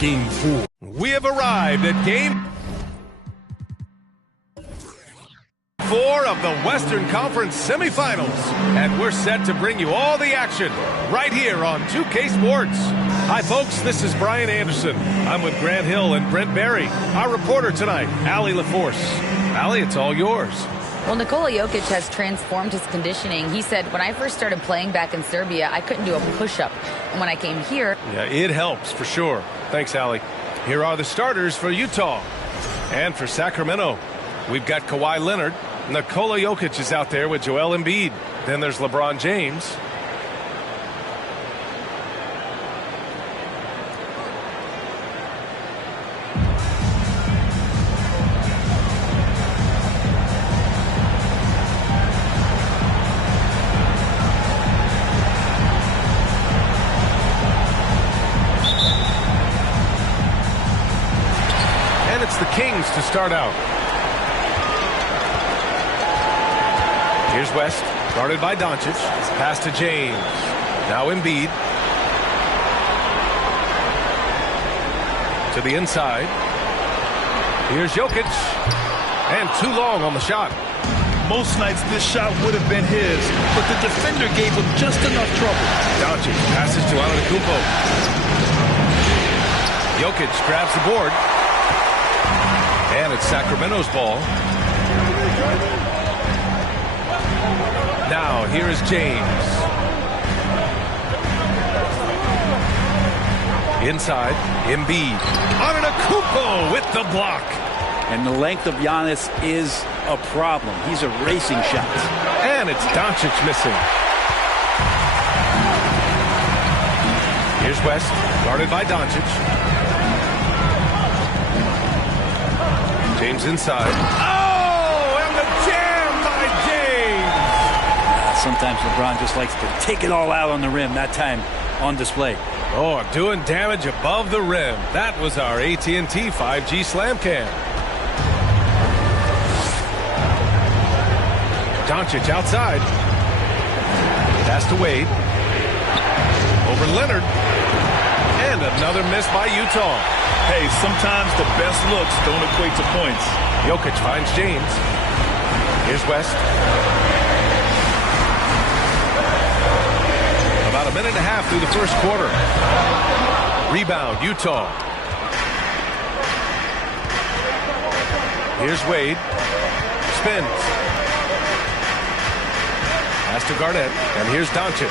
Game 4. We have arrived at Game 4 of the Western Conference semifinals, and we're set to bring you all the action right here on 2K Sports. Hi folks, this is Brian Anderson. I'm with Grant Hill and Brent Barry. Our reporter tonight, Allie LaForce. Allie, it's all yours. Well, Nikola Jokic has transformed his conditioning. He said, when I first started playing back in Serbia, I couldn't do a push-up. And when I came here... Yeah, it helps for sure. Thanks, Allie. Here are the starters for Utah. And for Sacramento, we've got Kawhi Leonard. Nikola Jokic is out there with Joel Embiid. Then there's LeBron James. And it's the Kings to start out. Here's West, guarded by Doncic. Pass to James. Now Embiid. To the inside. Here's Jokic. And too long on the shot. Most nights this shot would have been his, but the defender gave him just enough trouble. Doncic passes to Antetokounmpo. Jokic grabs the board. And it's Sacramento's ball. Now, here is James. Inside, Embiid. Antetokounmpo with the block. And the length of Giannis is a problem. He's erasing shots. And it's Doncic missing. Here's West, guarded by Doncic. James inside. Oh, and the jam by James. Sometimes LeBron just likes to take it all out on the rim, that time on display. Oh, doing damage above the rim. That was our AT&T 5G Slam Cam. Doncic outside. Pass to Wade. Over Leonard. And another miss by Utah. Hey, sometimes the best looks don't equate to points. Jokic finds James. Here's West. About a minute and a half through the first quarter. Rebound, Utah. Here's Wade. Spins. Pass to Garnett. And here's Doncic.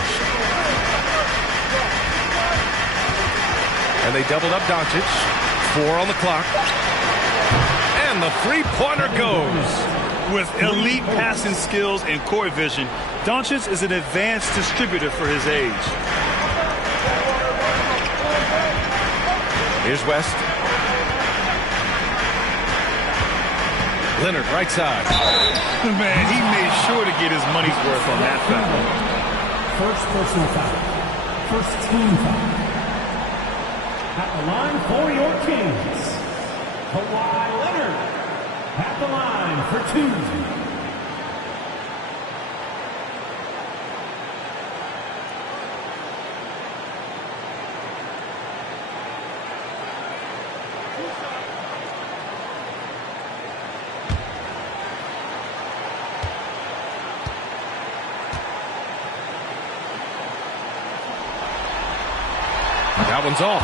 And they doubled up Doncic. 4 on the clock. And the three-pointer goes. With elite passing skills and court vision, Doncic is an advanced distributor for his age. Here's West. Leonard, right side. Man, he made sure to get his money's worth on that foul. First personal foul. First team foul. At the line for your Kings, Kawhi Leonard. At the line for 2. That one's off.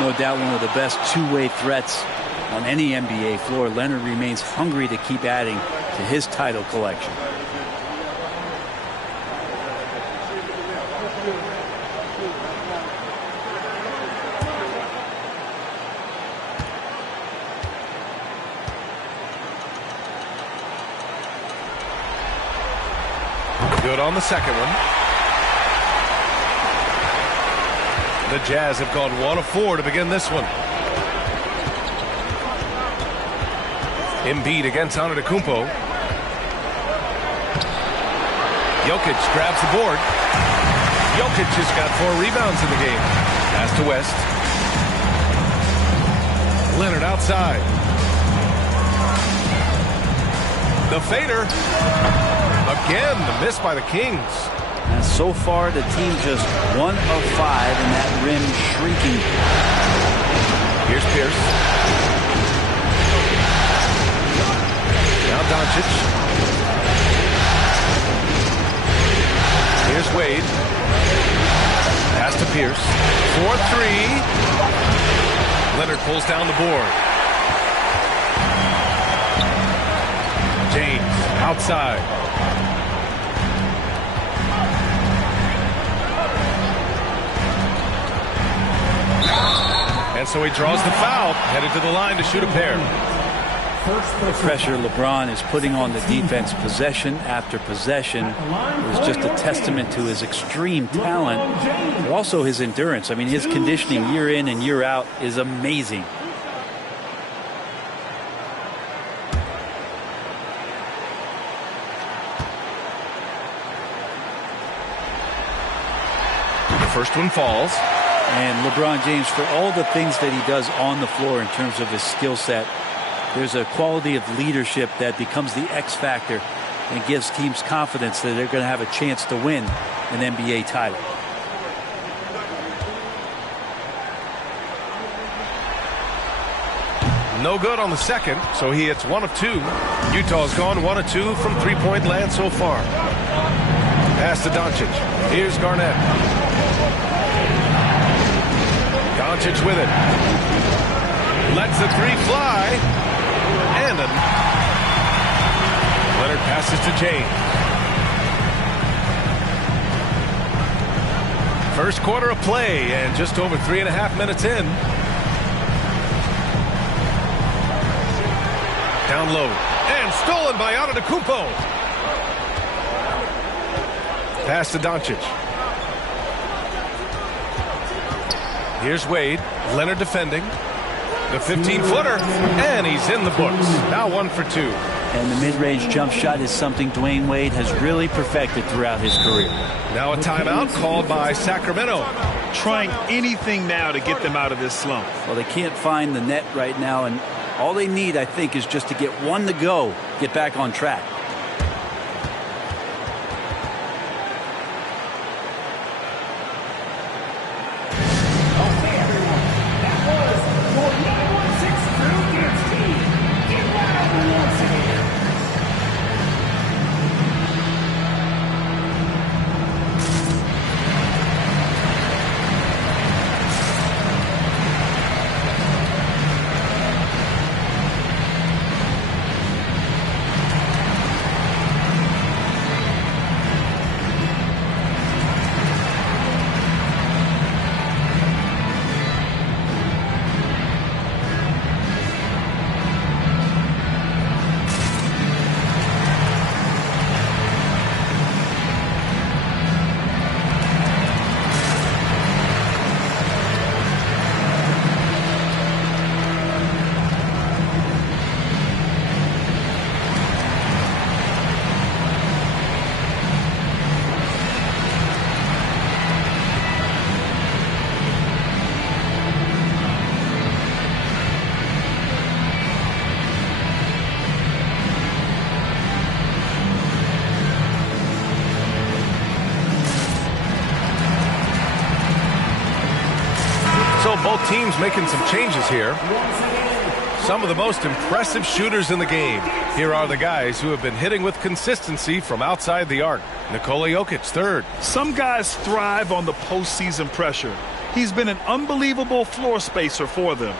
No doubt one of the best two-way threats on any NBA floor. Leonard remains hungry to keep adding to his title collection. Good on the second one. The Jazz have gone 1 of 4 to begin this one. Embiid against Antetokounmpo. Jokic grabs the board. Jokic has got 4 rebounds in the game. Pass to West. Leonard outside. The fader. Again, the miss by the Kings. And so far, the team just 1 of 5 in that rim shrinking. Here's Pierce. Now Doncic. Here's Wade. Pass to Pierce. 4-3. Leonard pulls down the board. James outside. And so he draws the foul, headed to the line to shoot a pair. The pressure LeBron is putting on the defense possession after possession is just a testament to his extreme talent, but also his endurance. I mean, his conditioning year in and year out is amazing. The first one falls. And LeBron James, for all the things that he does on the floor in terms of his skill set, there's a quality of leadership that becomes the X factor and gives teams confidence that they're going to have a chance to win an NBA title. No good on the second, so he hits 1 of 2. Utah's gone 1 of 2 from three-point land so far. Pass to Doncic. Here's Garnett. Doncic with it. Lets the three fly. And Leonard passes to James. First quarter of play and just over 3.5 minutes in. Down low. And stolen by Antetokounmpo. Pass to Doncic. Here's Wade. Leonard defending. The 15-footer. And he's in the books. Now 1 for 2. And the mid-range jump shot is something Dwayne Wade has really perfected throughout his career. Now a timeout called by Sacramento. Trying anything now to get them out of this slump. Well, they can't find the net right now, and all they need, I think, is just to get one to go, get back on track. Both teams making some changes here. Some of the most impressive shooters in the game. Here are the guys who have been hitting with consistency from outside the arc. Nikola Jokic, third. Some guys thrive on the postseason pressure. He's been an unbelievable floor spacer for them.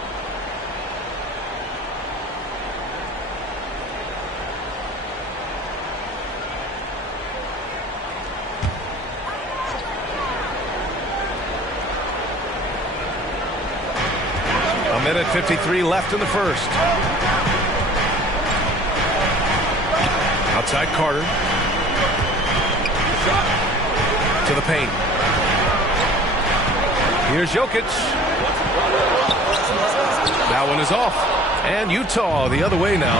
Minute 53 left in the first. Outside Carter. To the paint. Here's Jokic. That one is off. And Utah the other way now.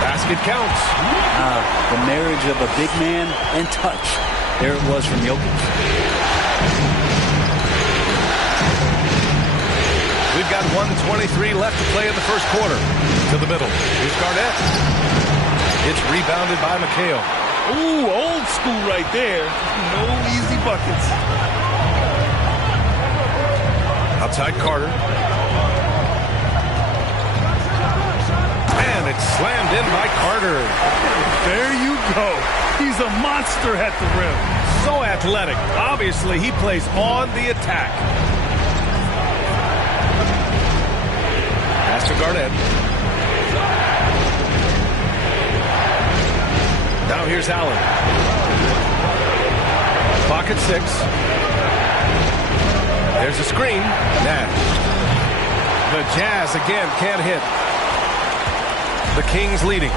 Basket counts. The marriage of a big man and touch. There it was from Jokic. We've got 1:23 left to play in the first quarter. To the middle. Here's Garnett. It's rebounded by McHale. Ooh, old school right there. No easy buckets. Outside Carter. it's slammed in by Carter. There you go. He's a monster at the rim. So athletic. Obviously, he plays on the attack. Pass to Garnett. Now here's Allen. Clock at 6. There's a screen. Nash. The Jazz again can't hit. The Kings leading.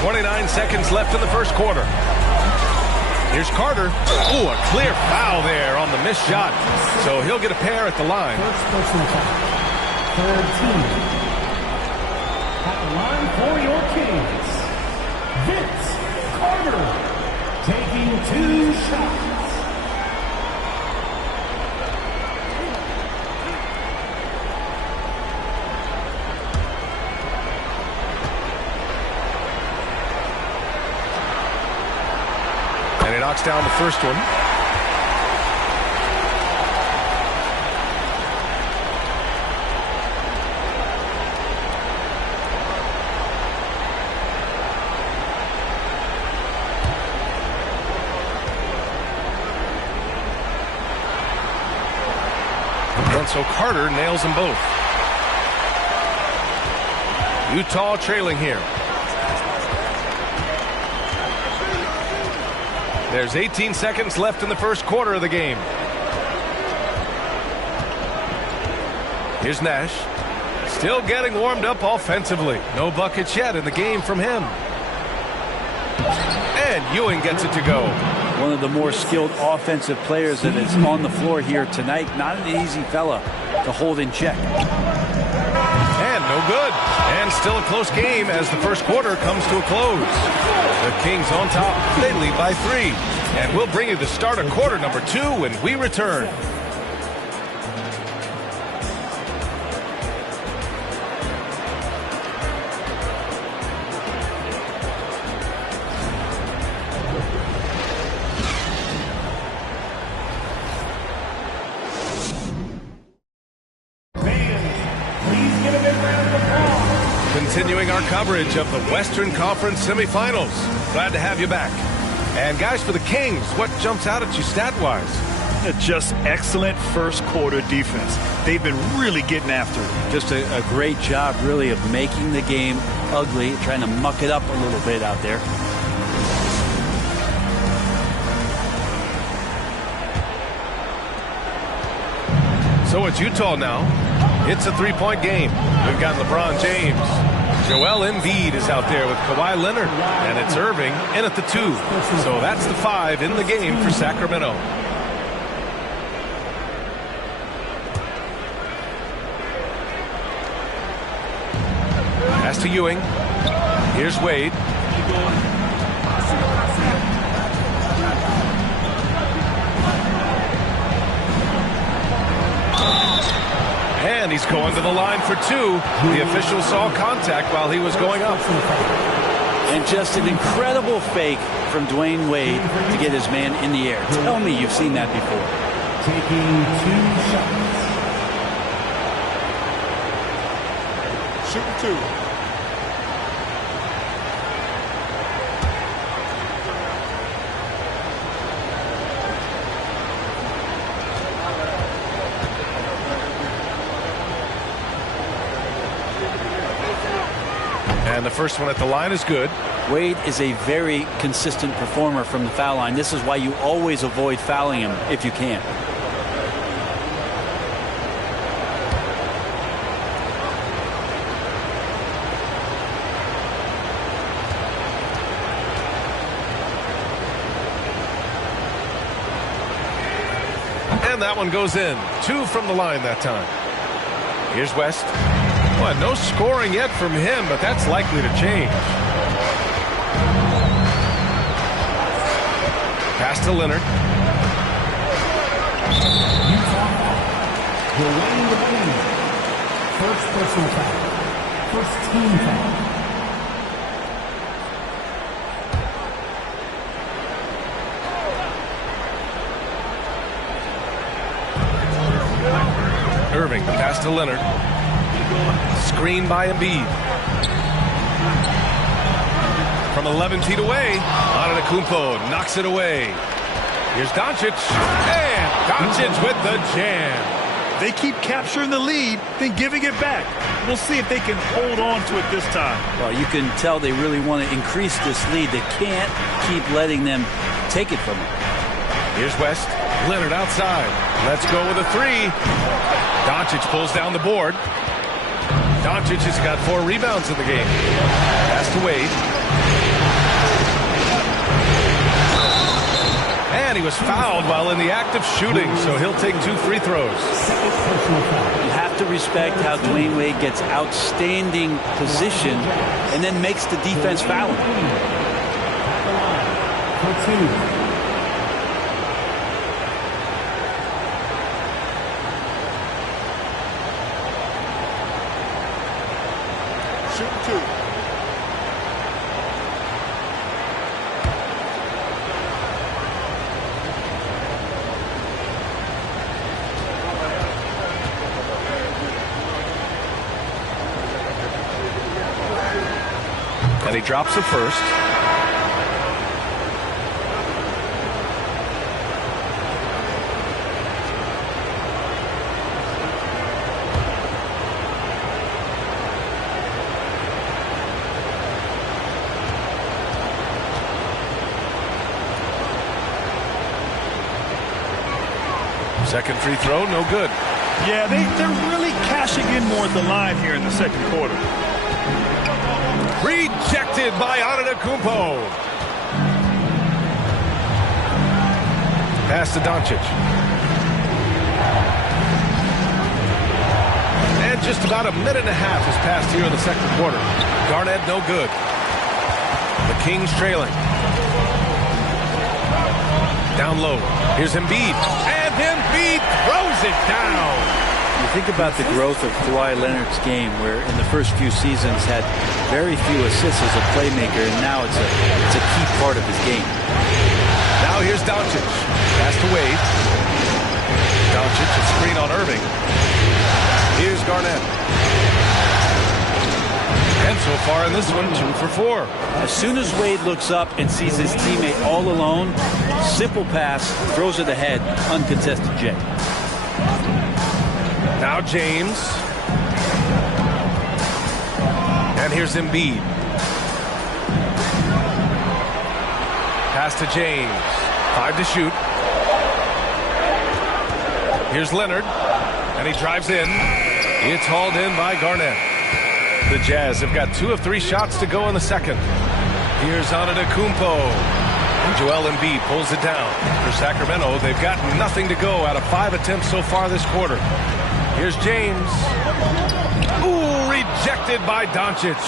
29 seconds left in the first quarter. Here's Carter. Ooh, a clear foul there on the missed shot. So he'll get a pair at the line. First personal foul. Third team. At the line for your Kings, Vince Carter, taking 2 shots. And he knocks down the first one. And so Carter nails them both. Utah trailing here. There's 18 seconds left in the first quarter of the game. Here's Nash. Still getting warmed up offensively. No buckets yet in the game from him. And Ewing gets it to go. One of the more skilled offensive players that is on the floor here tonight. Not an easy fella to hold in check. And no good. And still a close game as the first quarter comes to a close. The Kings on top. They lead by 3. And we'll bring you the start of quarter number 2 when we return. Continuing our coverage of the Western Conference semifinals. Glad to have you back. And guys, for the Kings, what jumps out at you stat-wise? Just excellent first quarter defense. They've been really getting after it. Just a great job, really, of making the game ugly, trying to muck it up a little bit out there. So it's Utah now. It's a 3-point game. We've got LeBron James. Joel Embiid is out there with Kawhi Leonard. And it's Irving in at the 2. So that's the 5 in the game for Sacramento. Pass to Ewing. Here's Wade. And he's going to the line for 2. The official saw contact while he was going up. And just an incredible fake from Dwayne Wade to get his man in the air. Tell me you've seen that before. Taking 2 shots. Shooting 2. And the first one at the line is good. Wade is a very consistent performer from the foul line. This is why you always avoid fouling him if you can. And that one goes in. 2 from the line that time. Here's West. Well, no scoring yet from him, but that's likely to change. Pass to Leonard. Dwayne Wade. First personal foul. First team foul. Irving, the pass to Leonard. Screen by Embiid. From 11 feet away, Antetokounmpo knocks it away. Here's Doncic, and Doncic with the jam. They keep capturing the lead, then giving it back. We'll see if they can hold on to it this time. Well, you can tell they really want to increase this lead. They can't keep letting them take it from them. Here's West. Leonard outside. Let's go with a three. Doncic pulls down the board. Doncic has got 4 rebounds in the game. Pass to Wade. And he was fouled while in the act of shooting, so he'll take 2 free throws. You have to respect how Dwayne Wade gets outstanding position and then makes the defense foul him. Shoot 2. And he drops it first. Second free throw, no good. Yeah, they're really cashing in more at the line here in the second quarter. Rejected by Antetokounmpo. Pass to Doncic. And just about a minute and a half has passed here in the second quarter. Garnett no good. The Kings trailing. Down low. Here's Embiid. And Embiid throws it down. You think about the growth of Kawhi Leonard's game, where in the first few seasons had very few assists as a playmaker, and now it's a key part of his game. Now here's Doncic. Pass to Wade. Doncic, a screen on Irving. Here's Garnett. And so far in this one, 2 for 4. As soon as Wade looks up and sees his teammate all alone, simple pass, throws it ahead, uncontested J. Now James. And here's Embiid. Pass to James. 5 to shoot. Here's Leonard. And he drives in. It's hauled in by Garnett. The Jazz have got 2 of 3 shots to go in the second. Here's Antetokounmpo. And Joel Embiid pulls it down. For Sacramento, they've got nothing to go out of 5 attempts so far this quarter. Here's James. Ooh, rejected by Doncic.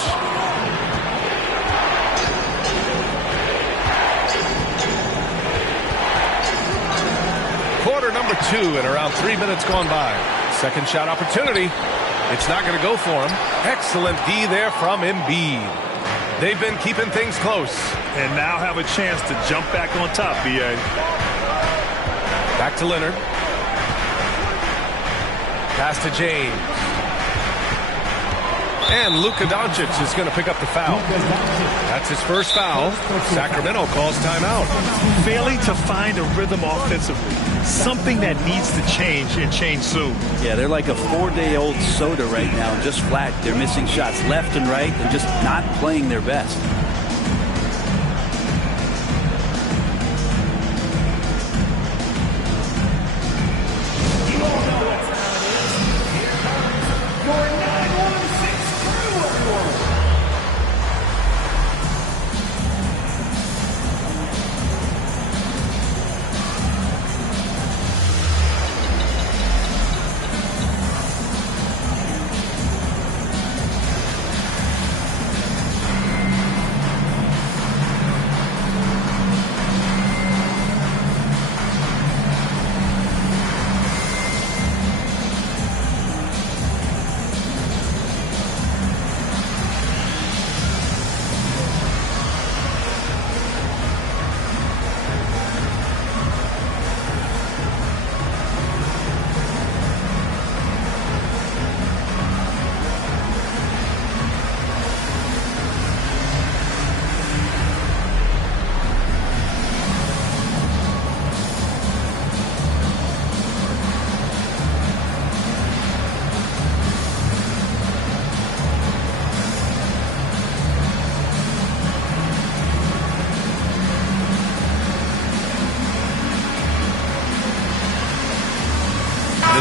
Quarter number 2 and around 3 minutes gone by. Second shot opportunity. It's not going to go for him. Excellent D there from Embiid. They've been keeping things close. And now have a chance to jump back on top, B.A. Back to Leonard. Pass to James. And Luka Doncic is going to pick up the foul. That's his first foul. Sacramento calls timeout. Failing to find a rhythm offensively. Something that needs to change and change soon. Yeah, they're like a 4-day-old soda right now, just flat. They're missing shots left and right and just not playing their best.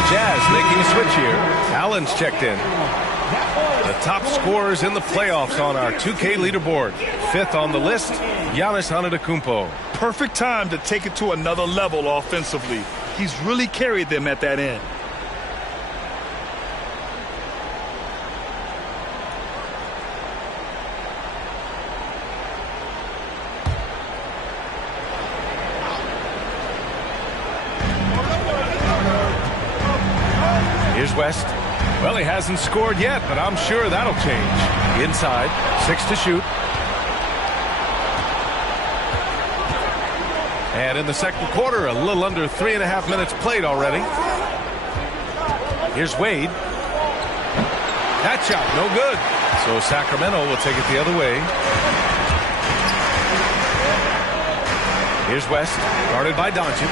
The Jazz making a switch here. Allen's checked in. The top scorers in the playoffs on our 2K leaderboard. 5th on the list, Giannis Antetokounmpo. Perfect time to take it to another level offensively. He's really carried them at that end. Here's West. Well, he hasn't scored yet, but I'm sure that'll change. Inside, 6 to shoot. And in the second quarter, a little under 3.5 minutes played already. Here's Wade. That shot, no good. So Sacramento will take it the other way. Here's West, guarded by Doncic.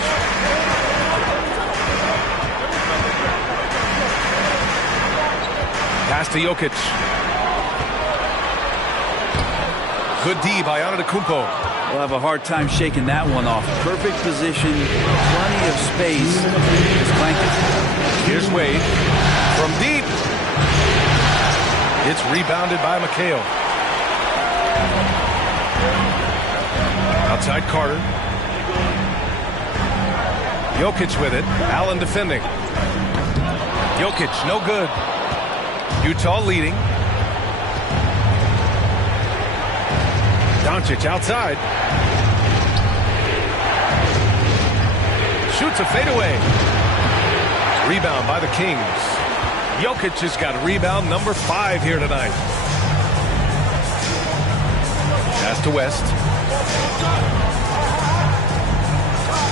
Pass to Jokic. Good D by Antetokounmpo. We'll have a hard time shaking that one off. Perfect position, plenty of space. Just clank it. Here's Wade from deep. It's rebounded by McHale. Outside Carter. Jokic with it. Allen defending. Jokic, no good. Utah leading. Doncic outside. Shoots a fadeaway. Rebound by the Kings. Jokic has got rebound number 5 here tonight. Pass to West.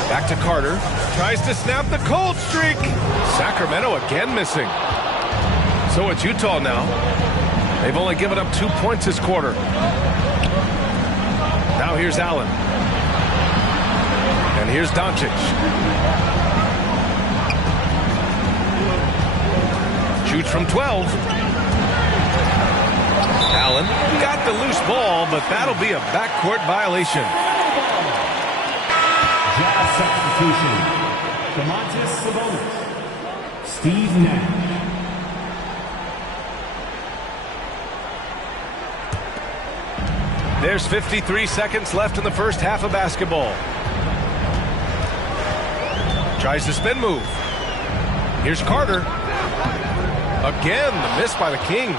Back to Carter. Tries to snap the cold streak. Sacramento again missing. So it's Utah now. They've only given up 2 points this quarter. Now here's Allen. And here's Doncic. Shoots from 12. Allen got the loose ball, but that'll be a backcourt violation. Jazz substitution. Domantas Sabonis. Steve Nash. There's 53 seconds left in the first half of basketball. Tries the spin move. Here's Carter. Again, the miss by the Kings.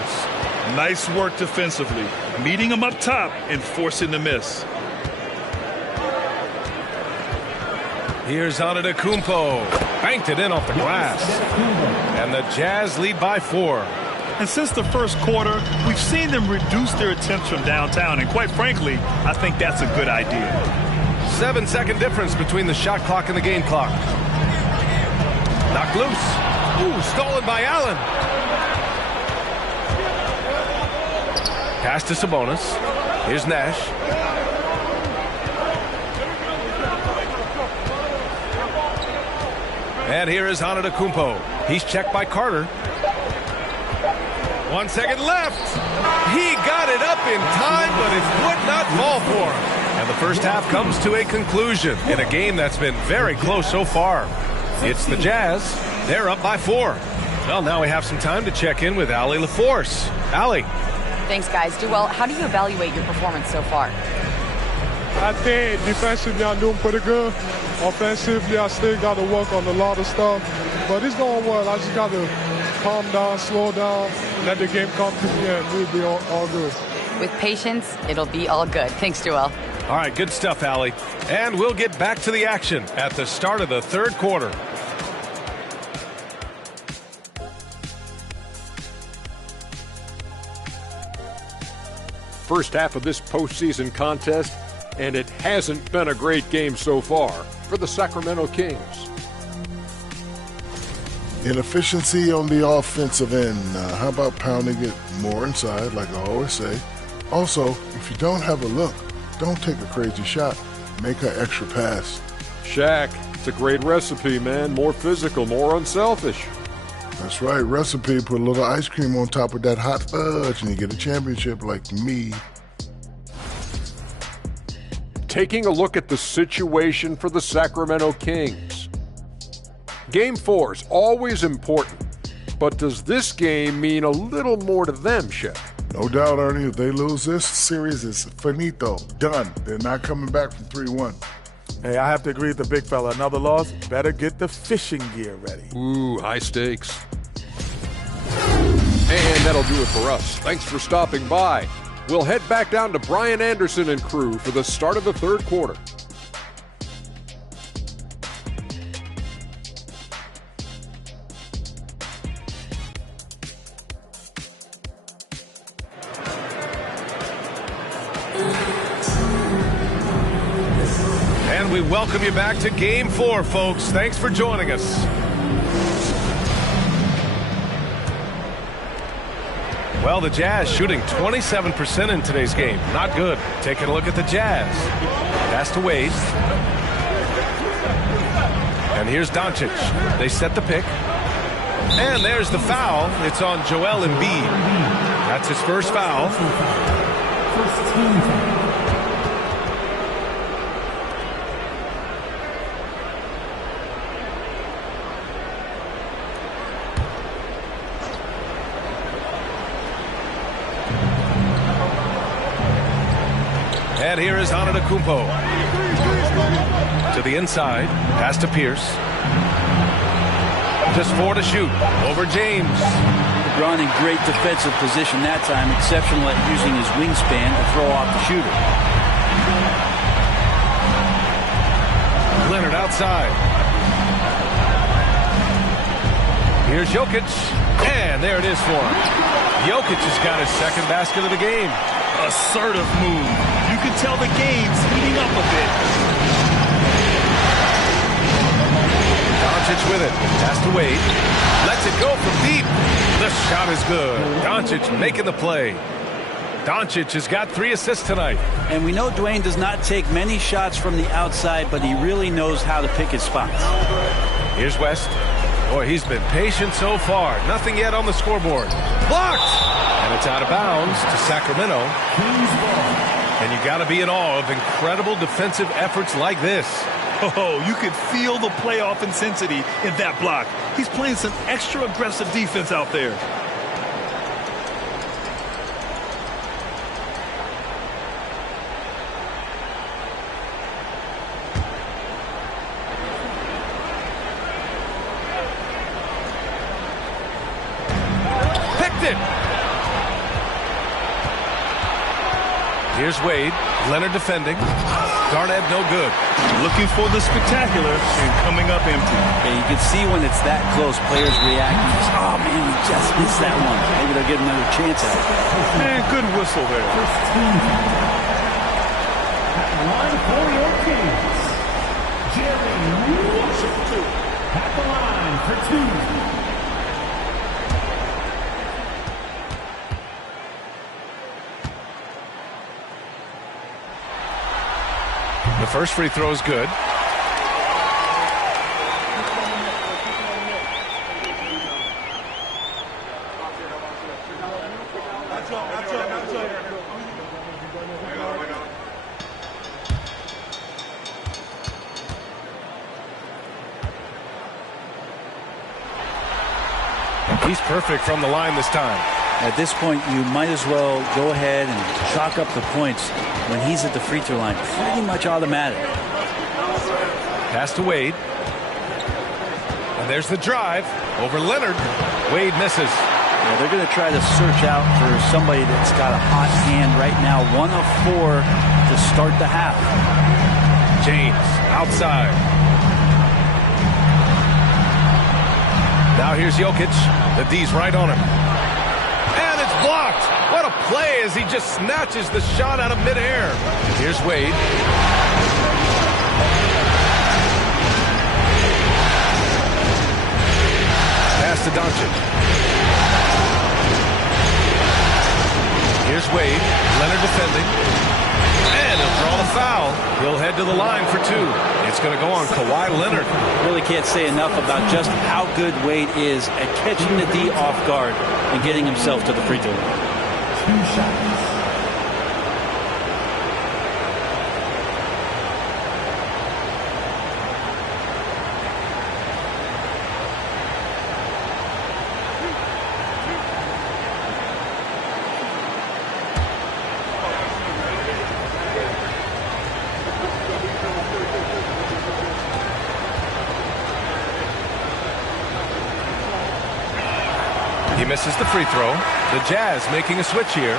Nice work defensively, meeting him up top and forcing the miss. Here's Antetokounmpo. Banked it in off the glass. And the Jazz lead by 4. And since the first quarter, we've seen them reduce their attempts from downtown. And quite frankly, I think that's a good idea. 7-second difference between the shot clock and the game clock. Knocked loose. Ooh, stolen by Allen. Pass to Sabonis. Here's Nash. And here is Antetokounmpo. He's checked by Carter. 1 second left. He got it up in time, but it would not fall for him. And the first half comes to a conclusion in a game that's been very close so far. It's the Jazz. They're up by 4. Well, now we have some time to check in with Allie LaForce. Allie. Thanks, guys. Duell, how do you evaluate your performance so far? I think defensively I'm doing pretty good. Offensively, I still got to work on a lot of stuff. But it's going well. I just got to calm down, slow down, let the game come to me, and we'll be all good. With patience, it'll be all good. Thanks, Joel. All right, good stuff, Allie. And we'll get back to the action at the start of the third quarter. First half of this postseason contest, and it hasn't been a great game so far for the Sacramento Kings. Inefficiency on the offensive end. How about pounding it more inside, like I always say? Also, if you don't have a look, don't take a crazy shot. Make an extra pass. Shaq, it's a great recipe, man. More physical, more unselfish. That's right. Recipe, put a little ice cream on top of that hot fudge and you get a championship like me. Taking a look at the situation for the Sacramento Kings. Game 4's always important, but does this game mean a little more to them, Shep? No doubt, Ernie. If they lose this series, it's finito. Done. They're not coming back from 3-1. Hey, I have to agree with the big fella. Another loss, better get the fishing gear ready. Ooh, high stakes. And that'll do it for us. Thanks for stopping by. We'll head back down to Brian Anderson and crew for the start of the third quarter. And we welcome you back to Game 4, folks. Thanks for joining us. Well, the Jazz shooting 27% in today's game. Not good. Taking a look at the Jazz. Pass to Wade. And here's Doncic. They set the pick. And there's the foul. It's on Joel Embiid. That's his first foul. First team foul. And here is Antetokounmpo. To the inside. Pass to Pierce. Just 4 to shoot. Over James. LeBron in great defensive position that time. Exceptional at using his wingspan to throw off the shooter. Leonard outside. Here's Jokic. And there it is for him. Jokic has got his second basket of the game. Assertive move. You can tell the game's heating up a bit. Doncic with it. Pass to Wade. Lets it go from deep. The shot is good. Doncic making the play. Doncic has got 3 assists tonight. And we know Dwayne does not take many shots from the outside, but he really knows how to pick his spots. Here's West. Boy, he's been patient so far. Nothing yet on the scoreboard. Blocked! And it's out of bounds to Sacramento. And you got to be in awe of incredible defensive efforts like this. Oh, you could feel the playoff intensity in that block. He's playing some extra aggressive defense out there. Here's Wade. Leonard defending. Garnett no good. Looking for the spectacular and coming up empty. Yeah, you can see when it's that close, players react. Oh, man, we just missed that one. Maybe they'll get another chance at it. And good whistle there. First team foul. At the line for your Kings, Jerry Washington. At the line for 2. The first free throw is good. He's perfect from the line this time. At this point, you might as well go ahead and chalk up the points when he's at the free throw line. Pretty much automatic. Pass to Wade. And there's the drive over Leonard. Wade misses. Yeah, they're going to try to search out for somebody that's got a hot hand right now. 1 of 4 to start the half. James outside. Now here's Jokic. The D's right on him. And it's blocked. What a play as he just snatches the shot out of midair. Here's Wade. Pass to Doncic. Here's Wade. Leonard defending. And he'll draw the foul. He'll head to the line for 2. It's going to go on Kawhi Leonard. Really can't say enough about just how good Wade is at catching the D off guard and getting himself to the free throw line. 2 shots. He misses the free throw. The Jazz making a switch here.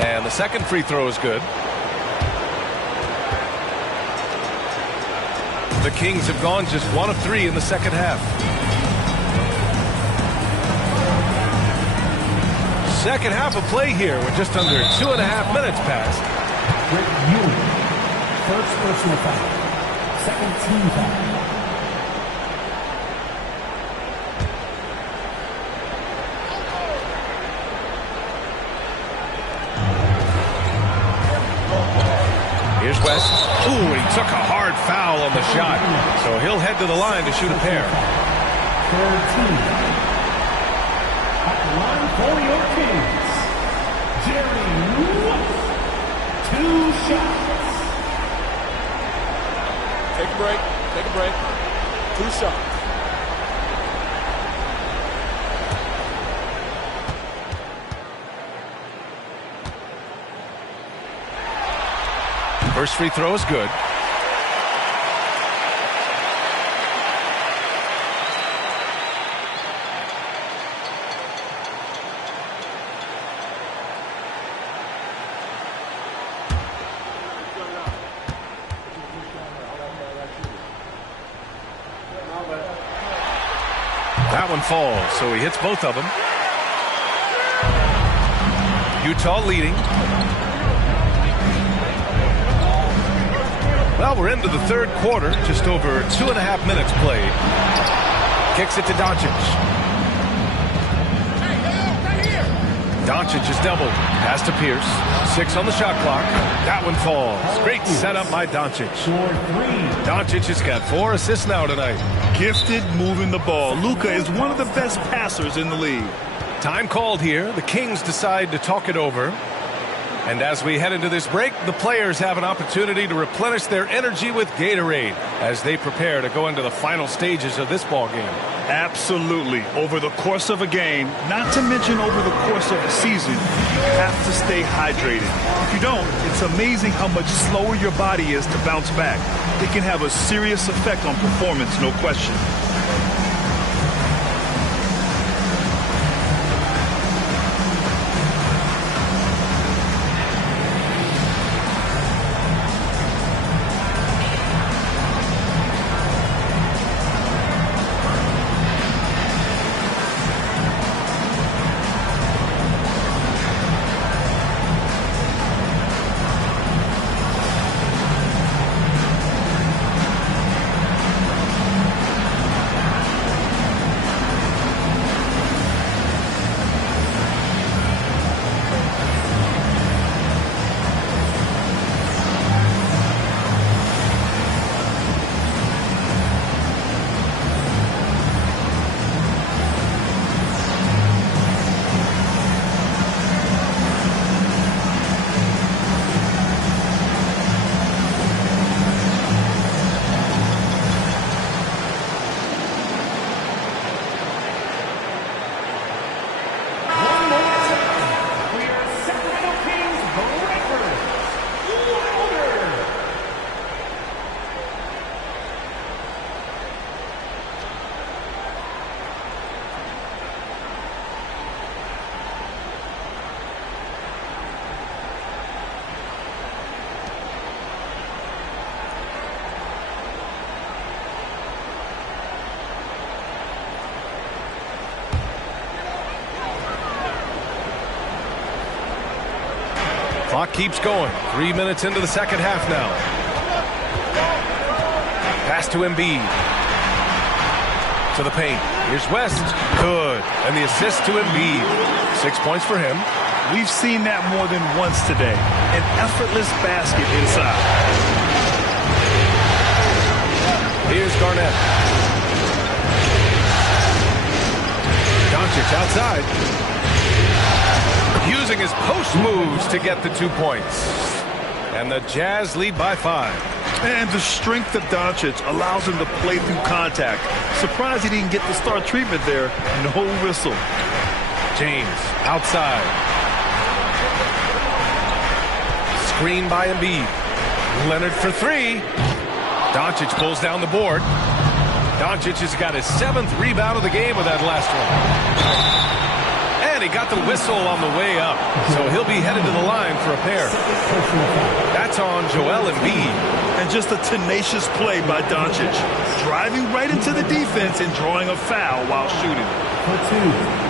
And the second free throw is good. The Kings have gone just 1 of 3 in the second half. Second half of play here with just under 2.5 minutes passed. Rick Ewing, first personal foul, second team foul. Here's West. Ooh, he took a hard foul on the shot. So he'll head to the line to shoot a pair. Third team. At the line for your Kings, Jerry West. 2 shots. Take a break. Take a break. 2 shots. First free throw is good. That one falls, so he hits both of them. Utah leading. Well, we're into the third quarter, just over 2.5 minutes played. Kicks it to Doncic. Doncic is doubled. Pass to Pierce. 6 on the shot clock. That one falls. Great setup by Doncic. Doncic has got 4 assists now tonight. Gifted moving the ball. Luka is one of the best passers in the league. Time called here. The Kings decide to talk it over. And as we head into this break, the players have an opportunity to replenish their energy with Gatorade as they prepare to go into the final stages of this ball game. Absolutely. Over the course of a game, not to mention over the course of a season, you have to stay hydrated. If you don't, it's amazing how much slower your body is to bounce back. It can have a serious effect on performance, no question. Clock keeps going. 3 minutes into the second half now. Pass to Embiid. To the paint. Here's West. Good. And the assist to Embiid. 6 points for him. We've seen that more than once today. An effortless basket inside. Here's Garnett. Doncic outside. Using his post moves to get the 2 points. And the Jazz lead by 5. And the strength of Doncic allows him to play through contact. Surprised he didn't get the star treatment there. No whistle. James outside. Screen by Embiid. Leonard for 3. Doncic pulls down the board. Doncic has got his 7th rebound of the game with that last one. And he got the whistle on the way up. So he'll be headed to the line for a pair. That's on Joel Embiid. And just a tenacious play by Doncic. Driving right into the defense and drawing a foul while shooting. For 2.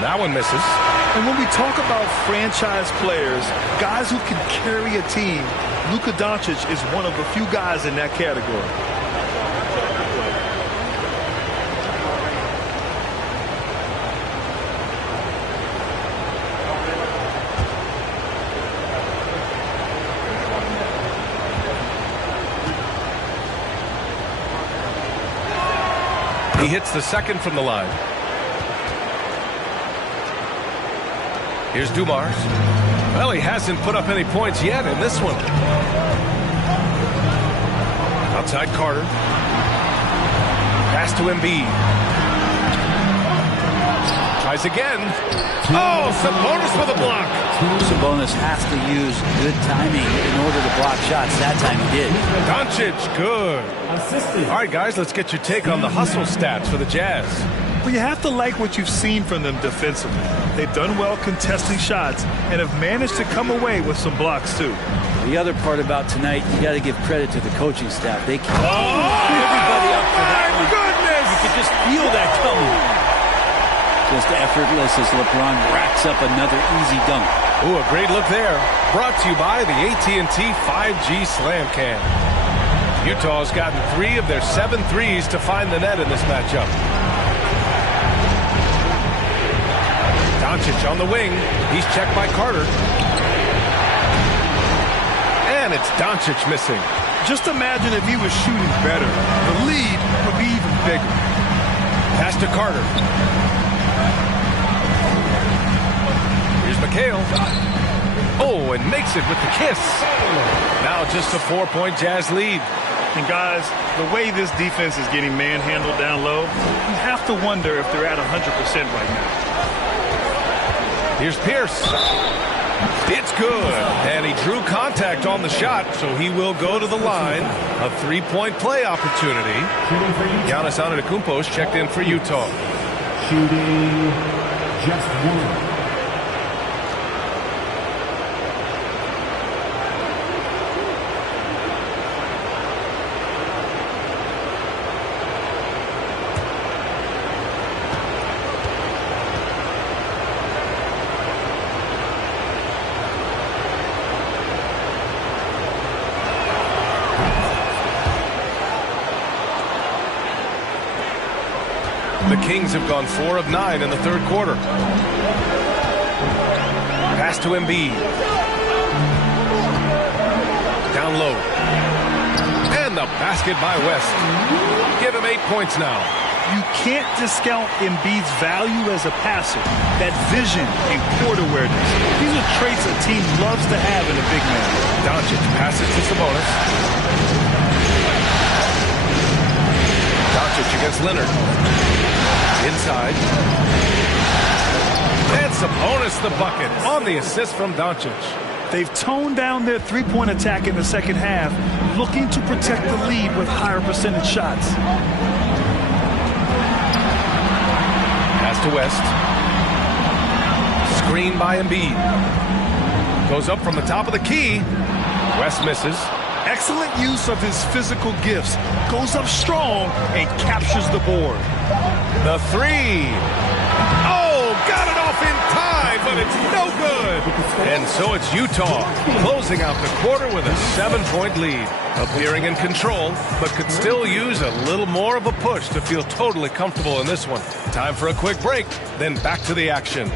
That one misses. And when we talk about franchise players, guys who can carry a team, Luka Doncic is one of the few guys in that category. He hits the second from the line. Here's Dumars. Well, he hasn't put up any points yet in this one. Outside Carter. Pass to Embiid. Tries again. Oh, Sabonis with a block. Sabonis has to use good timing in order to block shots. That time he did. Doncic, good. All right, guys, let's get your take on the hustle stats for the Jazz. Well, you have to like what you've seen from them defensively. They've done well contesting shots and have managed to come away with some blocks, too. The other part about tonight, you got to give credit to the coaching staff. They keep everybody up for that one. Goodness! You could just feel that coming. Just effortless as LeBron racks up another easy dunk. Ooh, a great look there. Brought to you by the AT&T 5G Slam Cam. Utah's gotten 3 of their 7 threes to find the net in this matchup. Doncic on the wing. He's checked by Carter. And it's Doncic missing. Just imagine if he was shooting better. The lead would be even bigger. Pass to Carter. Here's McHale. Oh, and makes it with the kiss. Now just a 4-point Jazz lead. And guys, the way this defense is getting manhandled down low, you have to wonder if they're at 100% right now. Here's Pierce. It's good. And he drew contact on the shot, so he will go to the line. A 3-point play opportunity. Giannis Antetokounmpo is checked in for Utah. Shooting just 1. The Kings have gone 4 of 9 in the third quarter. Pass to Embiid. Down low. And the basket by West. Give him 8 points now. You can't discount Embiid's value as a passer. That vision and court awareness. These are traits a team loves to have in a big man. Doncic passes to Sabonis. Doncic against Leonard. Inside. And Sabonis the bucket on the assist from Doncic. They've toned down their three-point attack in the second half, looking to protect the lead with higher percentage shots. Pass to West. Screen by Embiid. Goes up from the top of the key. West misses. Excellent use of his physical gifts. Goes up strong and captures the board. The 3. Oh, got it off in time, but it's no good. And so it's Utah closing out the quarter with a 7-point lead. Appearing in control, but could still use a little more of a push to feel totally comfortable in this one. Time for a quick break, then back to the action.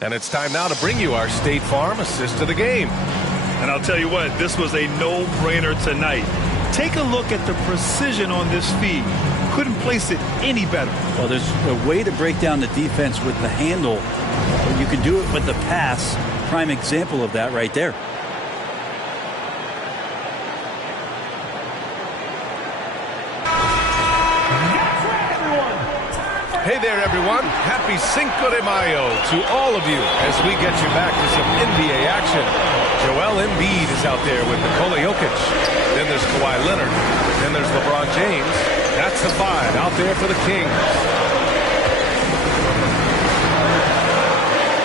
And it's time now to bring you our State Farm assist of the game. And I'll tell you what, this was a no-brainer tonight. Take a look at the precision on this feed. Couldn't place it any better. Well, there's a way to break down the defense with the handle. You can do it with the pass. Prime example of that right there. Hey there, everyone. Happy Cinco de Mayo to all of you as we get you back to some NBA action. Joel Embiid is out there with Nikola Jokic. Then there's Kawhi Leonard. Then there's LeBron James. That's the five out there for the Kings.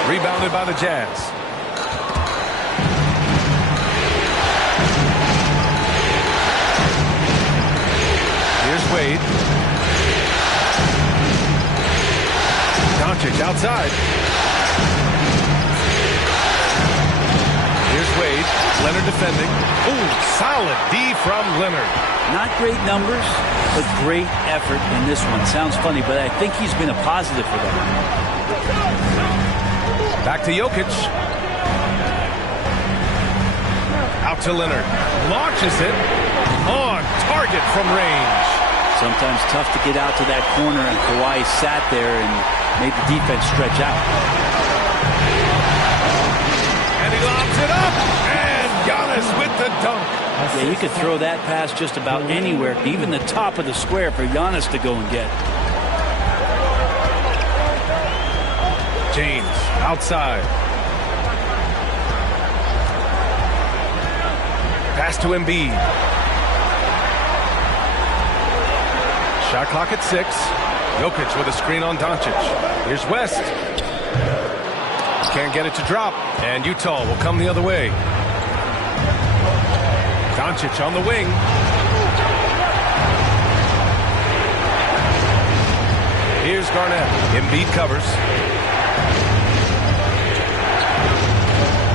Rebounded by the Jazz. Here's Wade. Doncic outside. Here's Wade. Leonard defending. Ooh, solid D from Leonard. Not great numbers, but great effort in this one. Sounds funny, but I think he's been a positive for them. Back to Jokic. Out to Leonard. Launches it. On target from range. Sometimes tough to get out to that corner, and Kawhi sat there and made the defense stretch out. And he lobs it up. And Giannis with the dunk. Yeah, you could throw that pass just about anywhere, even the top of the square for Giannis to go and get. James outside. Pass to Embiid. Shot clock at 6. Jokic with a screen on Doncic. Here's West. Can't get it to drop. And Utah will come the other way. Doncic on the wing. Here's Garnett. Embiid covers.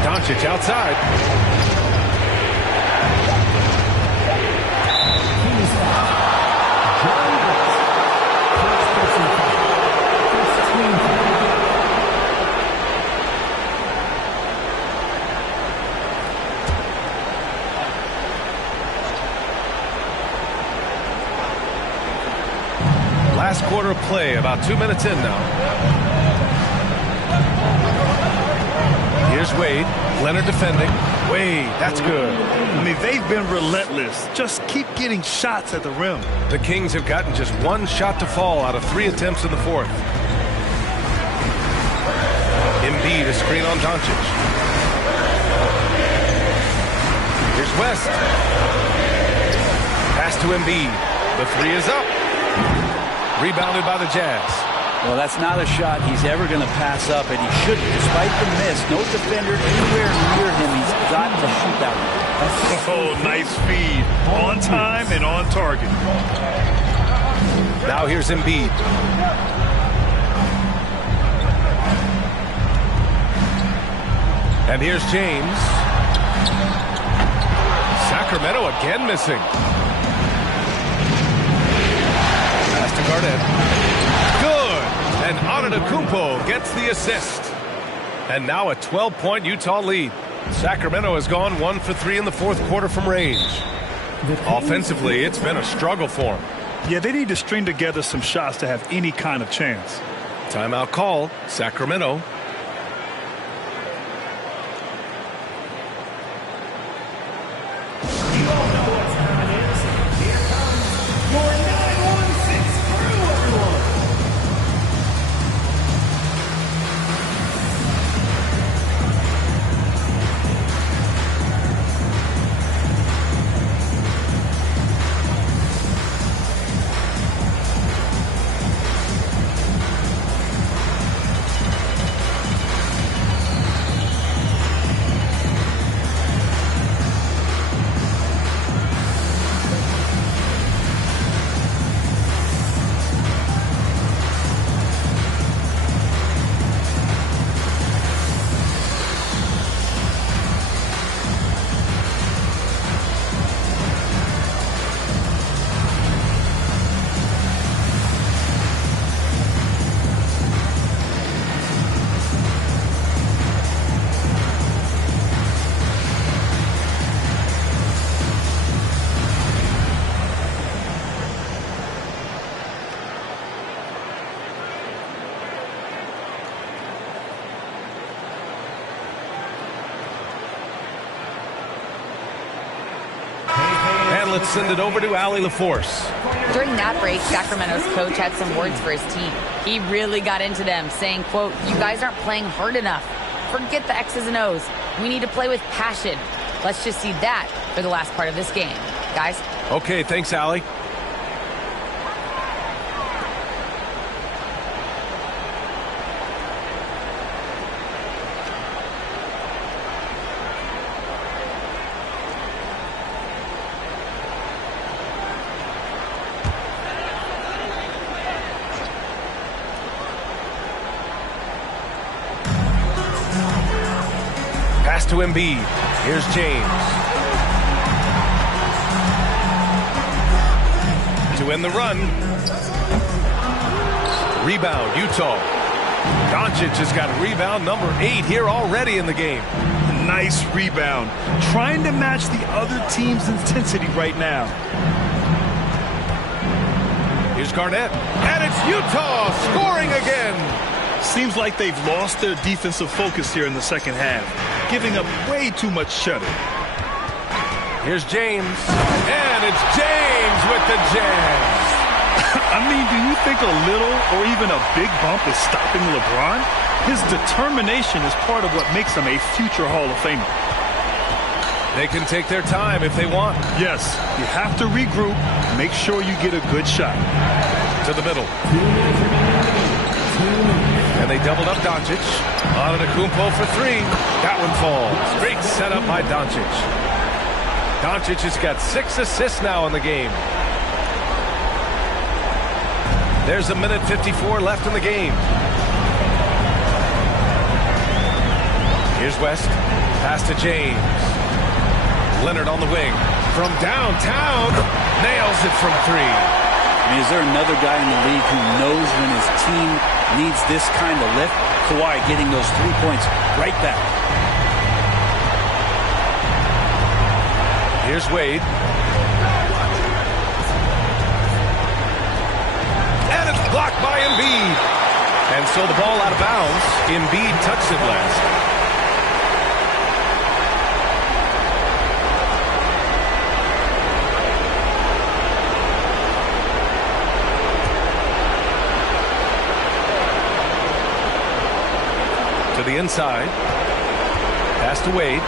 Doncic outside. Last quarter of play, about 2 minutes in now. Here's Wade. Leonard defending. Wade, that's good. I mean, they've been relentless. Just keep getting shots at the rim. The Kings have gotten just one shot to fall out of 3 attempts in the fourth. Embiid, a screen on Doncic. Here's West. Pass to Embiid. The 3 is up. Rebounded by the Jazz. Well, that's not a shot he's ever going to pass up, and he shouldn't. Despite the miss, no defender anywhere near him. He's got to shoot that one. Oh, nice feed. On time and on target. Now here's Embiid. And here's James. Sacramento again missing. To Garnett. Good. And Antetokounmpo gets the assist. And now a 12-point Utah lead. Sacramento has gone 1 for 3 in the fourth quarter from range. Offensively, it's been a struggle for them. Yeah, they need to string together some shots to have any kind of chance. Timeout call, Sacramento. let's send it over to Allie LaForce. During that break, Sacramento's coach had some words for his team. He really got into them, saying, quote, "You guys aren't playing hard enough. Forget the X's and O's. We need to play with passion. Let's just see that for the last part of this game. Guys." Okay, thanks, Allie. Pass to Embiid. Here's James. To win the run. Rebound, Utah. Doncic has got rebound number 8 here already in the game. Nice rebound. Trying to match the other team's intensity right now. Here's Garnett. And it's Utah scoring again. Seems like they've lost their defensive focus here in the second half, giving up way too much shutting. Here's James. And it's James with the jam. I mean, do you think a little or even a big bump is stopping LeBron? His determination is part of what makes him a future Hall of Famer. They can take their time if they want. Yes, you have to regroup. Make sure you get a good shot. To the middle. And they doubled up Doncic. Antetokounmpo for 3. That one falls. Great setup by Doncic. Doncic has got 6 assists now in the game. There's a minute 54 left in the game. Here's West. Pass to James. Leonard on the wing. From downtown. Nails it from 3. I mean, is there another guy in the league who knows when his team needs this kind of lift? Kawhi getting those 3 points right back. Here's Wade. And it's blocked by Embiid. And so the ball out of bounds. Embiid touched it last. To the inside. Pass to Wade.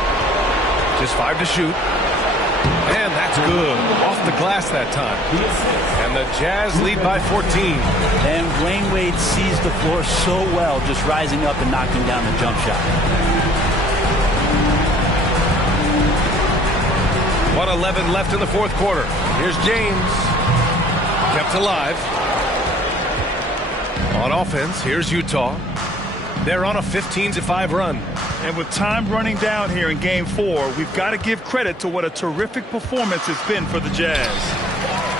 Just 5 to shoot. And that's good. Off the glass that time. And the Jazz lead by 14. And Dwayne Wade sees the floor so well, just rising up and knocking down the jump shot. 1:11 left in the fourth quarter. Here's James. Kept alive. On offense, here's Utah. They're on a 15-5 run. And with time running down here in Game 4, we've got to give credit to what a terrific performance it's been for the Jazz.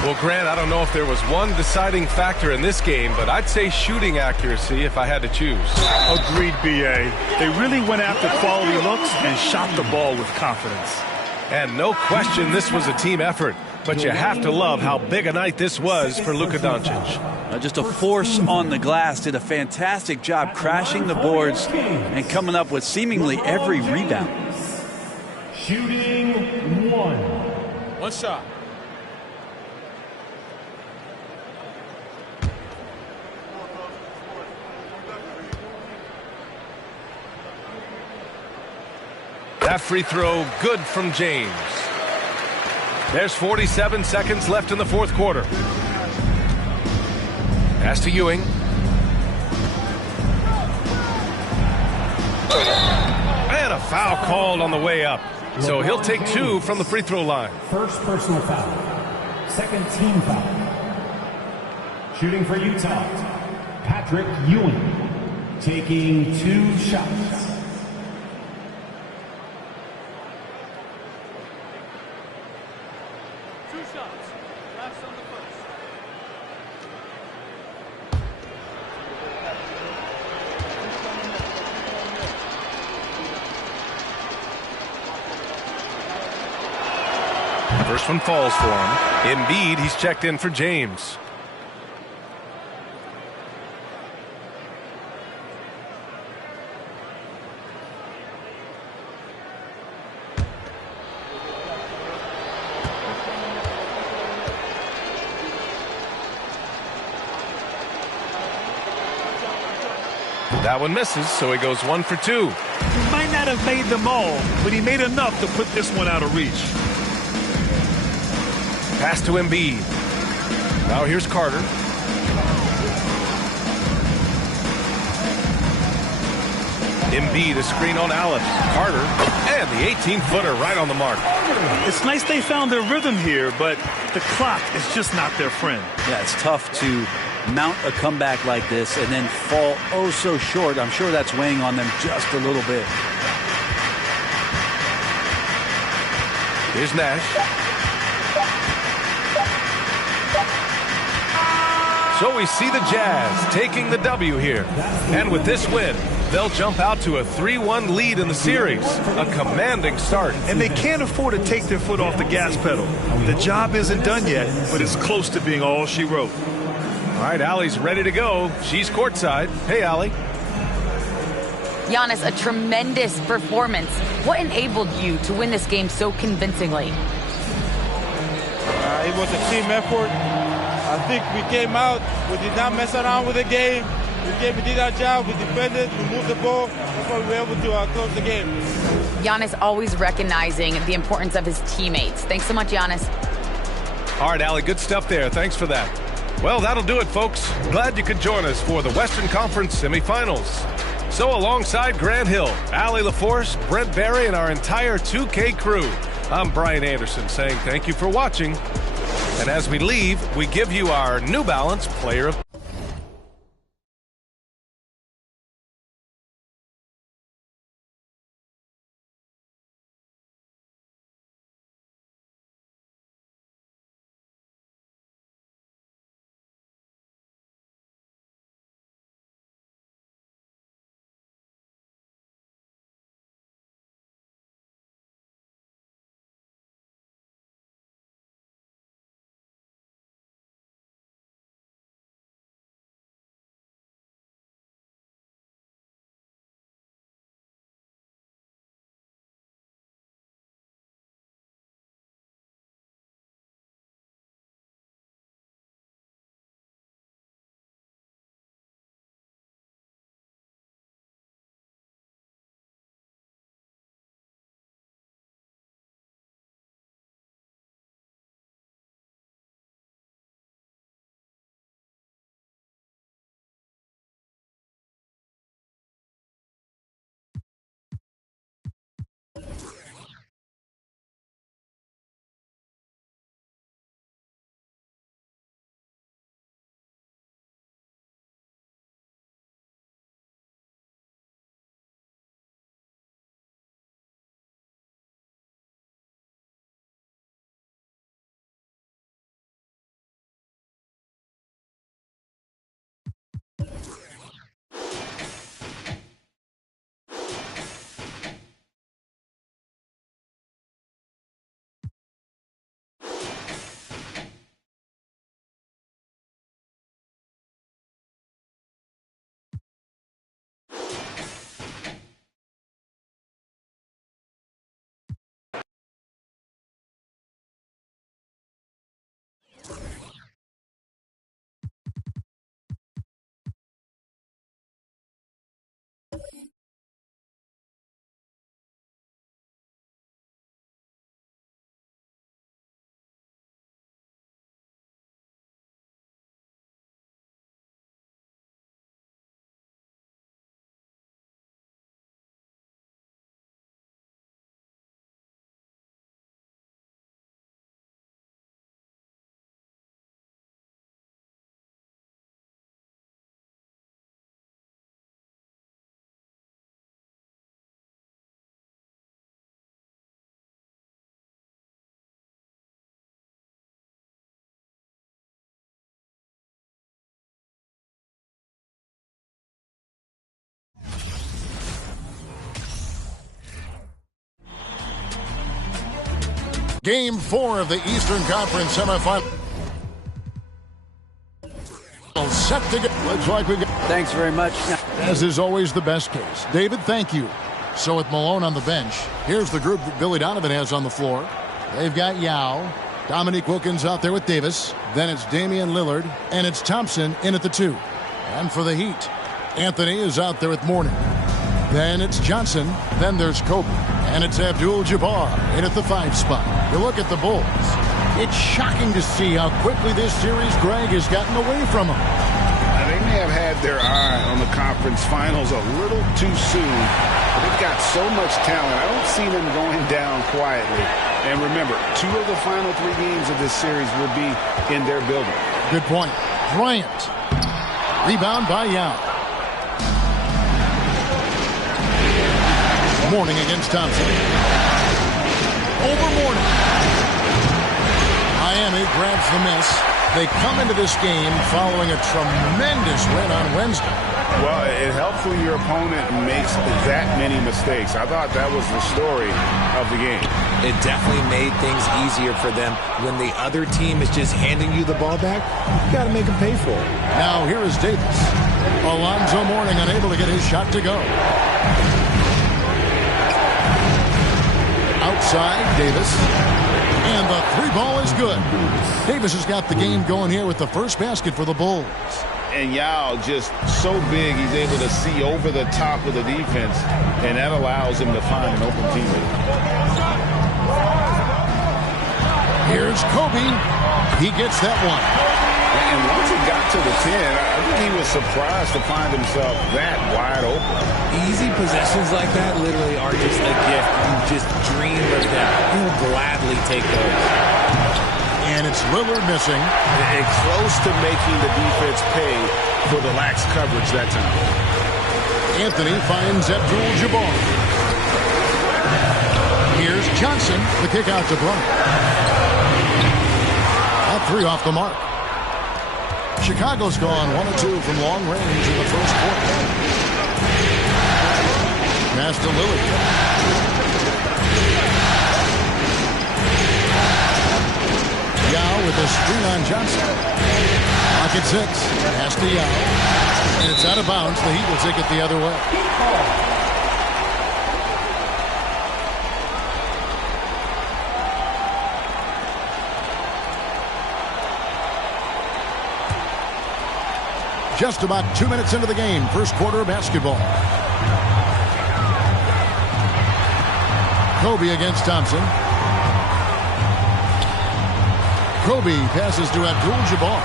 Well, Grant, I don't know if there was one deciding factor in this game, but I'd say shooting accuracy if I had to choose. Agreed, B.A. They really went after quality looks and shot the ball with confidence. And no question this was a team effort, but you have to love how big a night this was for Luka Doncic. Just a force on the glass, did a fantastic job crashing the boards and coming up with seemingly every rebound. Shooting 1. One shot. That free throw good from James. There's 47 seconds left in the fourth quarter. Pass to Ewing. And a foul called on the way up. So he'll take 2 from the free throw line. First personal foul. Second team foul. Shooting for Utah, Patrick Ewing. Taking 2 shots. First one falls for him. Embiid, he's checked in for James. That one misses, so he goes 1 for 2. He might not have made them all, but he made enough to put this one out of reach. Pass to Embiid. Now here's Carter. Embiid, a screen on Allen. Carter, and the 18-footer right on the mark. It's nice they found their rhythm here, but the clock is just not their friend. Yeah, it's tough to mount a comeback like this and then fall oh so short. I'm sure that's weighing on them just a little bit. Here's Nash. So we see the Jazz taking the W here. And with this win, they'll jump out to a 3-1 lead in the series. A commanding start. And they can't afford to take their foot off the gas pedal. The job isn't done yet, but it's close to being all she wrote. All right, Allie's ready to go. She's courtside. Hey, Allie. Giannis, a tremendous performance. What enabled you to win this game so convincingly? It was a team effort. I think we came out, we did not mess around with the game. We did our job, we defended, we moved the ball. That's why we were able to close the game. Giannis always recognizing the importance of his teammates. Thanks so much, Giannis. All right, Allie, good stuff there. Thanks for that. Well, that'll do it, folks. Glad you could join us for the Western Conference semifinals. So alongside Grant Hill, Allie LaForce, Brent Barry, and our entire 2K crew, I'm Brian Anderson saying thank you for watching. And as we leave, we give you our New Balance Player of Game 4 of the Eastern Conference semifinal. Set to get. Looks like we got. Thanks very much. As is always the best case. David, thank you. So with Malone on the bench, here's the group that Billy Donovan has on the floor. They've got Yao, Dominique Wilkins out there with Davis. Then it's Damian Lillard, and it's Thompson in at the 2. And for the Heat, Anthony is out there with Mourning. Then it's Johnson. Then there's Kobe. And it's Abdul-Jabbar in at the 5 spot. You look at the Bulls. It's shocking to see how quickly this series, Greg, has gotten away from them. They may have had their eye on the conference finals a little too soon. But they've got so much talent. I don't see them going down quietly. And remember, 2 of the final 3 games of this series will be in their building. Good point. Bryant. Rebound by Yao. Mourning against Thompson. Over Mourning. Miami grabs the miss. They come into this game following a tremendous win on Wednesday. Well, it helps when your opponent makes that many mistakes. I thought that was the story of the game. It definitely made things easier for them. When the other team is just handing you the ball back, you got to make them pay for it. Now here is Davis. Alonzo Mourning unable to get his shot to go. Outside, Davis. And the 3 ball is good. Davis has got the game going here with the first basket for the Bulls. And Yao just so big, he's able to see over the top of the defense, and that allows him to find an open teammate. Here's Kobe. He gets that one. And once he got to the 10, I think he was surprised to find himself that wide open. Easy possessions like that literally are just a gift. You just dream of them. He'll gladly take those. And it's Lillard missing. And close to making the defense pay for the lax coverage that time. Anthony finds Abdul-Jabbar. Here's Johnson. The kick out to Bryant. That 3 off the mark. Chicago's gone 1 of 2 from long range in the first quarter. Pass to Lillard. Yao with a screen on Johnson. Pocket 6. Pass to Yao. And it's out of bounds. The Heat will take it the other way. Just about 2 minutes into the game. First quarter of basketball. Kobe against Thompson. Kobe passes to Abdul-Jabbar.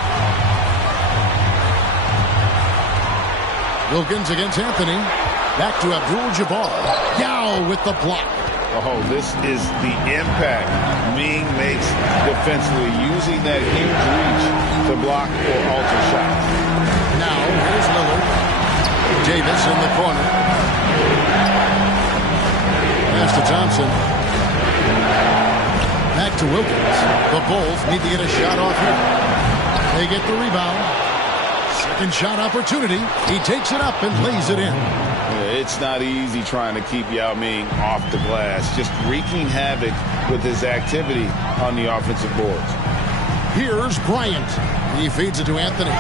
Wilkins against Anthony. Back to Abdul-Jabbar. Yao with the block. Oh, this is the impact Ming makes defensively, using that huge reach to block or alter shots. Now, here's Lillard. Davis in the corner. Pass to Thompson. Back to Wilkins. The Bulls need to get a shot off here. They get the rebound. Second shot opportunity. He takes it up and lays it in. It's not easy trying to keep Yao Ming off the glass. Just wreaking havoc with his activity on the offensive boards. Here's Bryant. He feeds it to Anthony.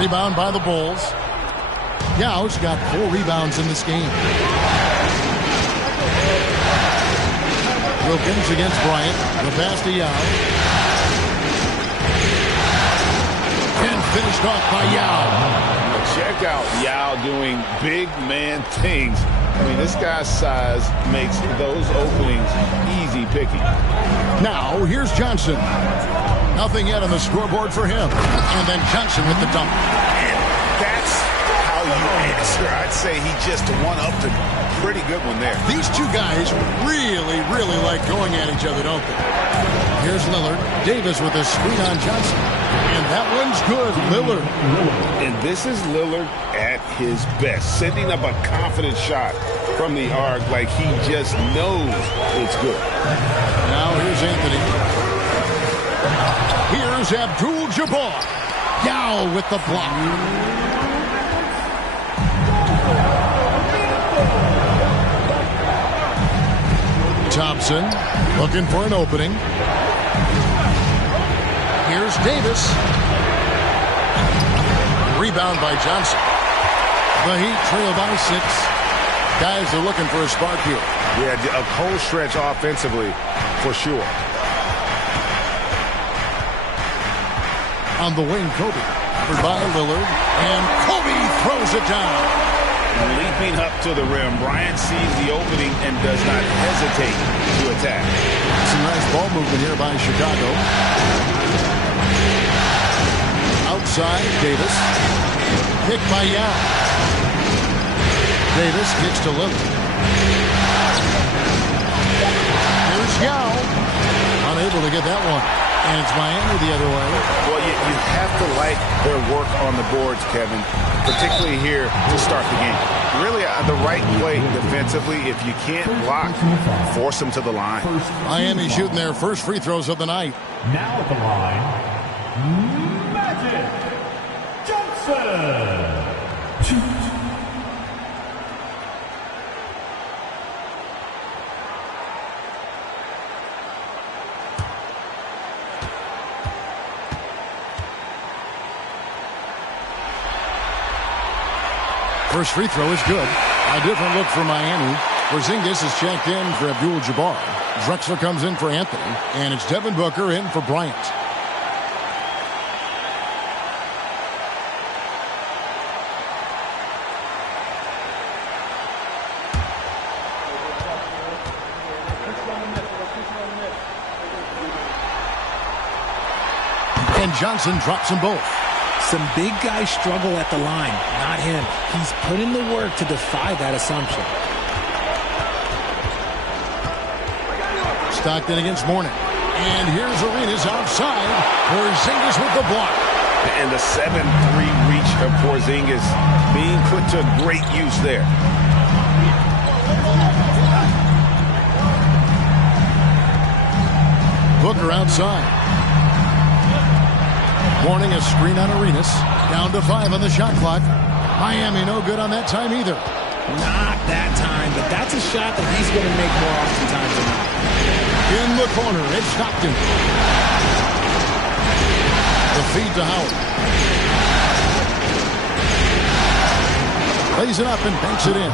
Rebound by the Bulls. Yao's got 4 rebounds in this game. Wilkins against Bryant. The pass to Yao. And finished off by Yao. Check out Yao doing big man things. I mean, this guy's size makes those openings easy picking. Now, here's Johnson. Nothing yet on the scoreboard for him. And then Johnson with the dunk. And that's how you answer. I'd say he just one-upped a pretty good one there. These two guys really, really like going at each other, don't they? Here's Lillard. Davis with a screen on Johnson. And that one's good. Lillard. And this is Lillard at his best. Sending up a confident shot from the arc like he just knows it's good. Now here's Anthony. Here's Abdul-Jabbar. Yao with the block. Thompson looking for an opening. Here's Davis. Rebound by Johnson. The Heat trail by 6. Guys are looking for a spark here. Yeah, a cold stretch offensively for sure. On the wing, Kobe. Covered by Lillard. And Kobe throws it down. Leaping up to the rim, Bryant sees the opening and does not hesitate to attack. Some nice ball movement here by Chicago. Outside, Davis. Kick by Yao. Davis kicks to Lillard. Here's Yao. Unable to get that one. And it's Miami the other way. Well, you have to like their work on the boards, Kevin, particularly here to start the game. Really, the right play defensively. If you can't block, force them to the line. Miami shooting their first free throws of the night. Now at the line, Magic Johnson. First free throw is good. A different look for Miami. Porzingis is checked in for Abdul-Jabbar. Drexler comes in for Anthony. And it's Devin Booker in for Bryant. And Johnson drops them both. Some big guys struggle at the line, not him. He's put in the work to defy that assumption. Stockton against Mourning. And here's Arenas outside. Porzingis with the block. And the 7-3 reach of Porzingis being put to great use there. Booker outside. Mourning a screen on Arenas. Down to 5 on the shot clock. Miami no good on that time either. Not that time, but that's a shot that he's going to make more oftentimes than not. In the corner, it's Stockton. The feed to Howard. Lays it up and banks it in.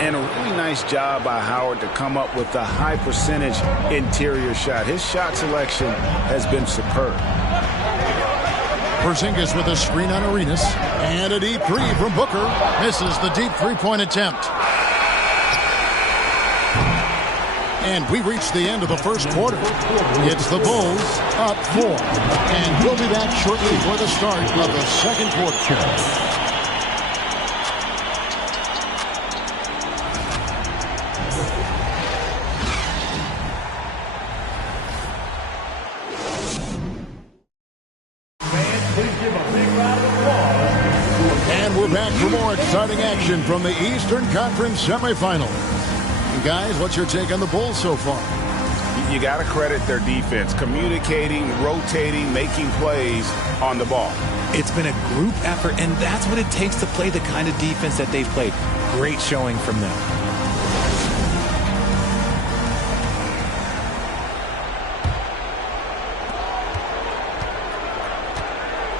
And a really nice job by Howard to come up with the high percentage interior shot. His shot selection has been superb. Porzingis with a screen on Arenas. And a deep three from Booker. Misses the deep three-point attempt. And we reach the end of the first quarter. It's the Bulls up 4. And we'll be back shortly for the start of the second quarter. Back for more exciting action from the Eastern Conference semifinals. And guys, what's your take on the Bulls so far? You got to credit their defense, communicating, rotating, making plays on the ball. It's been a group effort, and that's what it takes to play the kind of defense that they've played. Great showing from them.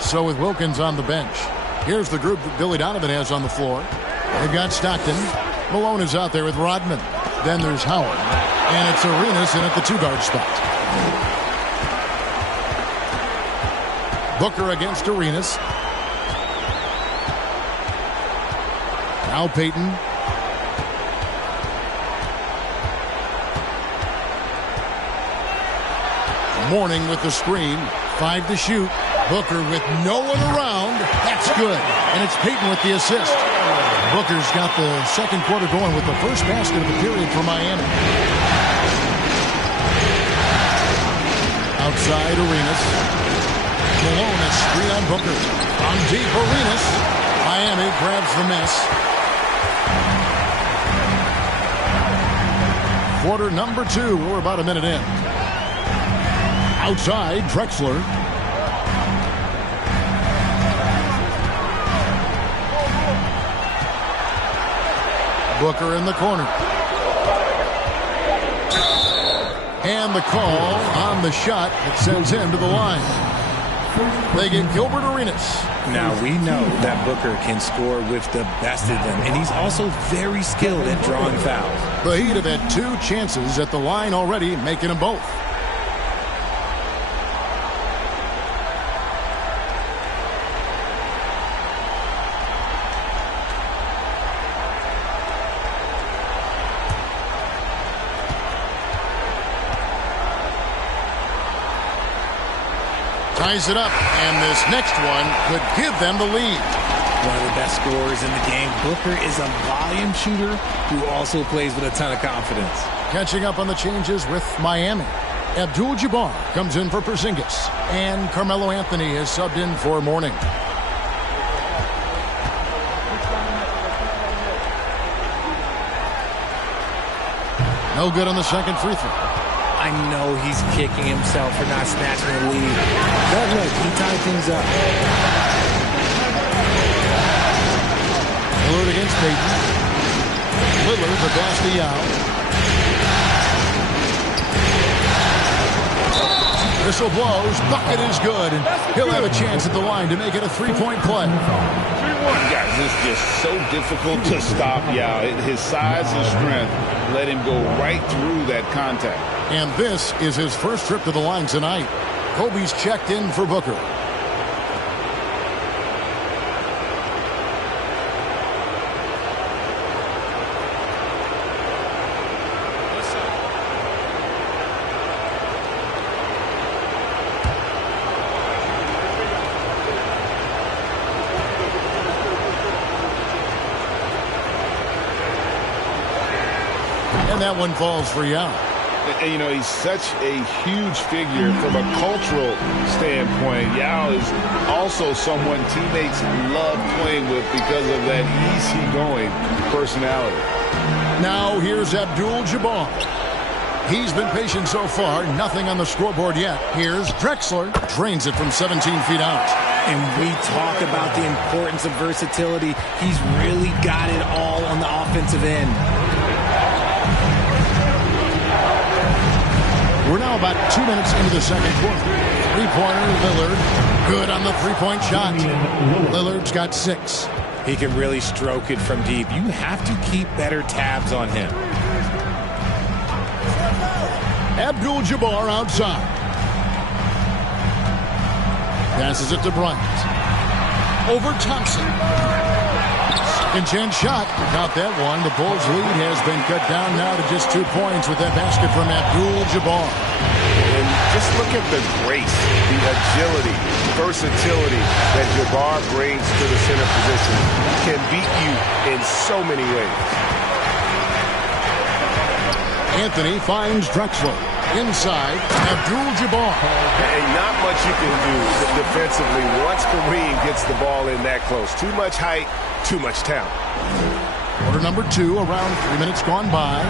So with Wilkins on the bench, here's the group that Billy Donovan has on the floor. They've got Stockton. Malone is out there with Rodman. Then there's Howard. And it's Arenas in at the 2-guard spot. Booker against Arenas. Now Payton. Mourning with the screen. 5 to shoot. Booker with no one around. That's good. And it's Payton with the assist. Booker's got the second quarter going with the first basket of the period for Miami. Outside Arenas. Malone is screen on Booker. On deep Arenas. Miami grabs the miss. Quarter number 2. We're about a minute in. Outside Drexler. Booker in the corner. And the call on the shot that sends him to the line. They get Gilbert Arenas. Now we know that Booker can score with the best of them, and he's also very skilled at drawing fouls. The Heat have had 2 chances at the line already, making them both. ties it up, and this next one could give them the lead. One of the best scorers in the game. Booker is a volume shooter who also plays with a ton of confidence. Catching up on the changes with Miami. Abdul-Jabbar comes in for Porzingis, and Carmelo Anthony is subbed in for Mourning. No good on the second free throw. I know he's kicking himself for not snatching the lead. But look, he tied things up. Lillard against Payton. Lillard the pass to Yao. Whistle blows. Bucket is good. And he'll have a chance at the line to make it a three-point play. Guys, it's just so difficult to stop Yao. His size and strength let him go right through that contact. And this is his first trip to the line tonight. Kobe's checked in for Booker. And that one falls for Yao. And, you know, he's such a huge figure from a cultural standpoint. Yao is also someone teammates love playing with because of that easygoing personality. Now here's Abdul-Jabbar. He's been patient so far. Nothing on the scoreboard yet. Here's Drexler. Drains it from 17 feet out. And we talk about the importance of versatility. He's really got it all on the offensive end. We're now about 2 minutes into the second quarter. Three-pointer, Lillard. Good on the three-point shot. Lillard's got 6. He can really stroke it from deep. You have to keep better tabs on him. Abdul-Jabbar outside. Passes it to Bryant. Over Thompson. Second chance shot. Got that one. The Bulls' lead has been cut down now to just 2 points with that basket from Abdul-Jabbar. And just look at the grace, the agility, versatility that Jabbar brings to the center position. He can beat you in so many ways. Anthony finds Drexler. Inside, Abdul-Jabbar. And not much you can do defensively once Kareem gets the ball in that close. Too much height, too much talent. Quarter number 2, around 3 minutes gone by.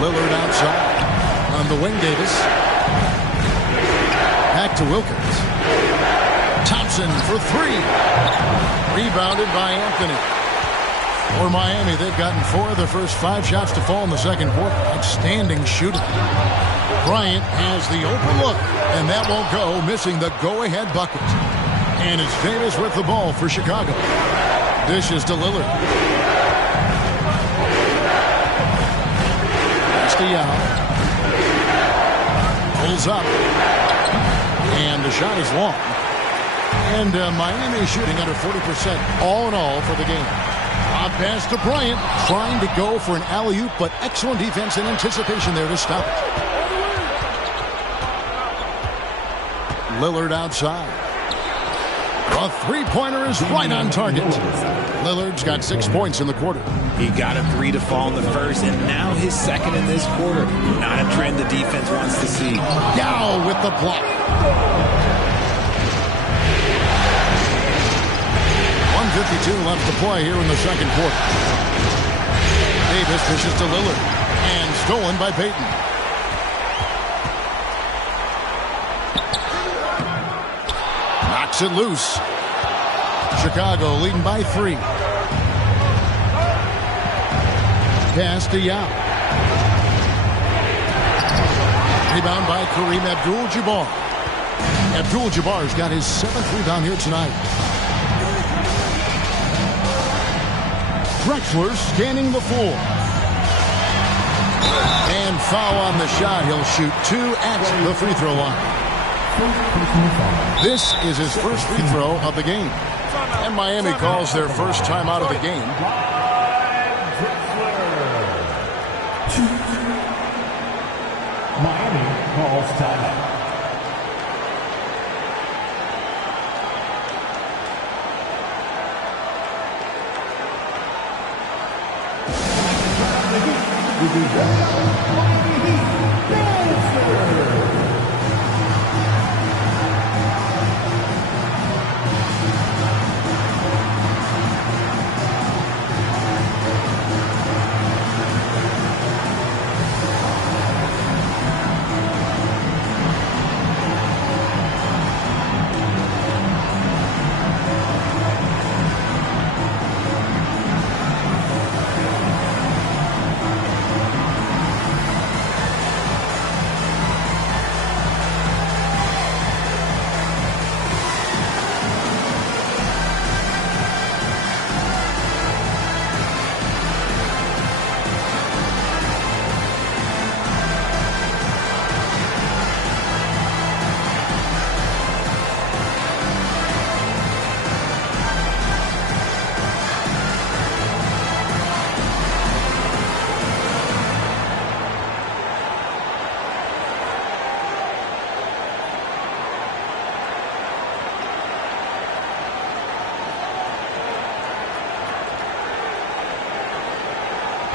Lillard outside. On the wing, Davis. Back to Wilkins. Thompson for 3. Rebounded by Anthony. For Miami, they've gotten 4 of their first 5 shots to fall in the second quarter. Outstanding shooting. Bryant has the open look, and that won't go, missing the go-ahead bucket. And it's Davis with the ball for Chicago. Dishes to Lillard. Yao. Pulls up. And the shot is long. And Miami shooting under 40% all in all for the game. A pass to Bryant, trying to go for an alley-oop, but excellent defense and anticipation there to stop it. Lillard outside. A three-pointer is right on target. Lillard's got 6 points in the quarter. He got a 3 to fall in the first, and now his second in this quarter. Not a trend the defense wants to see. Yao with the block. 1:52 left to play here in the second quarter. Davis pushes to Lillard. And stolen by Payton. Knocks it loose. Chicago leading by 3. Pass to Yao. Rebound by Kareem Abdul-Jabbar. Abdul-Jabbar's got his 7th rebound here tonight. Drexler scanning the floor. And foul on the shot. He'll shoot 2 at the free throw line. This is his first free throw of the game. And Miami calls their first time out of the game. Miami False timeout.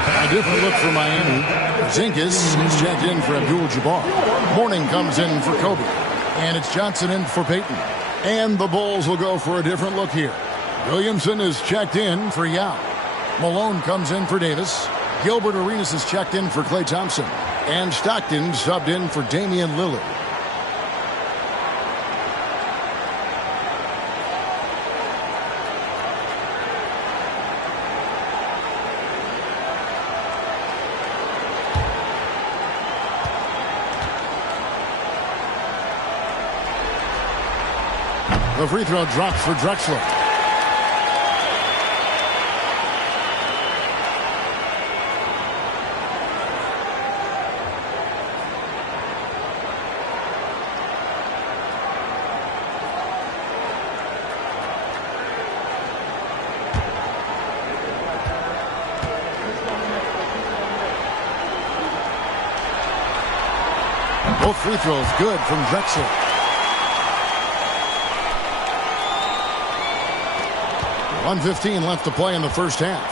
A different look for Miami. Zinkis is checked in for Abdul-Jabbar. Mourning comes in for Kobe. And it's Johnson in for Payton. And the Bulls will go for a different look here. Williamson is checked in for Yao. Malone comes in for Davis. Gilbert Arenas is checked in for Klay Thompson. And Stockton subbed in for Damian Lillard. The free throw drops for Drexler. Both free throws good from Drexler. 1:15 left to play in the first half.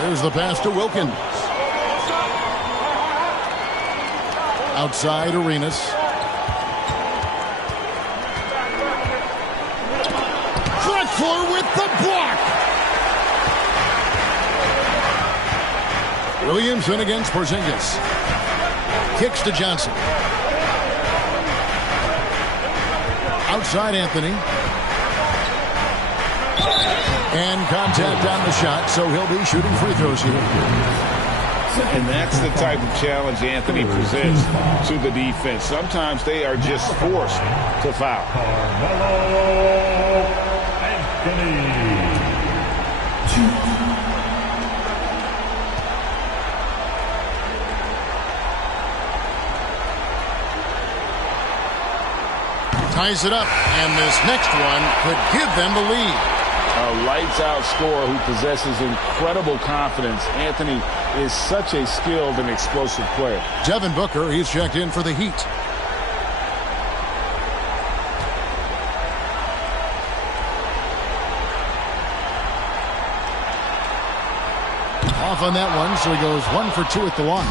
There's the pass to Wilkins. Outside Arenas. Drexler with the block. Williamson against Porzingis. Kicks to Johnson. Outside Anthony. And contact on the shot, so he'll be shooting free throws here. And that's the type of challenge Anthony presents to the defense. Sometimes they are just forced to foul. Carmelo Anthony. Ties it up, and this next one could give them the lead. A lights-out scorer who possesses incredible confidence. Anthony is such a skilled and explosive player. Devin Booker, he's checked in for the Heat. Off on that one, so he goes 1 for 2 at the line.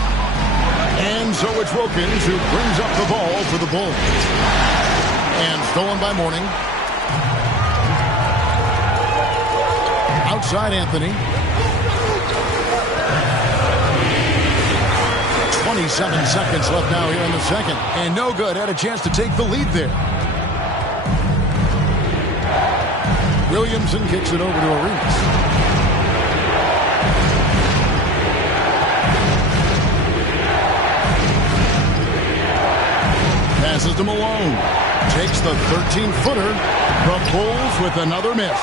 And so it's Wilkins who brings up the ball for the Bulls. And stolen by Mourning. Outside Anthony. 27 seconds left now here in the second. And no good. Had a chance to take the lead there. Williamson kicks it over to Arenas. Passes to Malone. Takes the 13-footer. The Bulls with another miss.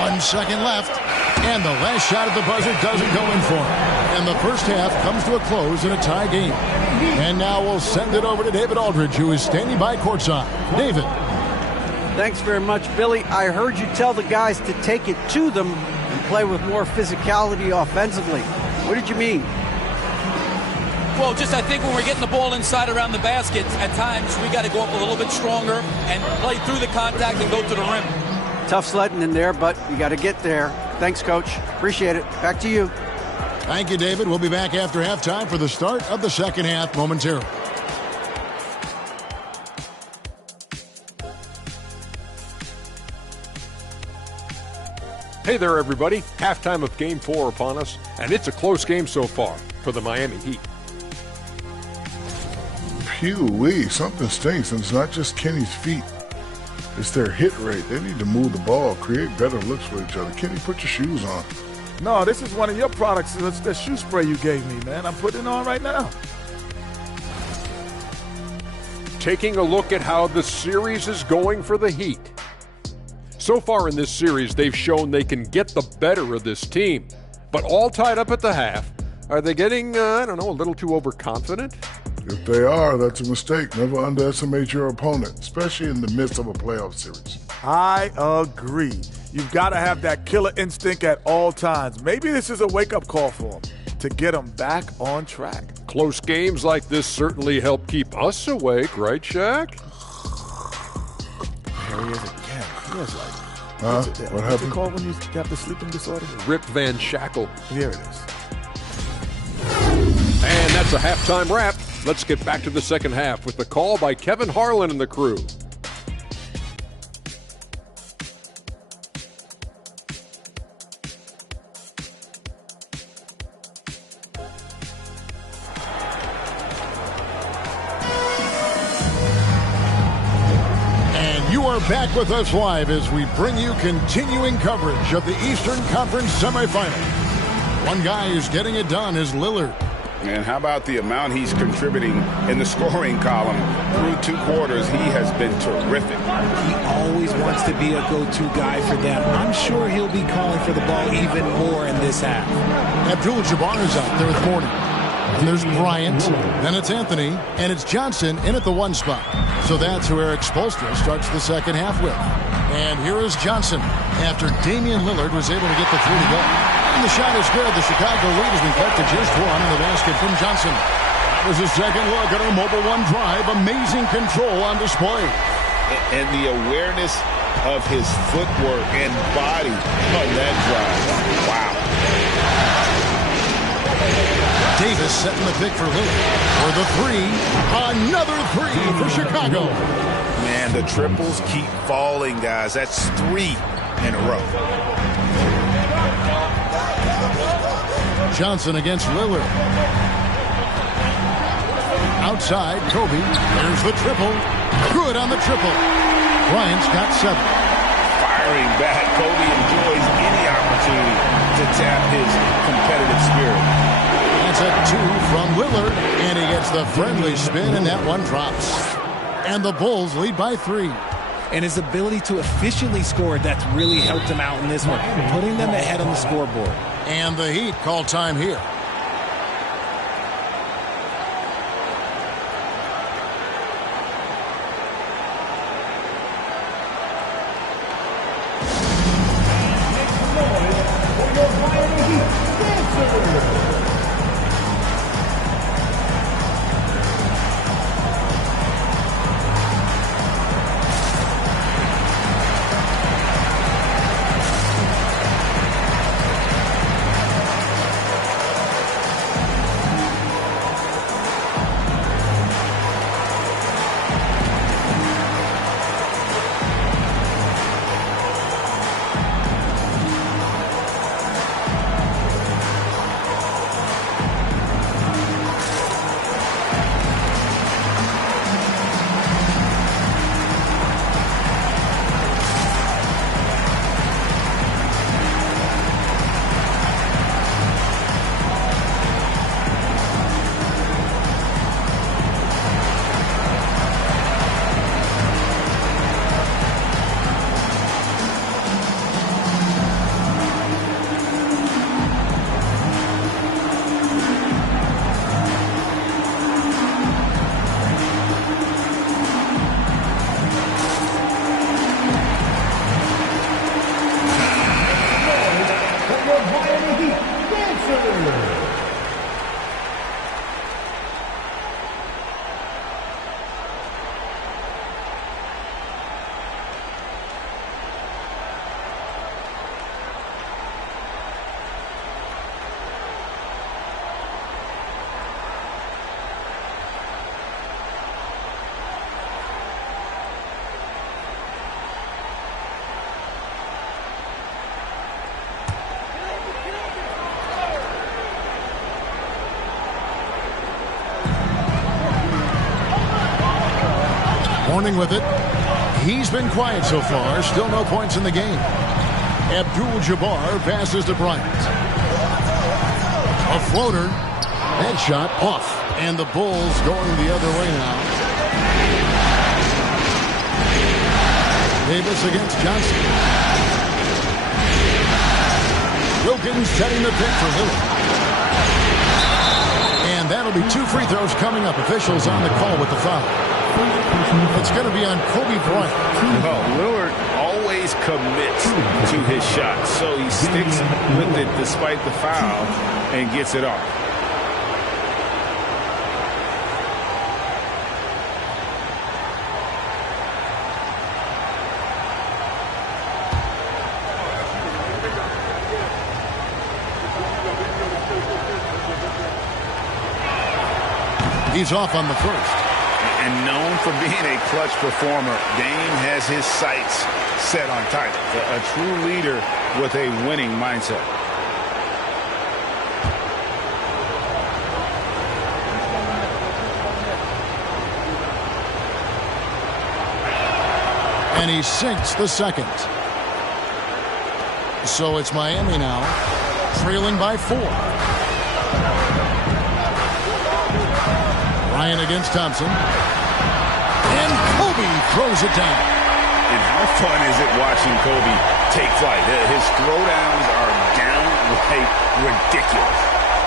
1 second left, and the last shot at the buzzer doesn't go in for him. And the first half comes to a close in a tie game. And now we'll send it over to David Aldridge, who is standing by courtside. David. Thanks very much, Billy. I heard you tell the guys to take it to them and play with more physicality offensively. What did you mean? Well, I think when we're getting the ball inside around the basket, at times we got to go up a little bit stronger and play through the contact and go to the rim. Tough sledding in there, but you got to get there. Thanks, Coach. Appreciate it. Back to you. Thank you, David. We'll be back after halftime for the start of the second half momentarily. Hey there, everybody. Halftime of Game 4 upon us, and it's a close game so far for the Miami Heat. Phew-wee, something stinks, and it's not just Kenny's feet. It's their hit rate. They need to move the ball, create better looks for each other. Kenny, put your shoes on. No, this is one of your products. It's the shoe spray you gave me, man. I'm putting it on right now. Taking a look at how the series is going for the Heat. So far in this series, they've shown they can get the better of this team. But all tied up at the half, are they getting, a little too overconfident? If they are, that's a mistake. Never underestimate your opponent, especially in the midst of a playoff series. I agree. You've got to have that killer instinct at all times. Maybe this is a wake-up call for them to get them back on track. Close games like this certainly help keep us awake, right, Shaq? There he is again. He was like, what happened? What's it called when you have the sleeping disorder? Rip Van Shackle. Here it is. And that's a halftime wrap. Let's get back to the second half with the call by Kevin Harlan and the crew. And you are back with us live as we bring you continuing coverage of the Eastern Conference semifinal. One guy who's getting it done is Lillard. And how about the amount he's contributing in the scoring column? Through 2 quarters, he has been terrific. He always wants to be a go-to guy for them. I'm sure he'll be calling for the ball even more in this half. Abdul-Jabbar is out there with Mourning. And there's Bryant, then it's Anthony, and it's Johnson in at the 1 spot. So that's who Eric Spoelstra starts the second half with. And here is Johnson after Damian Lillard was able to get the 3 to go. And the shot is good. The Chicago lead has been cut to just 1 in the basket from Johnson. That was a second look at our Mobile One drive. Amazing control on display. And the awareness of his footwork and body on that drive. Wow. Davis setting the pick for Lillard. For the 3. Another 3 for Chicago. Man, the triples keep falling, guys. That's 3 in a row. Johnson against Lillard. Outside, Kobe. There's the triple. Good on the triple. Bryant's got 7. Firing back. Kobe enjoys any opportunity to tap his competitive spirit. That's a 2 from Lillard. And he gets the friendly spin, and that one drops. And the Bulls lead by 3. And his ability to efficiently score, that's really helped him out in this one, putting them ahead on the scoreboard. And the Heat call time here. Mourning with it. He's been quiet so far. Still no points in the game. Abdul-Jabbar passes to Bryant. A floater. That shot off. And the Bulls going the other way now. Davis against Johnson. Wilkins setting the pick for Lillard. And that'll be 2 free throws coming up. Officials on the call with the foul. It's going to be on Kobe Bryant. Well, Lillard always commits to his shot, so he sticks with it despite the foul and gets it off. He's off on the first. And known for being a clutch performer, Dame has his sights set on titles. A true leader with a winning mindset. And he sinks the second. So it's Miami now, trailing by 4. Ryan against Thompson. And Kobe throws it down. And how fun is it watching Kobe take flight? His throwdowns are downright ridiculous.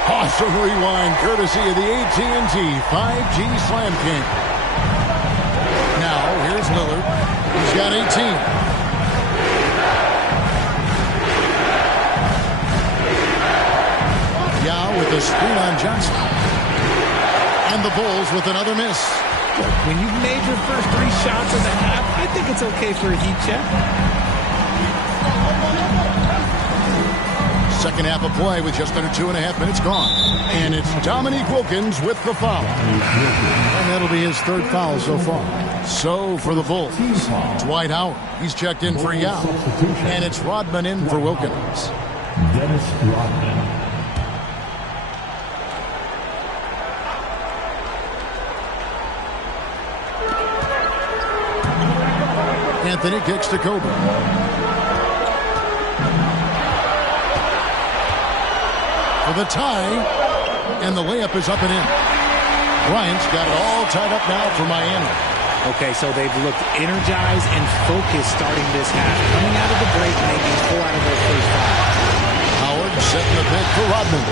Awesome rewind courtesy of the AT&T 5G Slam King. Now, here's Lillard. He's got 18. Yao with the screen on Johnson. And the Bulls with another miss. Look, when you've made your first 3 shots in the half, I think it's okay for a heat check. Second half of play with just under 2.5 minutes gone. And it's Dominique Wilkins with the foul. And that'll be his 3rd foul so far. So for the Bulls, Dwight Howard. He's checked in for Yao. And it's Rodman in for Wilkins. Dennis Rodman. Anthony kicks to Kobe. For the tie, and the layup is up and in. Bryant's got it all tied up now for Miami. Okay, so they've looked energized and focused starting this half. Coming out of the break, making 4 out of their first 5. Howard setting the pick for Rodman.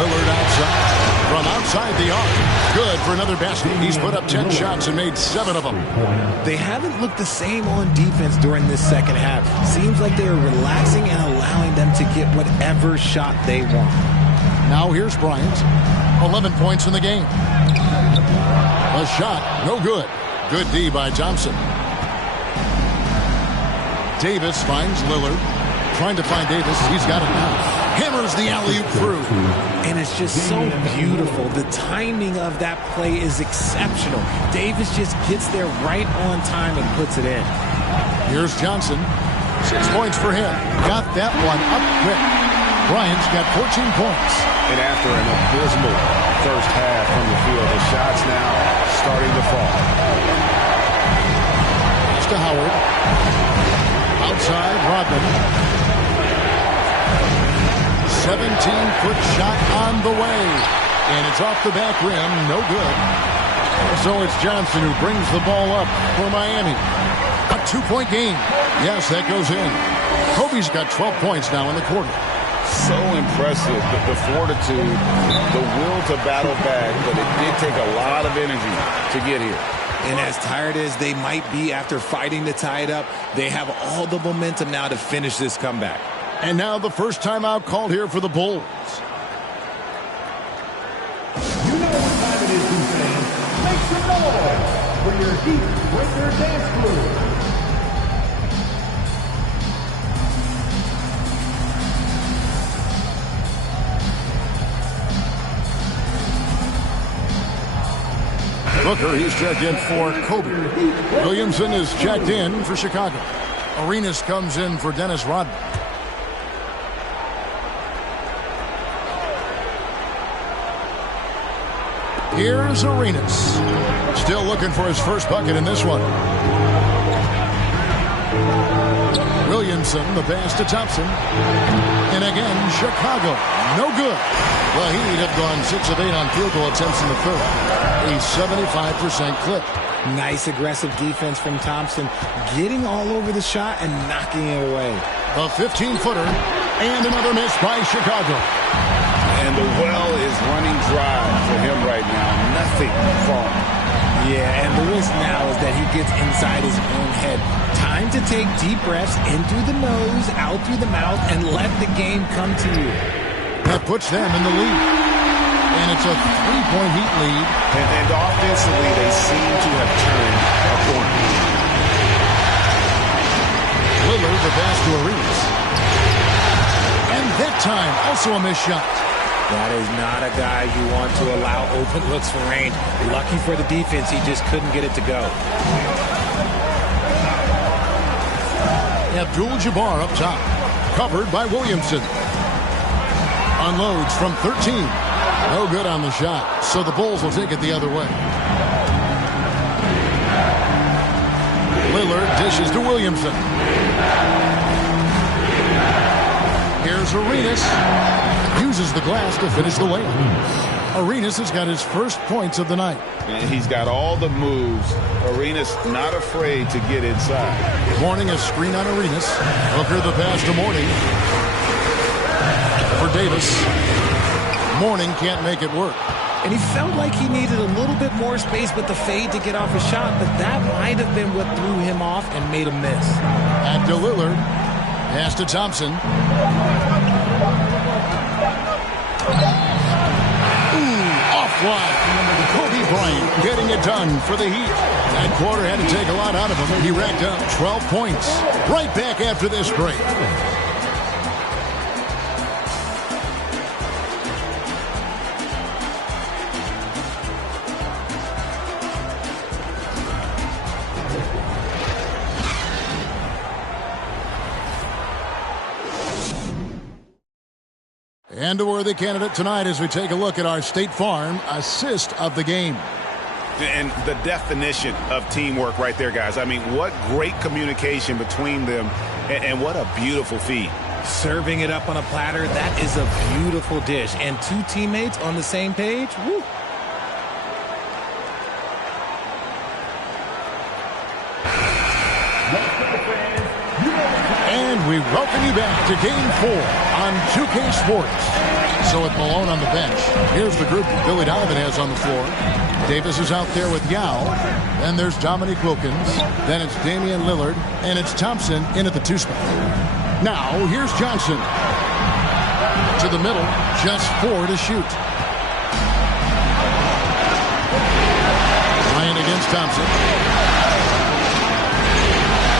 Lillard outside. From outside the arc. Good for another basket. He's put up 10 shots and made 7 of them. They haven't looked the same on defense during this second half. Seems like they are relaxing and allowing them to get whatever shot they want. Now here's Bryant. 11 points in the game. A shot, no good. Good D by Thompson. Davis finds Lillard. Trying to find Davis. He's got it now. Hammers the alley-oop through. And it's just so beautiful. The timing of that play is exceptional. Davis just gets there right on time and puts it in. Here's Johnson. 6 points for him. Got that one up quick. Bryant's got 14 points. And after an abysmal first half from the field, the shots now starting to fall. It's to Howard. Outside, Rodman. 17-foot shot on the way. And it's off the back rim. No good. So it's Johnson who brings the ball up for Miami. A 2-point game. Yes, that goes in. Kobe's got 12 points now in the quarter. So impressive, the fortitude, the will to battle back, but it did take a lot of energy to get here. And as tired as they might be after fighting to tie it up, they have all the momentum now to finish this comeback. And now the first timeout called here for the Bulls. You know what time it is, fans. Make some noise for your Heat Breaker Dance Crew. Booker, he's checked in for Kobe. Williamson is checked in for Chicago. Arenas comes in for Dennis Rodman. Here's Arenas. Still looking for his first bucket in this one. Williamson, the pass to Thompson. And again, Chicago. No good. The Heat have gone 6 of 8 on field goal attempts in the third. A 75% clip. Nice aggressive defense from Thompson. Getting all over the shot and knocking it away. A 15-footer. And another miss by Chicago. And the well is running dry for him right now. Nothing falling. Yeah, and the risk now is that he gets inside his own head. Time to take deep breaths in through the nose, out through the mouth, and let the game come to you. That puts them in the lead. And it's a 3-point Heat lead. And offensively, they seem to have turned a corner. Lillard, the pass to Arenas. And that time, also a missed shot. That is not a guy you want to allow open looks for rain. Lucky for the defense, he just couldn't get it to go. Abdul-Jabbar up top. Covered by Williamson. Unloads from 13. No good on the shot, so the Bulls will take it the other way. Lillard dishes to Williamson. Here's Arenas. Uses the glass to finish the layup. Arenas has got his first points of the night. And he's got all the moves. Arenas not afraid to get inside. Mourning a screen on Arenas. Hooker the pass to Mourning. For Davis. Mourning can't make it work. And he felt like he needed a little bit more space with the fade to get off a shot, but that might have been what threw him off and made him miss. Back to Lillard. Pass to Thompson. Offline. Kobe Bryant getting it done for the Heat. That quarter had to take a lot out of him. He racked up 12 points. Right back after this break. And a worthy candidate tonight as we take a look at our State Farm assist of the game. And the definition of teamwork right there, guys. I mean, what great communication between them, and what a beautiful feed. Serving it up on a platter, that is a beautiful dish. And two teammates on the same page, woo. And we welcome you back to Game 4 on 2K Sports. So with Malone on the bench, here's the group that Billy Donovan has on the floor. Davis is out there with Yao. Then there's Dominique Wilkins. Then it's Damian Lillard. And it's Thompson in at the 2 spot. Now, here's Johnson. To the middle, just 4 to shoot. Ryan against Thompson.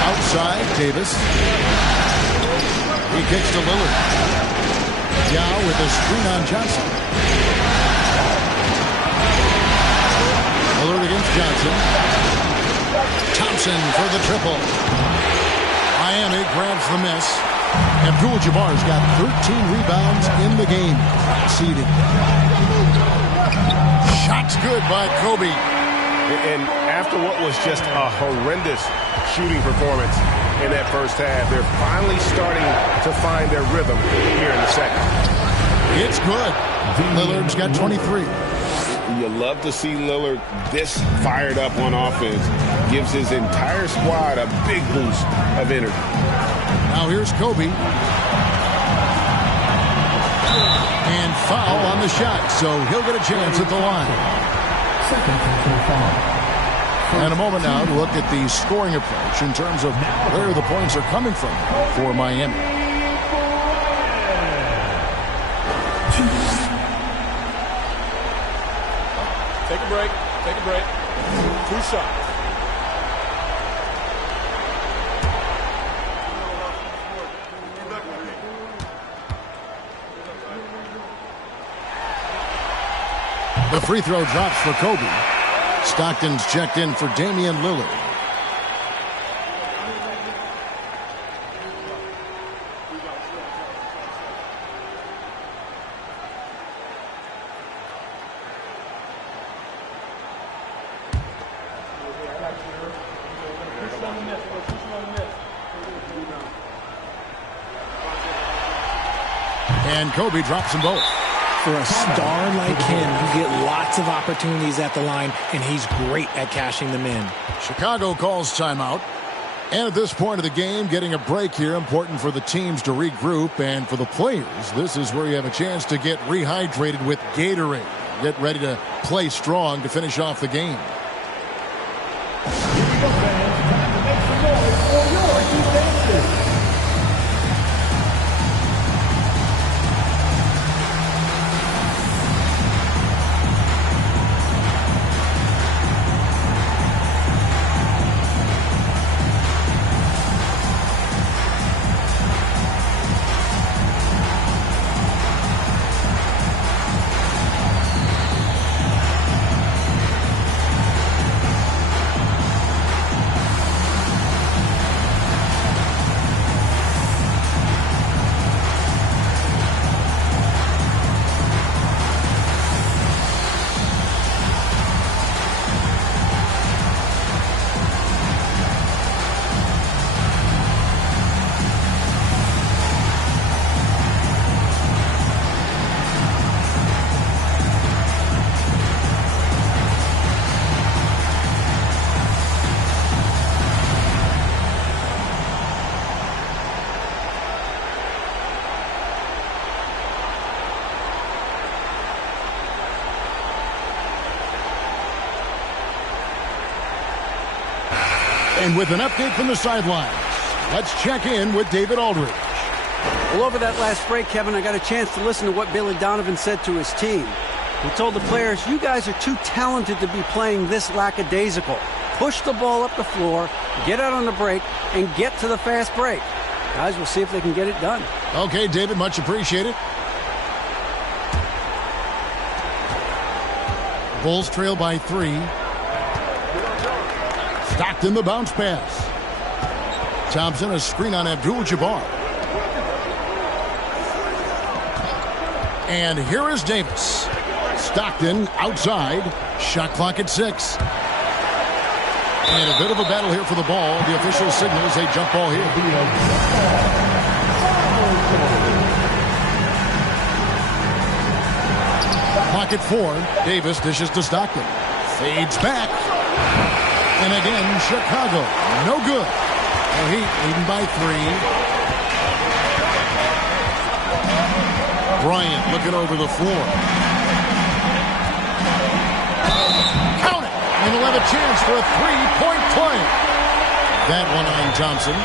Outside, Davis. He kicks to Lillard. Yao with a screen on Johnson. Lillard against Johnson. Thompson for the triple. Miami grabs the miss. Abdul-Jabbar's got 13 rebounds in the game. Seeding. Shots good by Kobe. And after what was just a horrendous shooting performance in that first half, they're finally starting to find their rhythm here in the second. It's good. Lillard's got 23. You love to see Lillard this fired up on offense. Gives his entire squad a big boost of energy. Now here's Kobe. And foul on the shot, so he'll get a chance at the line. And a moment now to look at the scoring approach in terms of where the points are coming from for Miami. Take a break. Take a break. 2 shots. The free throw drops for Kobe. Stockton's checked in for Damian Lillard. And Kobe drops them both. For a star like him, you get lots of opportunities at the line, and he's great at cashing them in. Chicago calls timeout. And at this point of the game, getting a break here, important for the teams to regroup. And for the players, this is where you have a chance to get rehydrated with Gatorade. Get ready to play strong to finish off the game. And with an update from the sidelines, let's check in with David Aldridge. Well, over that last break, Kevin, I got a chance to listen to what Billy Donovan said to his team. He told the players, you guys are too talented to be playing this lackadaisical. Push the ball up the floor, get out on the break, and get to the fast break. Guys, we'll see if they can get it done. Okay, David, much appreciated. Bulls trail by 3. Stockton the bounce pass. Thompson a screen on Abdul-Jabbar. And here is Davis. Stockton outside. Shot clock at 6. And a bit of a battle here for the ball. The official signals a jump ball here. Clock at 4. Davis dishes to Stockton. Fades back. And again, Chicago, no good. The Heat leading by 3. Bryant looking over the floor. Count it! And he'll have a chance for a 3-point play. That one on Thompson.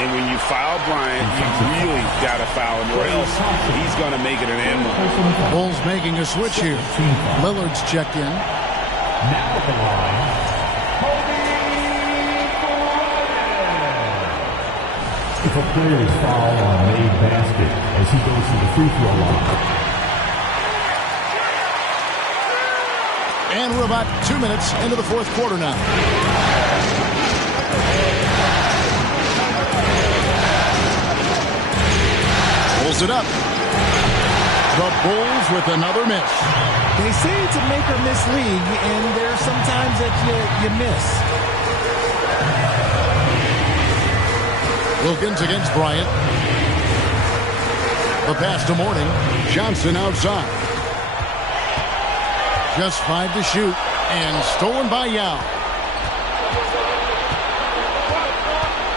And when you foul Bryant, you really got to foul him, or else he's going to make it an and one. Bulls making a switch here. Lillard's checked in. Now at the line, if a player is fouled on a made basket as he goes to the free throw line. And we're about 2 minutes into the fourth quarter now. Pulls it up. The Bulls with another miss. They say it's a make or miss league, and there's sometimes that you miss. Wilkins against Bryant. The pass to Mourning. Johnson outside. Just 5 to shoot. And stolen by Yao.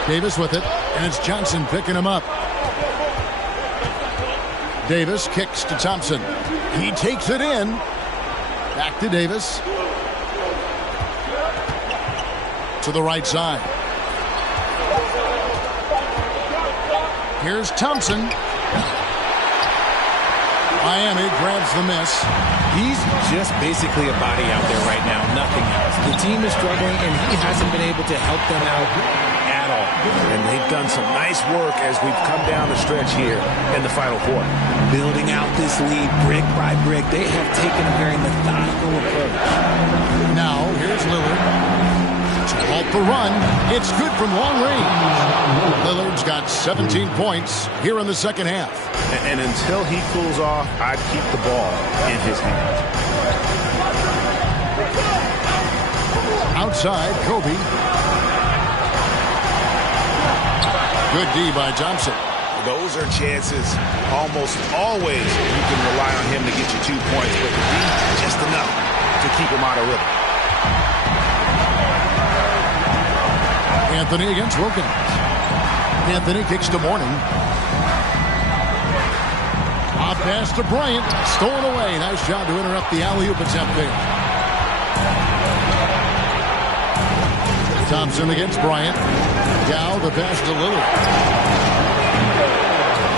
Davis with it. And it's Johnson picking him up. Davis kicks to Thompson. He takes it in. Back to Davis. To the right side. Here's Thompson. Miami grabs the miss. He's just basically a body out there right now, nothing else. The team is struggling, and he hasn't been able to help them out at all. And they've done some nice work as we've come down the stretch here in the final quarter. Building out this lead brick by brick. They have taken a very methodical approach. Now, here's Lillard. To halt the run. It's good from long range. Lillard's got 17 points here in the second half. And until he cools off, I'd keep the ball in his hands. Outside, Kobe. Good D by Thompson. those are chances almost always you can rely on him to get you 2 points, but to be just enough to keep him out of rhythm. Anthony against Wilkins. Anthony kicks to Mourning. A pass to Bryant. Stolen away. Nice job to interrupt the alley-oop attempt there. Thompson against Bryant. Gal, the pass to Lillard.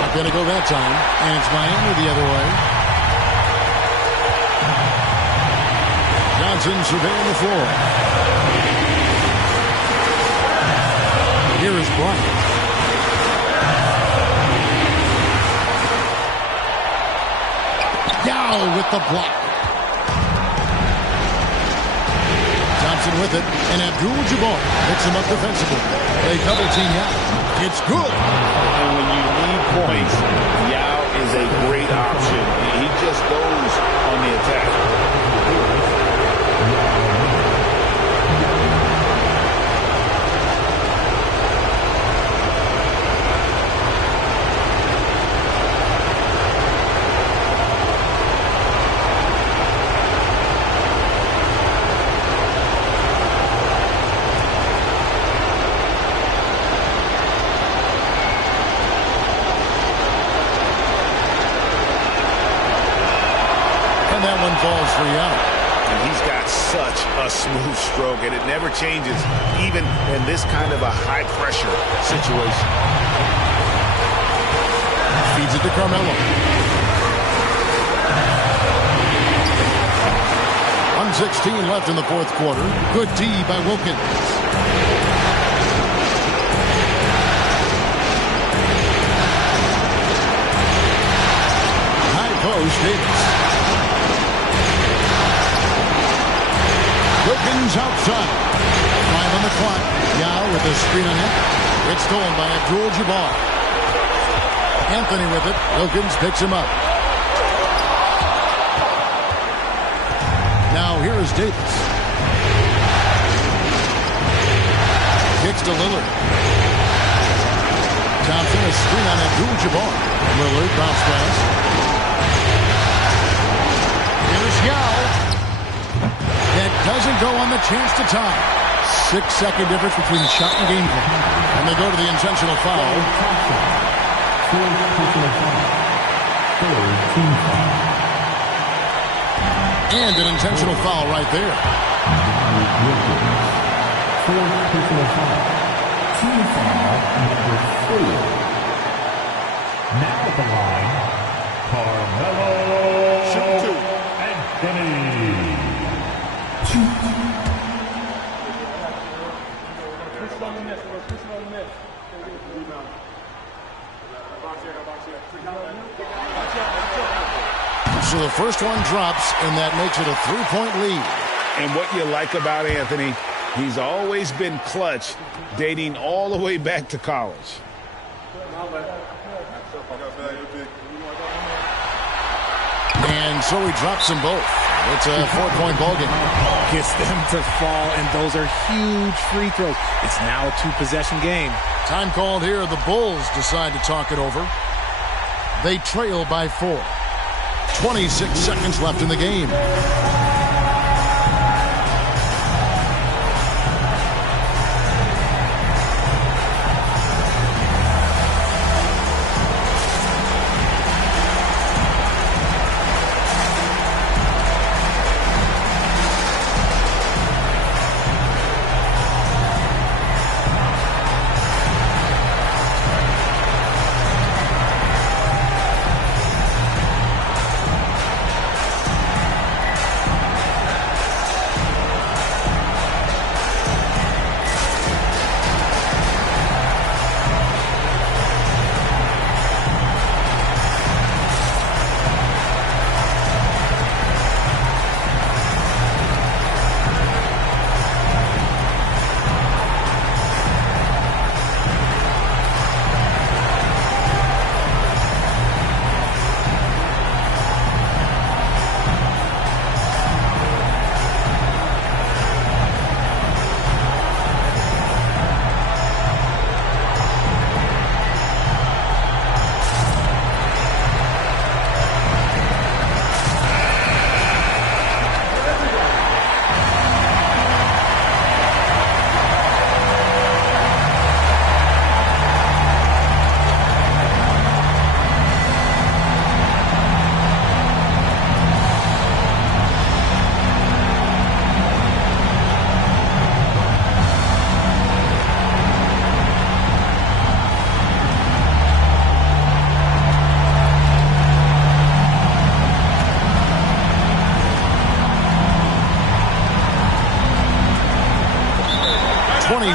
Not going to go that time. And it's Miami the other way. Johnson surveying the floor. Here is Bryant. Gal with the block. Johnson with it, and Abdul-Jabbar picks him up defensively. They double team Yao. It's good. And when you need points, Yao is a great option. He just goes on the attack. Falls for Yao. And he's got such a smooth stroke, and it never changes, even in this kind of a high-pressure situation. Feeds it to Carmelo. 1:16 left in the fourth quarter. Good D by Wilkins. High post, Davis. Wilkins outside. 5 on the clock. Yao with a screen on him. It's stolen by Abdul-Jabbar. Anthony with it. Wilkins picks him up. Now here is Davis. Kicks to Lillard. Thompson a screen on Abdul-Jabbar. Lillard bounce pass. Here's Yao. That doesn't go on the chance to tie. 6-second difference between shot and game clock. And they go to the intentional foul. And an intentional foul right there. Team foul number 4. Now at the line, Carmelo Anthony. So the first one drops, and that makes it a 3-point lead. And what you like about Anthony, he's always been clutch, dating all the way back to college. And so he drops them both. It's a 4-point ballgame. Gets them to fall, and those are huge free throws. It's now a 2-possession game. Time called here. The Bulls decide to talk it over. They trail by 4. 26 seconds left in the game.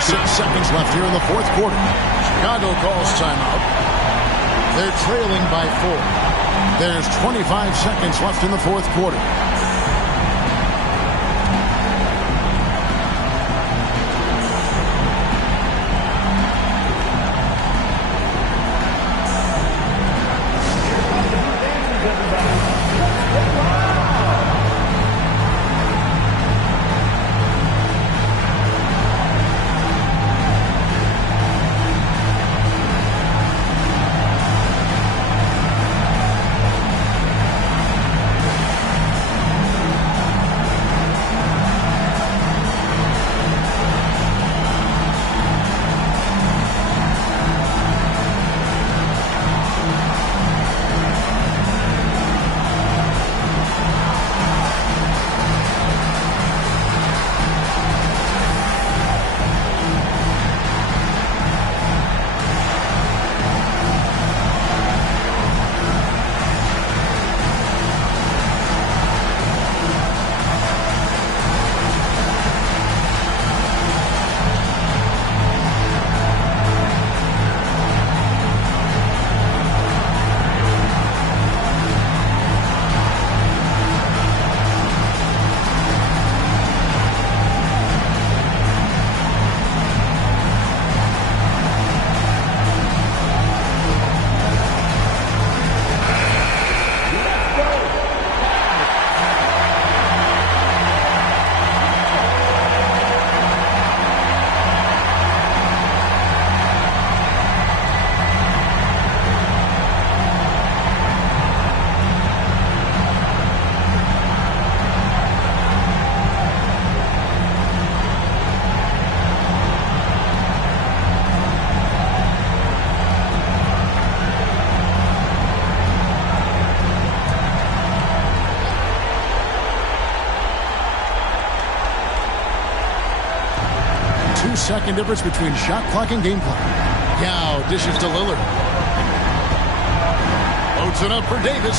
seconds left here in the fourth quarter. Chicago calls timeout. They're trailing by 4. There's 25 seconds left in the fourth quarter. Second difference between shot clock and game clock. Yao dishes to Lillard. Loads it up for Davis.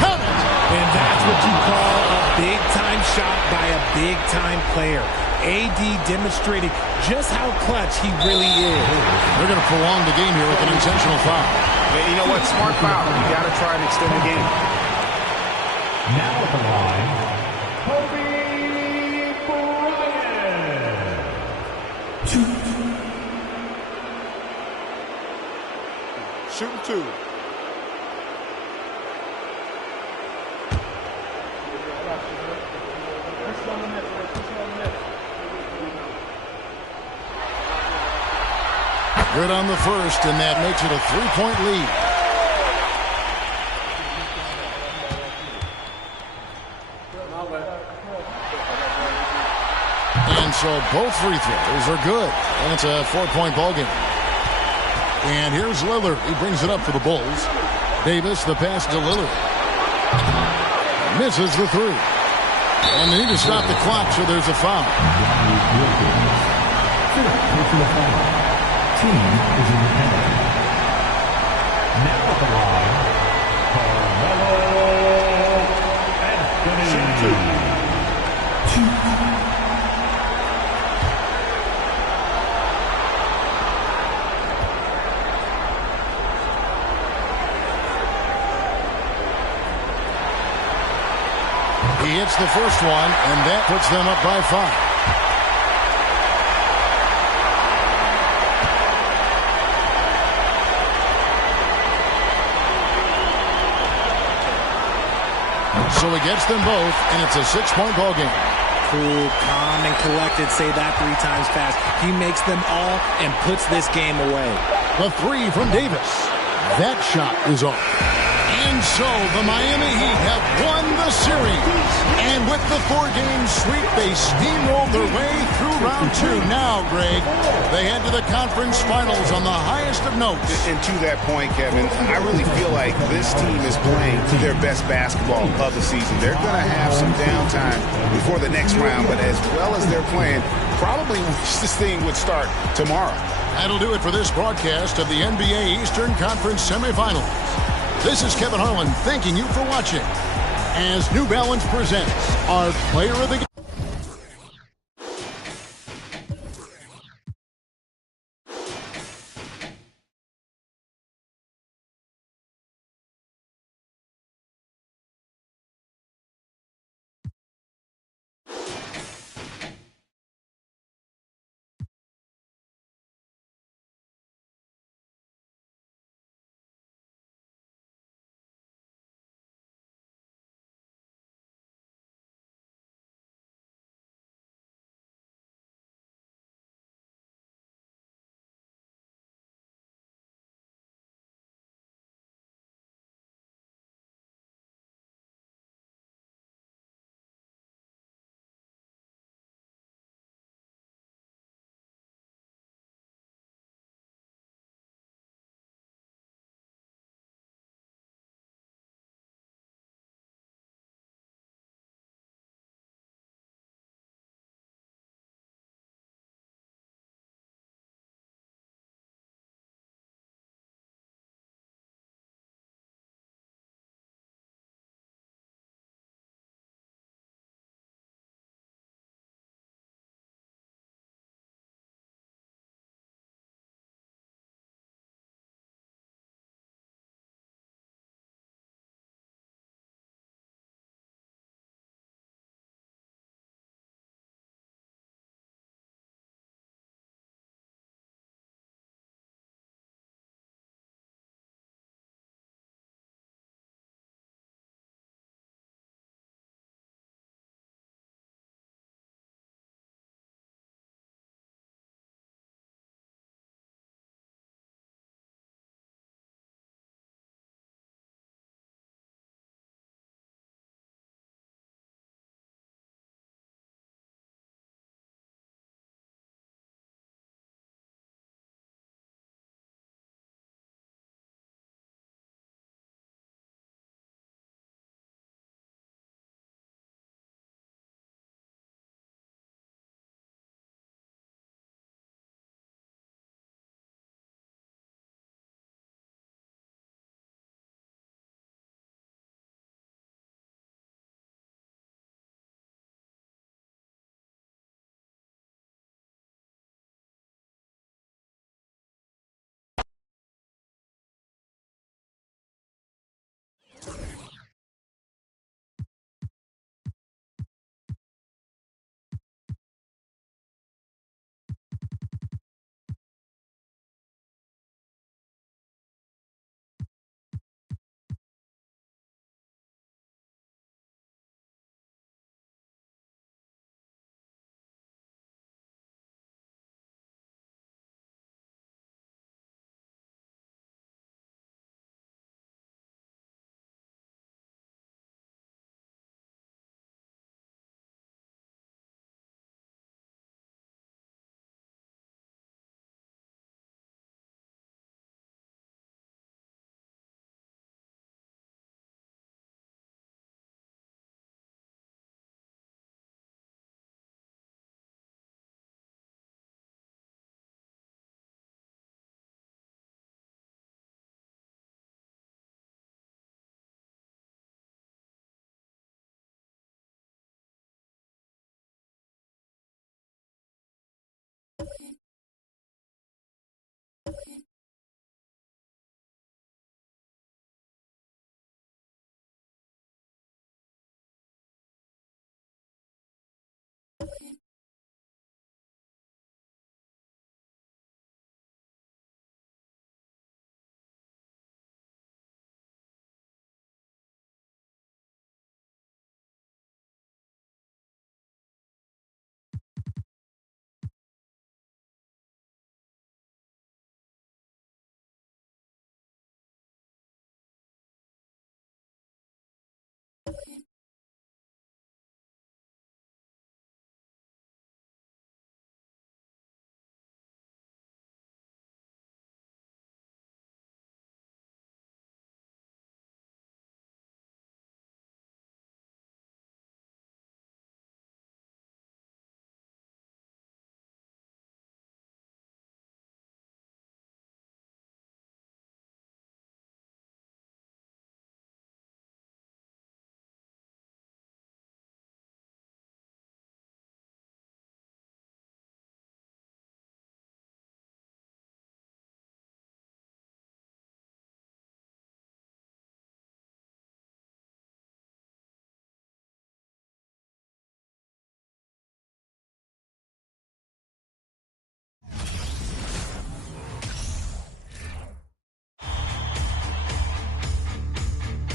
Count it! And that's what you call a big-time shot by a big-time player. AD demonstrated just how clutch he really is. They're going to prolong the game here with an intentional foul. Yeah, you know what? Smart foul. You got to try and extend the game. Now at the line, Kobe Bryant. Shooting 2. Good on the first, and that makes it a 3-point lead. And so both free throws are good, and it's a 4-point ballgame. And here's Lillard. He brings it up for the Bulls. Davis, the pass to Lillard. Misses the 3. And they need to stop the clock, so there's a foul. Team is in the penalty. Now at the line, Carmelo Anthony. He hits the first one, and that puts them up by 5. So he gets them both, and it's a 6-point ball game. Cool, calm, and collected. Say that 3 times fast. He makes them all and puts this game away. The 3 from Davis. That shot is off. And so the Miami Heat have won the series. And with the 4-game sweep, they steamrolled their way through round 2. Now, Greg, they head to the conference finals on the highest of notes. And to that point, Kevin, I really feel like this team is playing their best basketball of the season. They're going to have some downtime before the next round, but as well as they're playing, probably wish this thing would start tomorrow. That'll do it for this broadcast of the NBA Eastern Conference semifinals. This is Kevin Harlan thanking you for watching as New Balance presents our Player of the Game.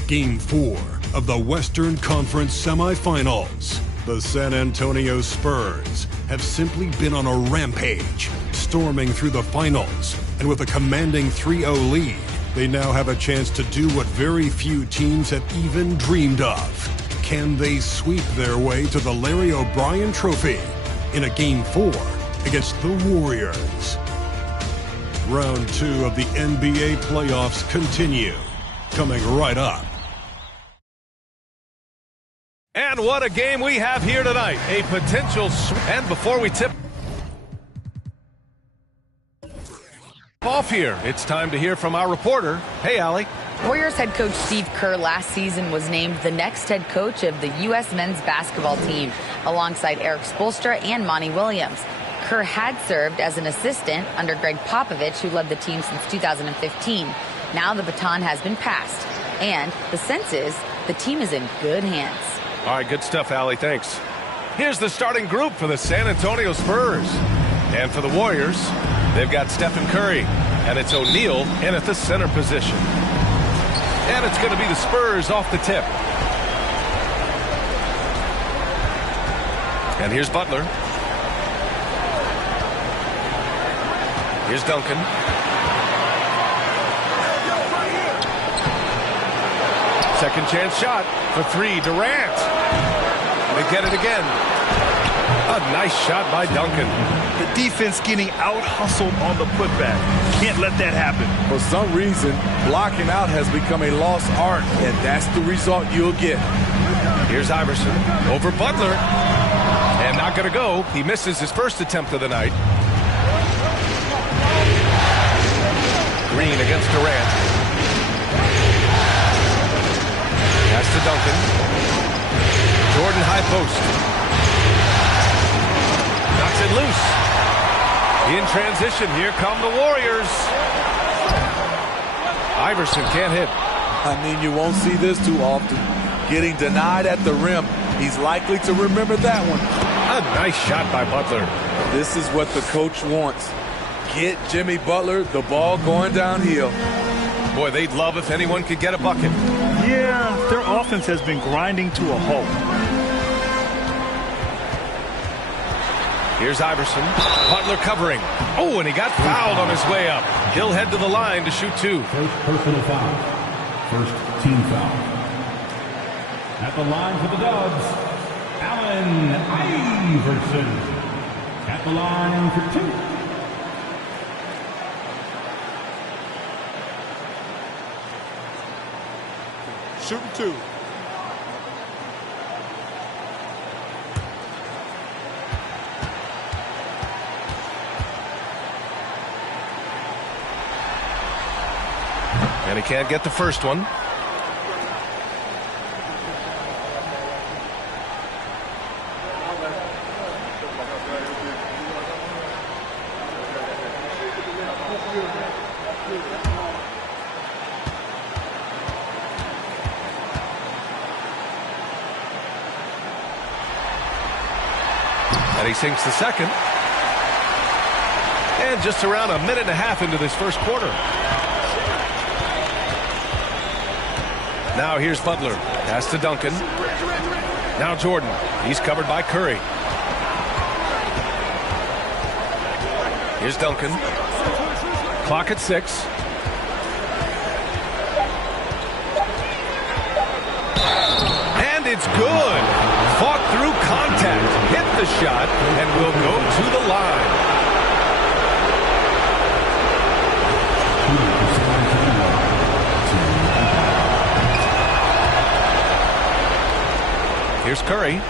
Game 4 of the Western Conference Semifinals. The San Antonio Spurs have simply been on a rampage, storming through the finals, and with a commanding 3-0 lead, they now have a chance to do what very few teams have even dreamed of. Can they sweep their way to the Larry O'Brien Trophy in a Game 4 against the Warriors? Round 2 of the NBA playoffs continue, coming right up. And what a game we have here tonight. A potential and before we tip off here, it's time to hear from our reporter. Hey, Allie. Warriors head coach Steve Kerr last season was named the next head coach of the U.S. men's basketball team, alongside Eric Spoelstra and Monty Williams. Kerr had served as an assistant under Greg Popovich, who led the team since 2015. Now the baton has been passed, and the sense is the team is in good hands. All right, good stuff, Allie. Thanks. Here's the starting group for the San Antonio Spurs. And for the Warriors, they've got Stephen Curry, and it's O'Neal in at the center position. And it's going to be the Spurs off the tip. And here's Butler. Here's Duncan. Second chance shot for three. Durant. They get it again. A nice shot by Duncan. The defense getting out-hustled on the putback. Can't let that happen. For some reason, blocking out has become a lost art, and that's the result you'll get. Here's Iverson over Butler. And not going to go. He misses his first attempt of the night. Green against Durant. Pass to Duncan. Jordan high post. Knocks it loose. In transition, here come the Warriors. Iverson can't hit. I mean, you won't see this too often. Getting denied at the rim. He's likely to remember that one. A nice shot by Butler. This is what the coach wants. Get Jimmy Butler the ball going downhill. Boy, they'd love if anyone could get a bucket. Yeah, their offense has been grinding to a halt. Here's Iverson. Butler covering. Oh, and he got fouled on his way up. He'll head to the line to shoot two. First personal foul. First team foul. At the line for the Dubs, Allen Iverson. At the line for two. Shooting two. And he can't get the first one. And he sinks the second. And just around a minute and a half into this first quarter. Now here's Butler. Pass to Duncan. Now Jordan. He's covered by Curry. Here's Duncan. Clock at 6. And it's good. Fought through contact. Hit the shot and will go to the line. Here's Curry.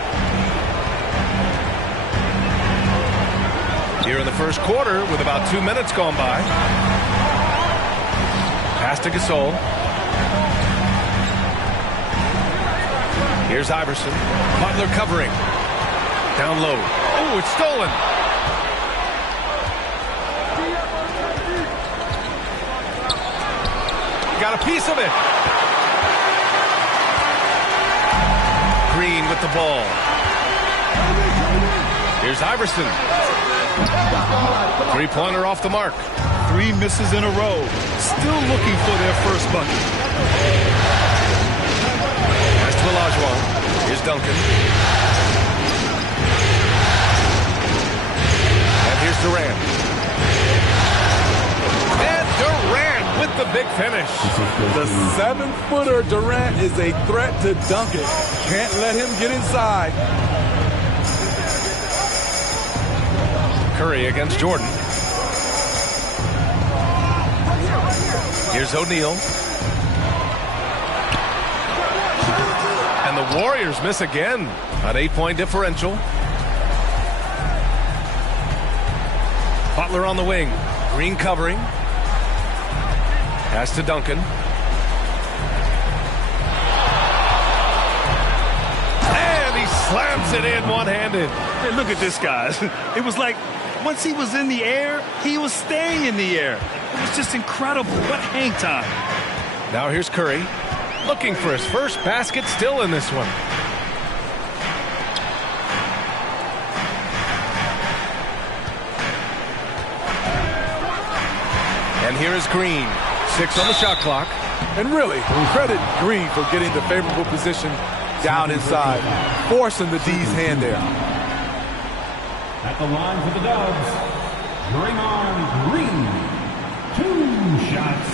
Here in the first quarter with about 2 minutes gone by. Pass to Gasol. Here's Iverson. Butler covering. Down low. Oh, it's stolen. Got a piece of it. Green with the ball. Here's Iverson. Three-pointer off the mark. 3 misses in a row. Still looking for their first bucket. Olajuwon. Here's Duncan. And here's Durant. And Durant with the big finish. The 7-footer Durant is a threat to Duncan. Can't let him get inside. Curry against Jordan. Here's O'Neal. And the Warriors miss again. An 8-point differential. Butler on the wing. Green covering. Pass to Duncan. And he slams it in one-handed. Hey, look at this, guys. It was like once he was in the air, he was staying in the air. It was just incredible. What hang time. Now here's Curry. Looking for his first basket, still in this one. And here is Green. 6 on the shot clock. And really, credit Green for getting the favorable position down inside, forcing the D's hand there. At the line for the Dubs, Draymond Green. 2 shots.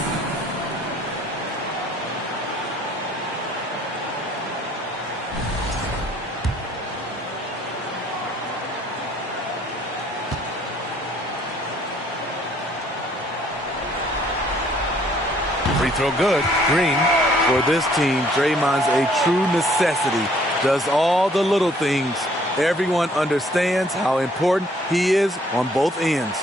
Free throw good. Green. For this team, Draymond's a true necessity. Does all the little things. Everyone understands how important he is on both ends.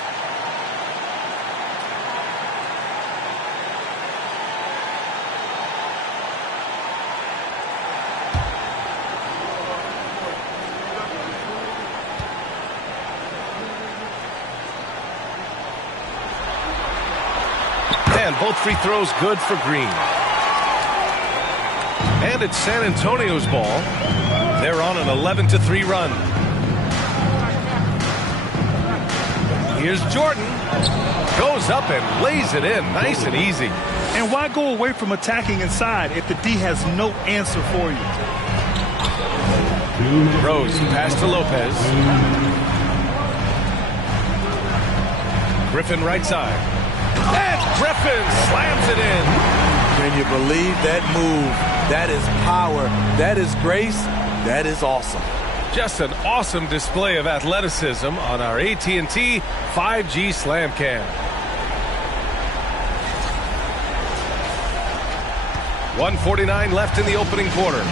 And both free throws good for Green. And it's San Antonio's ball. They're on an 11-3 run. Here's Jordan. Goes up and lays it in. Nice and easy. And why go away from attacking inside if the D has no answer for you? Rose, pass to Lopez. Griffin right side. And Griffin slams it in. Can you believe that move? That is power. That is grace. That is awesome. Just an awesome display of athleticism on our AT&T 5G Slam Cam. 1:49 left in the opening quarter.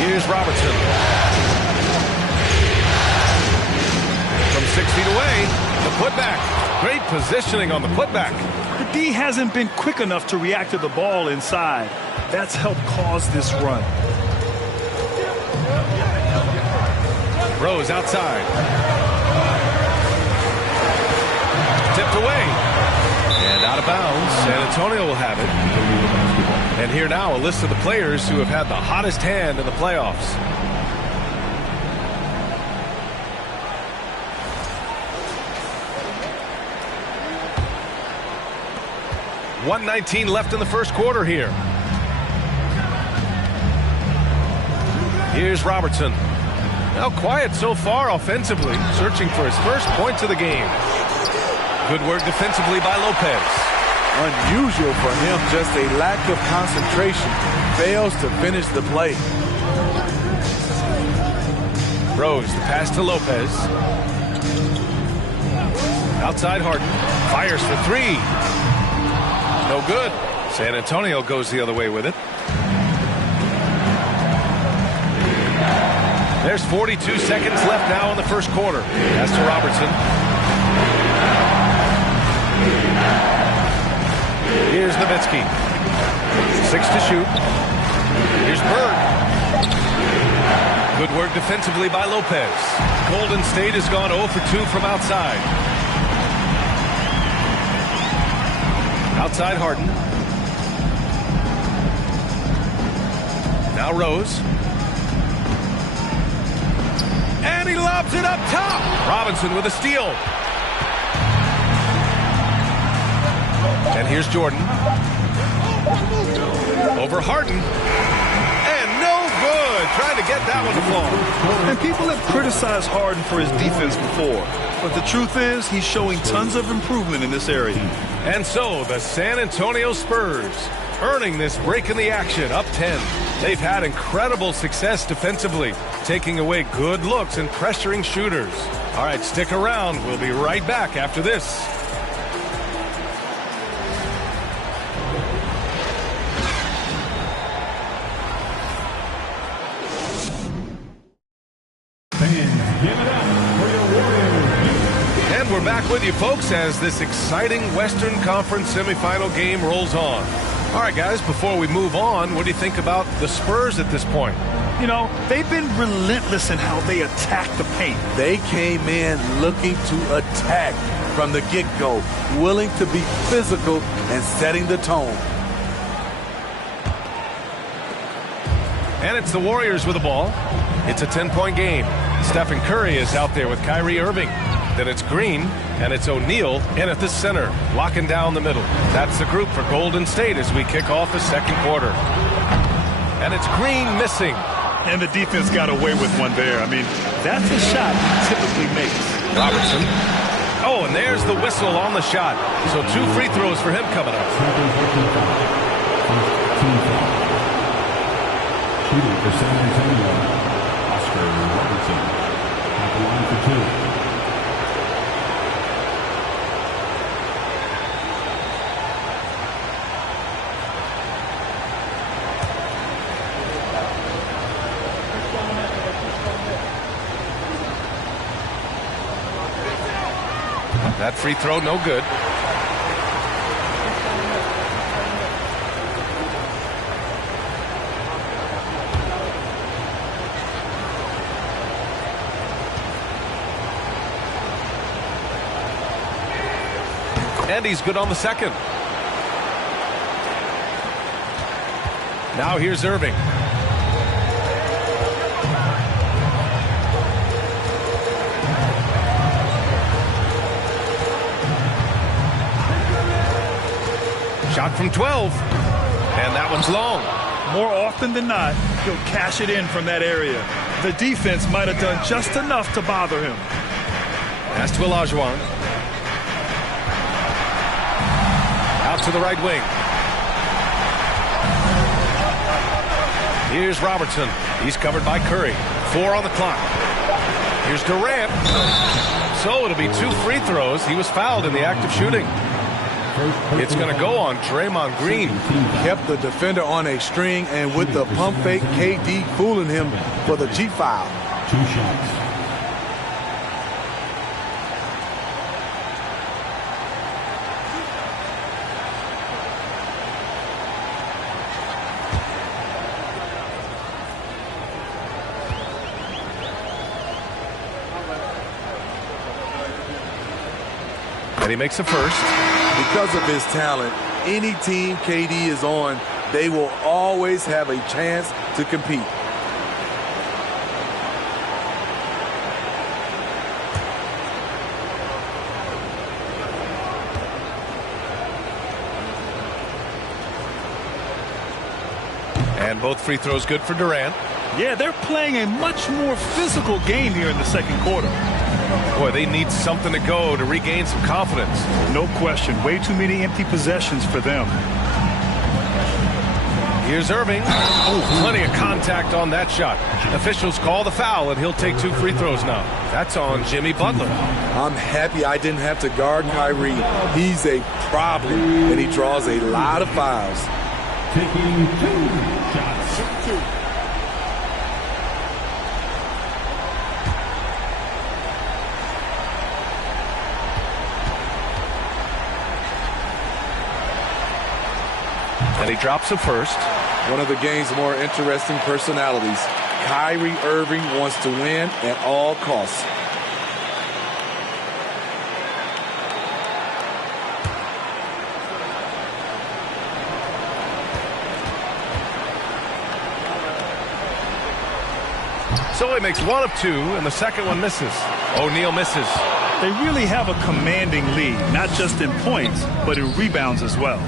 Here's Robertson. From 6 feet away, the putback. Great positioning on the putback. The D hasn't been quick enough to react to the ball inside. That's helped cause this run. Rose outside. Tipped away. And out of bounds. San Antonio will have it. And here now a list of the players who have had the hottest hand in the playoffs. .119 left in the first quarter here. Here's Robertson. Now quiet so far offensively, searching for his first points of the game. Good work defensively by Lopez. Unusual for him, just a lack of concentration. Fails to finish the play. Rose, the pass to Lopez. Outside Harden. Fires for three. No good. San Antonio goes the other way with it. There's 42 seconds left now in the first quarter. Pass to Robertson. Here's Nowitzki. 6 to shoot. Here's Bird. Good work defensively by Lopez. Golden State has gone 0 for 2 from outside. Outside Harden. Now Rose. And he lobs it up top. Robinson with a steal. And here's Jordan. over Harden. And no good. Trying to get that one to fall. And people have criticized Harden for his defense before. But the truth is, he's showing tons of improvement in this area. And so, the San Antonio Spurs earning this break in the action, up 10. They've had incredible success defensively, taking away good looks and pressuring shooters. All right, stick around. We'll be right back after this. And we're back with you, folks, as this exciting Western Conference semifinal game rolls on. All right, guys, before we move on, what do you think about the Spurs at this point? You know, they've been relentless in how they attack the paint. They came in looking to attack from the get-go, willing to be physical and setting the tone. And it's the Warriors with the ball. It's a 10-point game. Stephen Curry is out there with Kyrie Irving. Then it's Green, and it's O'Neal in at the center, locking down the middle. That's the group for Golden State as we kick off the second quarter. And it's Green missing. And the defense got away with one there. I mean, that's a shot he typically makes. Robertson. Oh, and there's the whistle on the shot. So 2 free throws for him coming up. Shooting for San Antonio, Oscar Robertson. At the line for 2. That free throw, no good. And he's good on the second. Now here's Irving. Shot from 12. And that one's long. More often than not, he'll cash it in from that area. The defense might have done just enough to bother him. Pass to Olajuwon. Out to the right wing. Here's Robertson. He's covered by Curry. 4 on the clock. Here's Durant. So it'll be 2 free throws. He was fouled in the act of shooting. It's going to go on Draymond Green. Kept the defender on a string, and with the pump fake, KD fooling him for the G foul. 2 shots. And he makes the first. Because of his talent, any team KD is on, they will always have a chance to compete. And both free throws good for Durant. Yeah, they're playing a much more physical game here in the second quarter. Boy, they need something to go to regain some confidence. No question. Way too many empty possessions for them. Here's Irving. Oh, plenty of contact on that shot. Officials call the foul, and he'll take 2 free throws now. That's on Jimmy Butler. I'm happy I didn't have to guard Kyrie. He's a problem, and he draws a lot of fouls. Taking 2 shots. And he drops the first. One of the game's more interesting personalities. Kyrie Irving wants to win at all costs. So he makes 1 of 2, and the second one misses. O'Neal misses. They really have a commanding lead, not just in points, but in rebounds as well.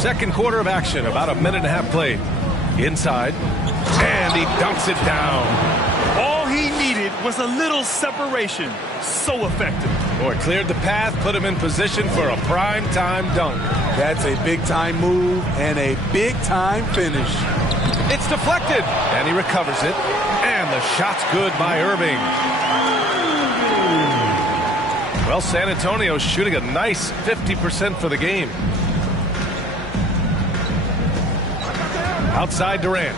Second quarter of action, about a minute and a half played. Inside, and he dunks it down. All he needed was a little separation. So effective. Boy, cleared the path, put him in position for a prime-time dunk. That's a big-time move and a big-time finish. It's deflected, and he recovers it. And the shot's good by Irving. Well, San Antonio's shooting a nice 50% for the game. Outside Durant.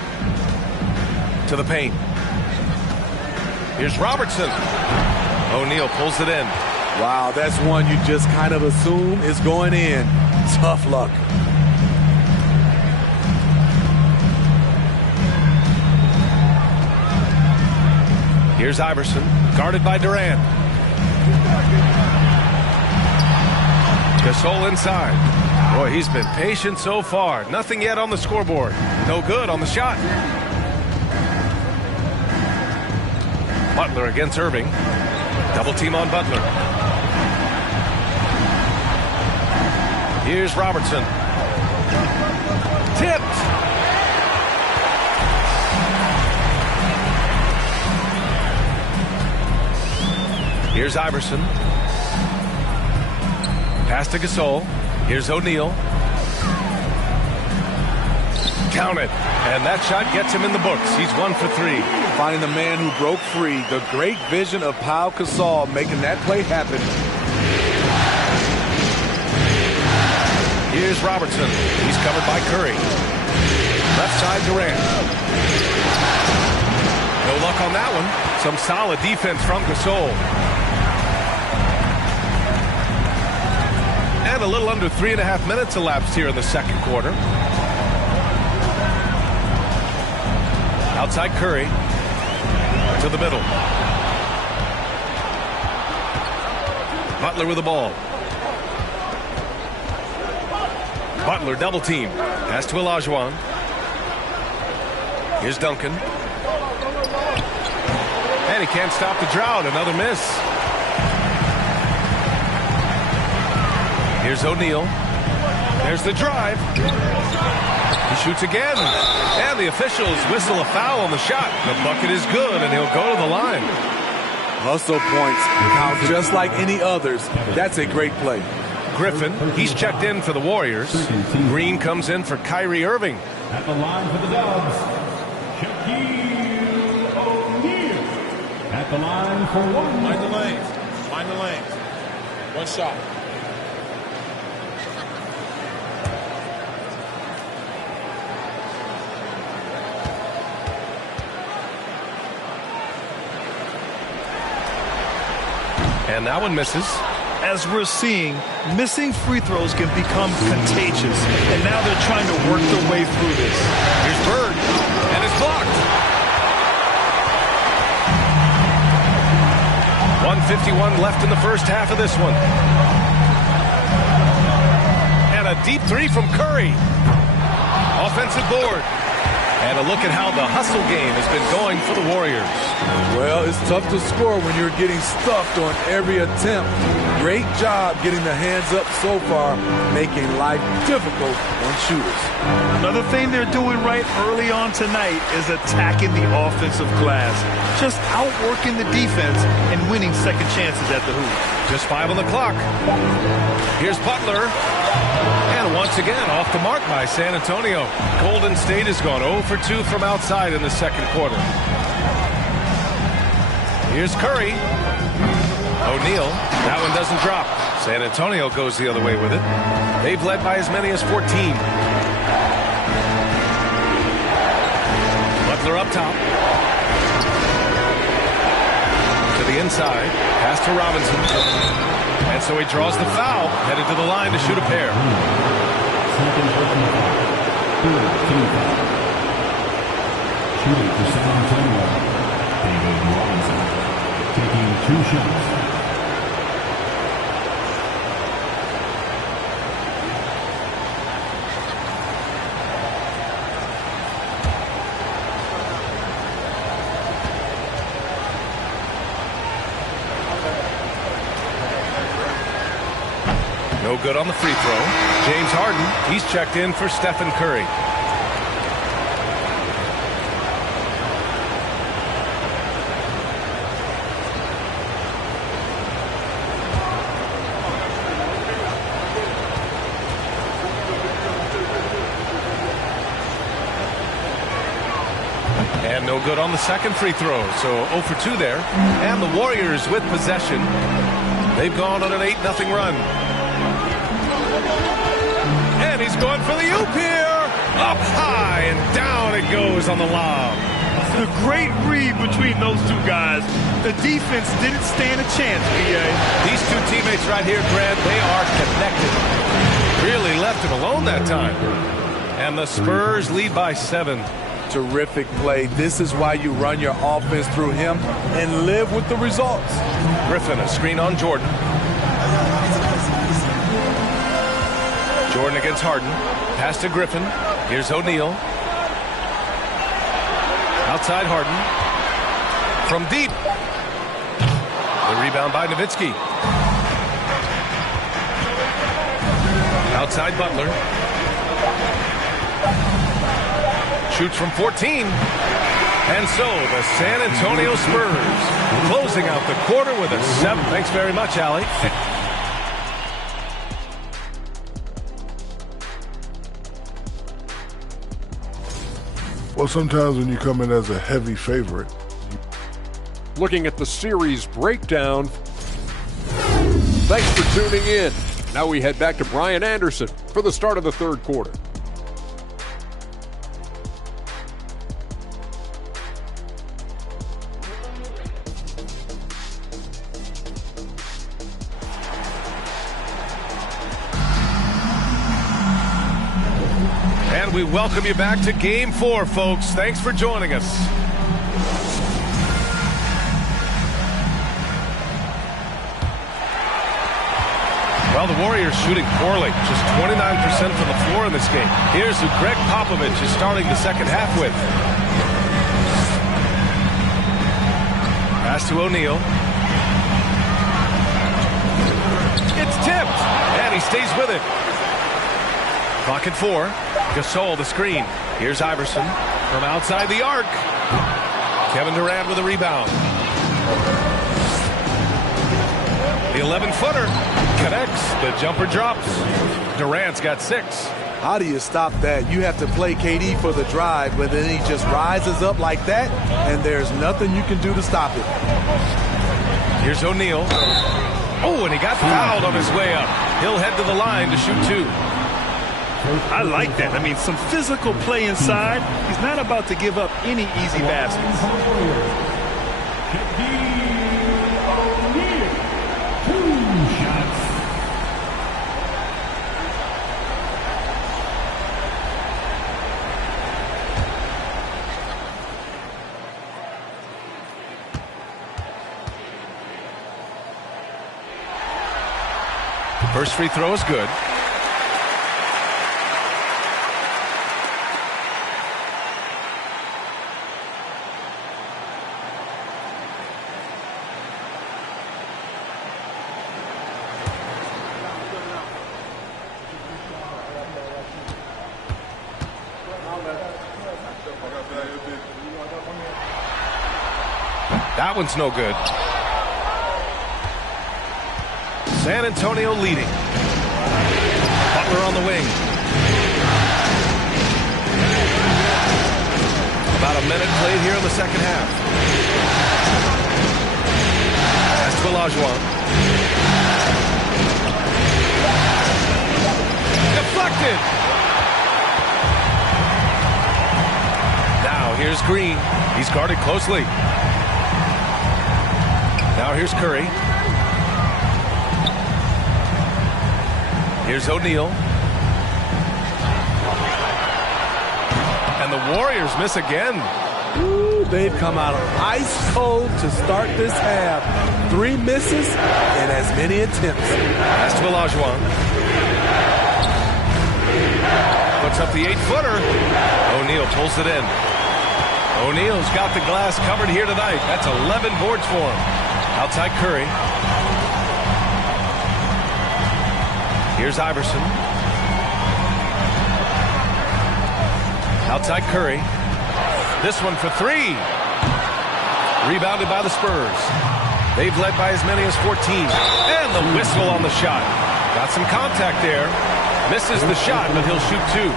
To the paint. Here's Robertson. O'Neal pulls it in. Wow, that's one you just kind of assume is going in. Tough luck. Here's Iverson, guarded by Durant. Gasol inside. Boy, he's been patient so far. Nothing yet on the scoreboard. No good on the shot. Butler against Irving. Double team on Butler. Here's Robertson. Tipped. Here's Iverson. Pass to Gasol. Here's O'Neal. Count it. And that shot gets him in the books. He's 1 for 3. Finding the man who broke free. The great vision of Pau Gasol making that play happen. Here's Robertson. He's covered by Curry. Left side Durant. No luck on that one. Some solid defense from Gasol. And a little under 3.5 minutes elapsed here in the second quarter. Outside Curry. To the middle. Butler with the ball. Butler double team. Pass to Olajuwon. Here's Duncan. And he can't stop the drought. Another miss. Here's O'Neal. There's the drive. He shoots again. And the officials whistle a foul on the shot. The bucket is good, and he'll go to the line. Hustle points count just like any others. That's a great play. Griffin, he's checked in for the Warriors. Green comes in for Kyrie Irving. At the line for the Dubs, Shaquille O'Neal. At the line for one. Mind the lanes. Mind the lanes. One shot. And that one misses. As we're seeing, missing free throws can become contagious. And now they're trying to work their way through this. Here's Bird. And it's blocked. 1:51 left in the first half of this one. And a deep three from Curry. Offensive board. And a look at how the hustle game has been going for the Warriors. Well, it's tough to score when you're getting stuffed on every attempt. Great job getting the hands up so far, making life difficult on shooters. Another thing they're doing right early on tonight is attacking the offensive glass. Just outworking the defense and winning second chances at the hoop. Just 5 on the clock. Here's Butler. And once again, off the mark by San Antonio. Golden State has gone 0 for 2 from outside in the second quarter. Here's Curry. O'Neal. That one doesn't drop. San Antonio goes the other way with it. They've led by as many as 14. Butler up top. To the inside. Pass to Robinson. And so he draws the foul. Headed to the line to shoot a pair. Shooting for San Antonio, David Robinson, taking 2 shots. No good on the free throw. James Harden, he's checked in for Stephen Curry. And no good on the second free throw, so 0 for 2 there. And the Warriors with possession. They've gone on an 8-0 run. And he's going for the oop here. Up high and down it goes on the lob. A great read between those two guys. The defense didn't stand a chance, B.A. These two teammates right here, Grant, they are connected. Really left him alone that time. And the Spurs lead by 7. Terrific play. This is why you run your offense through him and live with the results. Griffin, a screen on Jordan. Jordan against Harden. Pass to Griffin. Here's O'Neal. Outside Harden. From deep. The rebound by Nowitzki. Outside Butler. Shoots from 14. And so the San Antonio Spurs closing out the quarter with a 7. Thanks very much, Allie. Well, sometimes when you come in as a heavy favorite. Looking at the series breakdown. Thanks for tuning in. Now we head back to Brian Anderson for the start of the third quarter. And we welcome you back to Game 4, folks. Thanks for joining us. Well, the Warriors shooting poorly, just 29% from the floor in this game. Here's who Greg Popovich is starting the second half with. Pass to O'Neal. It's tipped, and he stays with it. Clock at 4. Gasol the screen. Here's Iverson from outside the arc. Kevin Durant with a rebound. The 11-footer connects. The jumper drops. Durant's got 6. How do you stop that? You have to play KD for the drive, but then he just rises up like that, and there's nothing you can do to stop it. Here's O'Neal. Oh, and he got fouled on his way up. He'll head to the line to shoot 2. I like that. I mean, some physical play inside. He's not about to give up any easy baskets. First free throw is good. That one's no good. San Antonio leading. Butler on the wing. About a minute played here in the second half. Pass to Olajuwon. Deflected. Now here's Green. He's guarded closely. Now here's Curry. Here's O'Neal. And the Warriors miss again. Ooh, they've come out ice cold to start this half. 3 misses and as many attempts. Pass to Olajuwon. Puts up the 8-footer. O'Neal pulls it in. O'Neal's got the glass covered here tonight. That's 11 boards for him. Outside Curry. Here's Iverson. Outside Curry. This one for three. Rebounded by the Spurs. They've led by as many as 14. And the whistle on the shot. Got some contact there. Misses the shot, but he'll shoot two.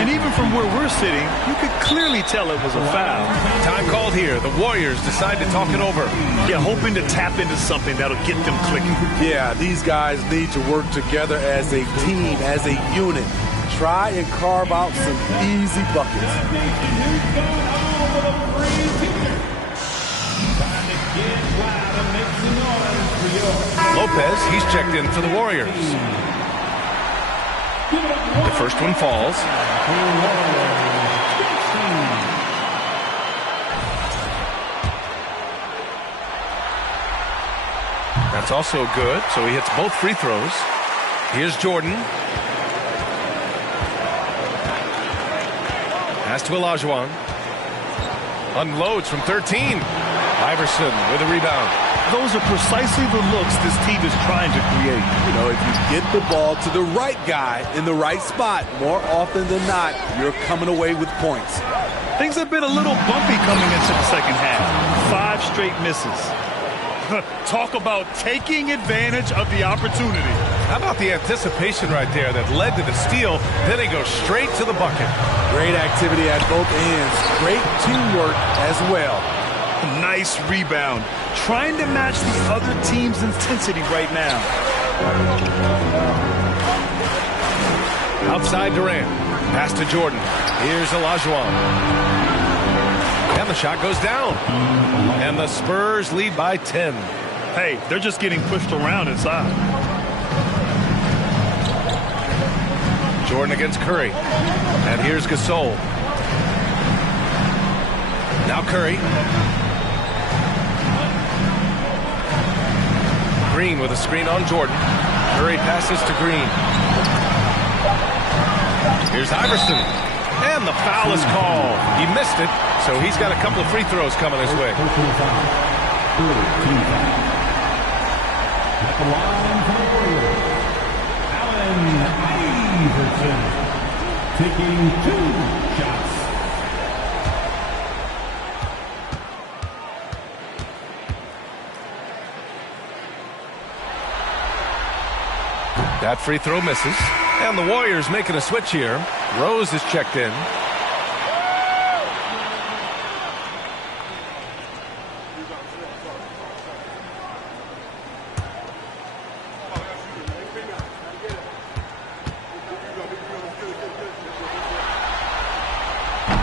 And even from where we're sitting, you could clearly tell it was a foul. Time called here. The Warriors decide to talk it over. Yeah, hoping to tap into something that'll get them clicking. Yeah, these guys need to work together as a team, as a unit. Try and carve out some easy buckets. Lopez, he's checked in for the Warriors. The first one falls. That's also good, so he hits both free throws. Here's Jordan. Pass to Olajuwon. Unloads from 13. Iverson with a rebound. Those are precisely the looks this team is trying to create. You know, if you get the ball to the right guy in the right spot, more often than not, you're coming away with points. Things have been a little bumpy coming into the second half. 5 straight misses. Talk about taking advantage of the opportunity. How about the anticipation right there that led to the steal, then he goes straight to the bucket. Great activity at both ends. Great teamwork as well. Nice rebound. Trying to match the other team's intensity right now. Outside Durant. Pass to Jordan. Here's Olajuwon. And the shot goes down. And the Spurs lead by 10. Hey, they're just getting pushed around inside. Jordan against Curry. And here's Gasol. Now Curry. Green with a screen on Jordan. Curry passes to Green. Here's Iverson. And the foul is called. He missed it, so he's got a couple of free throws coming his way. At the line for the Warriors, Allen Iverson, taking 2 shots. That free throw misses. And the Warriors making a switch here. Rose is checked in.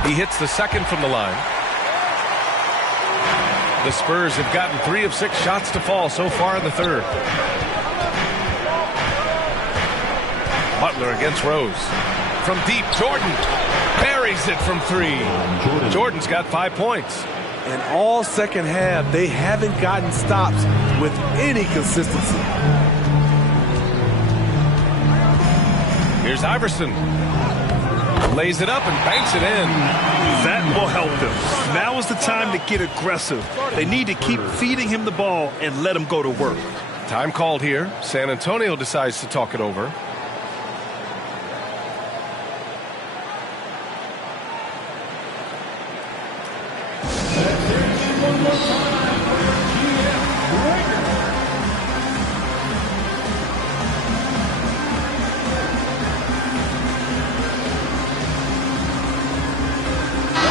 He hits the second from the line. The Spurs have gotten 3 of 6 shots to fall so far in the third. Butler against Rose. From deep, Jordan buries it from 3. Jordan's got 5 points. And all second half, they haven't gotten stops with any consistency. Here's Iverson. Lays it up and banks it in. That will help them. Now is the time to get aggressive. They need to keep feeding him the ball and let him go to work. Time called here. San Antonio decides to talk it over.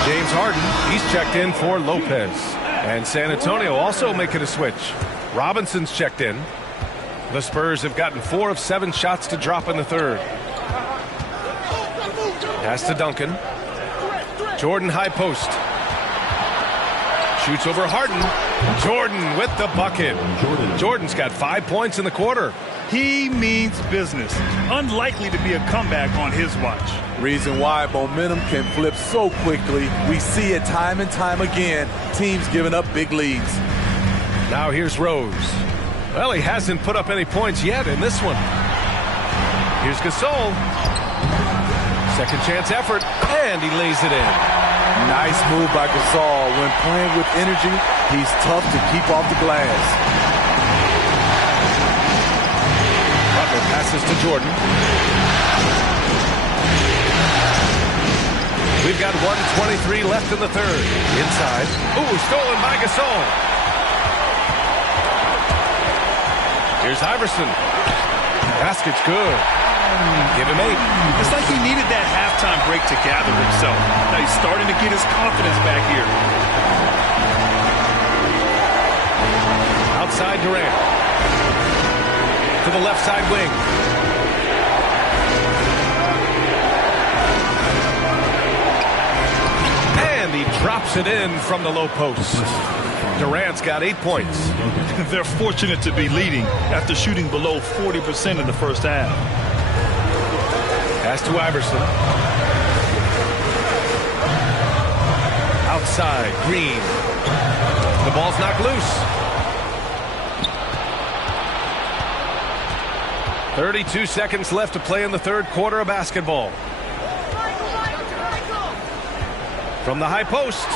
James Harden, he's checked in for Lopez. And San Antonio also making a switch. Robinson's checked in. The Spurs have gotten 4 of 7 shots to drop in the third. Pass to Duncan. Jordan high post. Shoots over Harden. Jordan with the bucket. Jordan's got 5 points in the quarter. He means business. Unlikely to be a comeback on his watch. Reason why momentum can flip so quickly. We see it time and time again. Teams giving up big leads. Now here's Rose. Well, he hasn't put up any points yet in this one. Here's Gasol. Second chance effort, and he lays it in. Nice move by Gasol. When playing with energy, he's tough to keep off the glass. Butler passes to Jordan. We've got 1:23 left in the third. Inside. Ooh, stolen by Gasol. Here's Iverson. Basket's good. Give him 8. It's like he needed that halftime break to gather himself. Now he's starting to get his confidence back here. Outside Durant. To the left side wing. And he drops it in from the low post. Durant's got 8 points. They're fortunate to be leading after shooting below 40% in the first half. Pass to Iverson. Outside, Green. The ball's knocked loose. 32 seconds left to play in the third quarter of basketball. From the high post.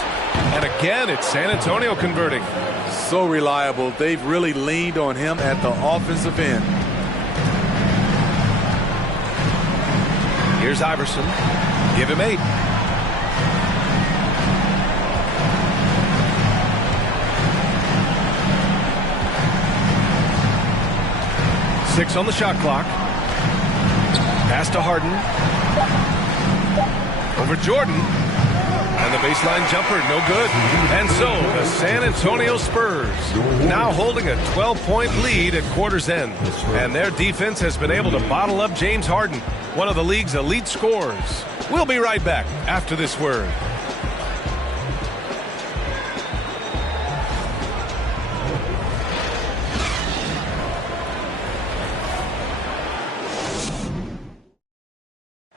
And again, it's San Antonio converting. So reliable. They've really leaned on him at the offensive end. Here's Iverson. Give him 8. Six on the shot clock. Pass to Harden. Over Jordan. And the baseline jumper, no good. And so the San Antonio Spurs now holding a 12-point lead at quarter's end. And their defense has been able to bottle up James Harden, one of the league's elite scorers. We'll be right back after this word.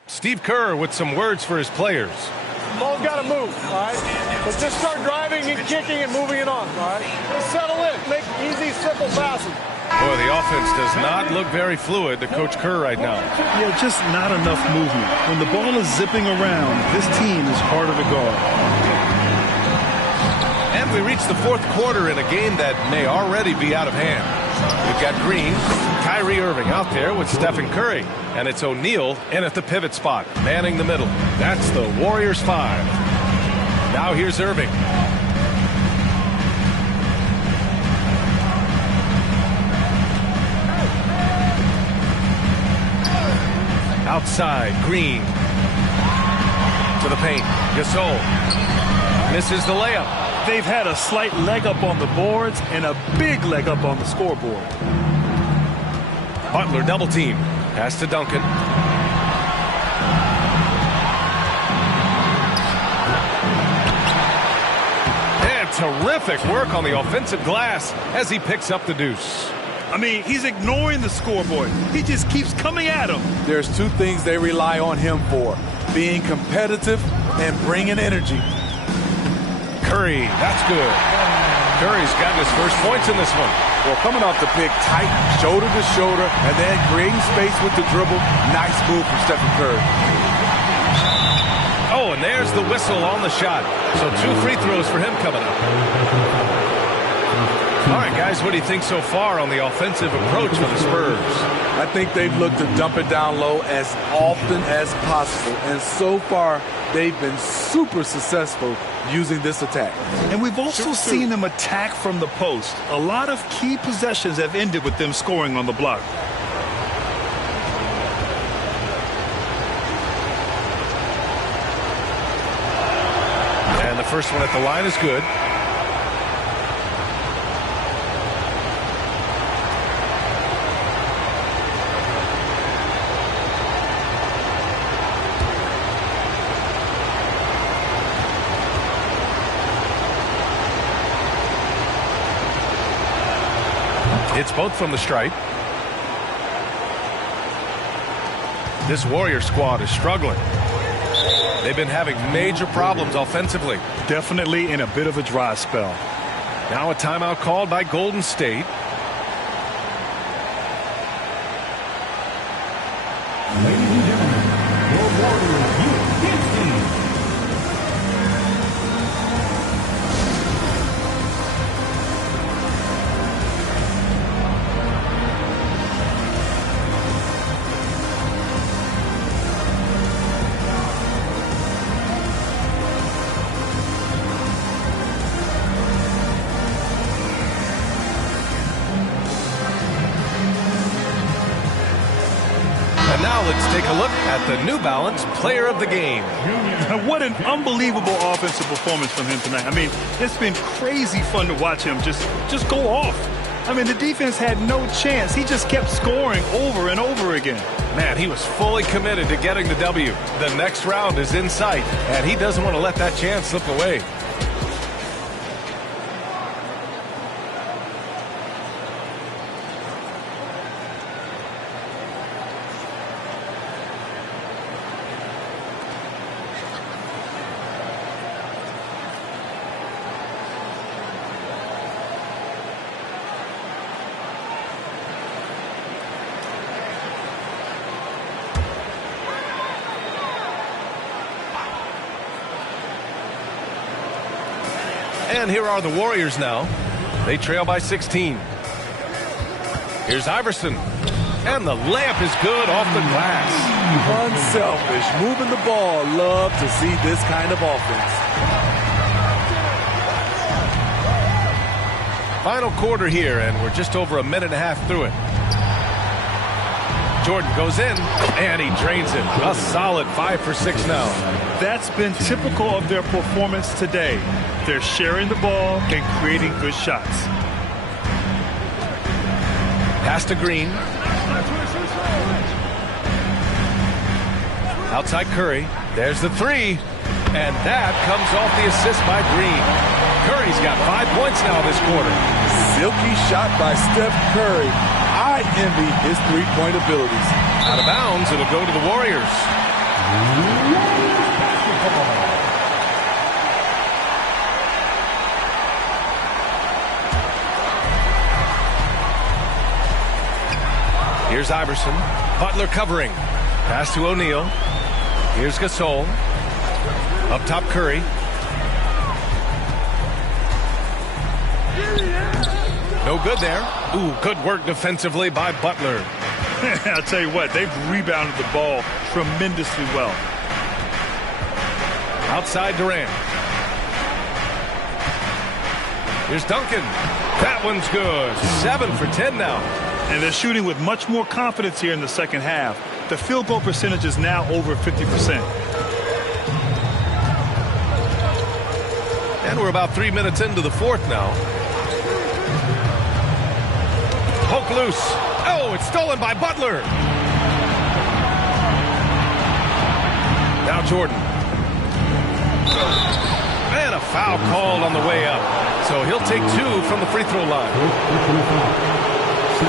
Steve Kerr with some words for his players. Ball's got to move, all right? But just start driving and kicking and moving it on, all right? Just settle in. Make easy, simple passes. Boy, the offense does not look very fluid to Coach Kerr right now. Yeah, just not enough movement. When the ball is zipping around, this team is harder to guard. And we reach the fourth quarter in a game that may already be out of hand. We've got Green, Kyrie Irving out there with Stephen Curry. And it's O'Neal in at the pivot spot, manning the middle. That's the Warriors 5. Now here's Irving. Outside, Green. To the paint, Gasol. Misses the layup. They've had a slight leg up on the boards and a big leg up on the scoreboard. Butler double team. Pass to Duncan. And terrific work on the offensive glass as he picks up the deuce. I mean, he's ignoring the scoreboard. He just keeps coming at him. There's two things they rely on him for: being competitive and bringing energy. Curry, that's good. Curry's gotten his first points in this one. Well, coming off the pick, tight, shoulder to shoulder, and then creating space with the dribble. Nice move from Stephen Curry. Oh, and there's the whistle on the shot. So 2 free throws for him coming up. All right, guys, what do you think so far on the offensive approach for the Spurs? I think they've looked to dump it down low as often as possible. And so far, they've been super successful using this attack. And we've also seen them attack from the post. A lot of key possessions have ended with them scoring on the block. And the first one at the line is good. It's both from the stripe. This Warrior squad is struggling. They've been having major problems offensively. Definitely in a bit of a dry spell. Now a timeout called by Golden State. Ladies and gentlemen, your Warriors youth team. let's take a look at the New Balance Player of the Game. What an unbelievable offensive performance from him tonight. I mean, it's been crazy fun to watch him just go off. I mean, the defense had no chance. He just kept scoring over and over again. Man, he was fully committed to getting the W. The next round is in sight, and he doesn't want to let that chance slip away. And here are the Warriors now. They trail by 16. Here's Iverson. And the layup is good off the glass. Unselfish, moving the ball. Love to see this kind of offense. Final quarter here, and we're just over a minute and a half through it. Jordan goes in, and he drains it. A solid 5 for 6 now. That's been typical of their performance today. They're sharing the ball and creating good shots. Pass to Green. Outside Curry. There's the three. And that comes off the assist by Green. Curry's got 5 points now this quarter. Silky shot by Steph Curry. I envy his three-point abilities. Out of bounds, it'll go to the Warriors. Here's Iverson. Butler covering. Pass to O'Neal. Here's Gasol. Up top, Curry. No good there. Ooh, good work defensively by Butler. I'll tell you what, they've rebounded the ball tremendously well. Outside Durant. Here's Duncan. That one's good. 7 for 10 now. And they're shooting with much more confidence here in the second half. The field goal percentage is now over 50%. And we're about 3 minutes into the fourth now. Poke loose. Oh, it's stolen by Butler. Now Jordan. And a foul called on the way up. So he'll take 2 from the free throw line. The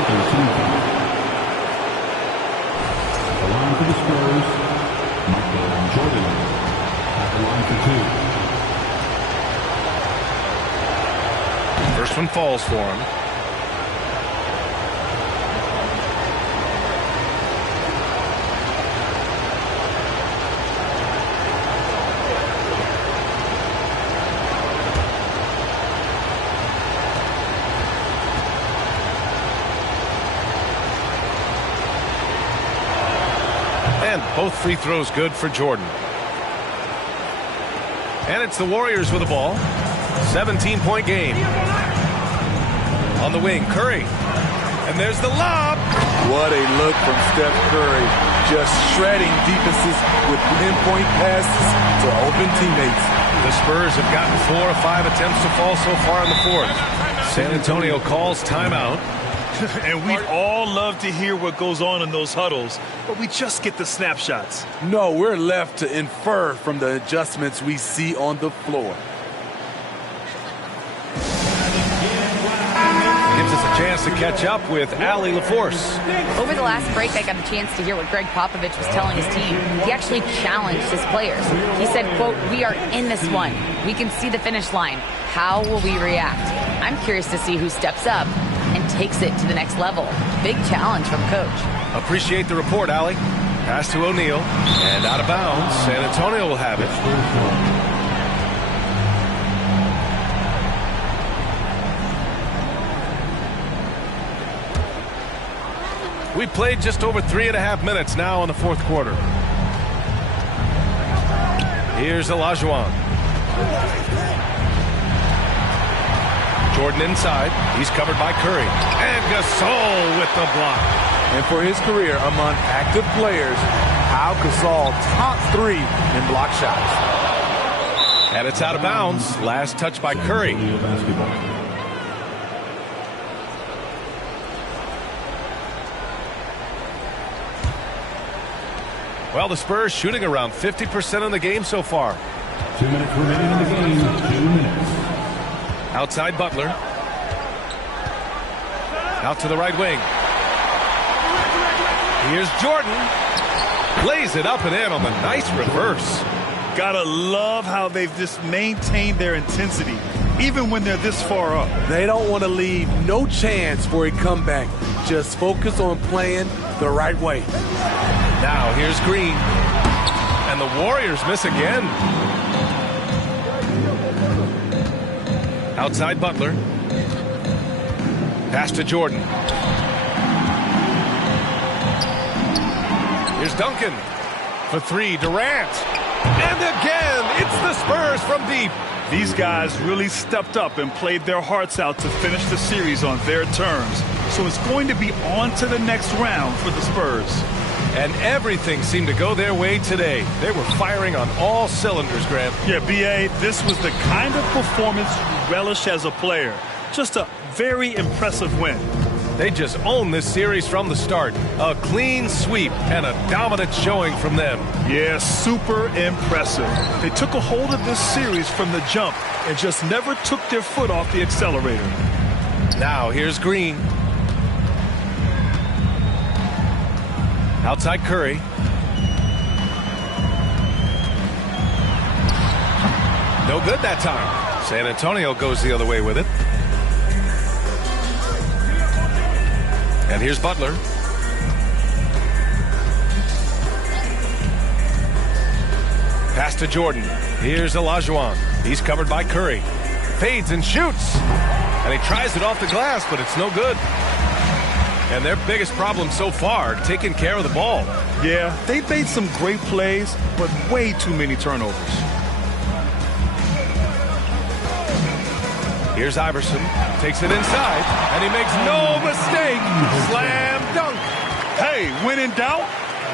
line for the Spurs, Michael Jordan. At the line for 2. First one falls for him. And both free throws good for Jordan. And it's the Warriors with the ball. 17-point game. On the wing, Curry. And there's the lob. What a look from Steph Curry. Just shredding defenses with pinpoint passes to open teammates. The Spurs have gotten 4 or 5 attempts to fall so far in the fourth. San Antonio calls timeout. And we'd all love to hear what goes on in those huddles, but we just get the snapshots. No, we're left to infer from the adjustments we see on the floor. Gives us a chance to catch up with Allie LaForce. Over the last break, I got a chance to hear what Greg Popovich was telling his team. He actually challenged his players. He said, quote, "We are in this one. We can see the finish line. How will we react?" I'm curious to see who steps up and takes it to the next level. Big challenge from coach. Appreciate the report, Allie. Pass to O'Neal. And out of bounds. San Antonio will have it. We played just over 3.5 minutes now in the fourth quarter. Here's Olajuwon. Jordan inside. He's covered by Curry. And Gasol with the block. And for his career among active players, Al Gasol top 3 in block shots. And it's out of bounds. Last touch by Curry. Well, the Spurs shooting around 50% in the game so far. 2 minutes remaining in the game. 2 minutes. Outside Butler. Out to the right wing. Here's Jordan. Lays it up and in on the nice reverse. Gotta love how they've just maintained their intensity, even when they're this far up. They don't want to leave no chance for a comeback. Just focus on playing the right way. Now here's Green. And the Warriors miss again. Outside Butler. Pass to Jordan. Here's Duncan. For 3, Durant. And again, it's the Spurs from deep. These guys really stepped up and played their hearts out to finish the series on their terms. So it's going to be on to the next round for the Spurs. And everything seemed to go their way today. They were firing on all cylinders, Grant. Yeah, B.A., this was the kind of performance you relish as a player. Just a very impressive win. They just owned this series from the start. A clean sweep and a dominant showing from them. Yeah, super impressive. They took a hold of this series from the jump and just never took their foot off the accelerator. Now here's Green. Outside Curry. No good that time. San Antonio goes the other way with it. And here's Butler. Pass to Jordan. Here's Olajuwon. He's covered by Curry. Fades and shoots. And he tries it off the glass, but it's no good. And their biggest problem so far, taking care of the ball. Yeah, they've made some great plays, but way too many turnovers. Here's Iverson. Takes it inside, and he makes no mistake. Slam dunk. Hey, when in doubt,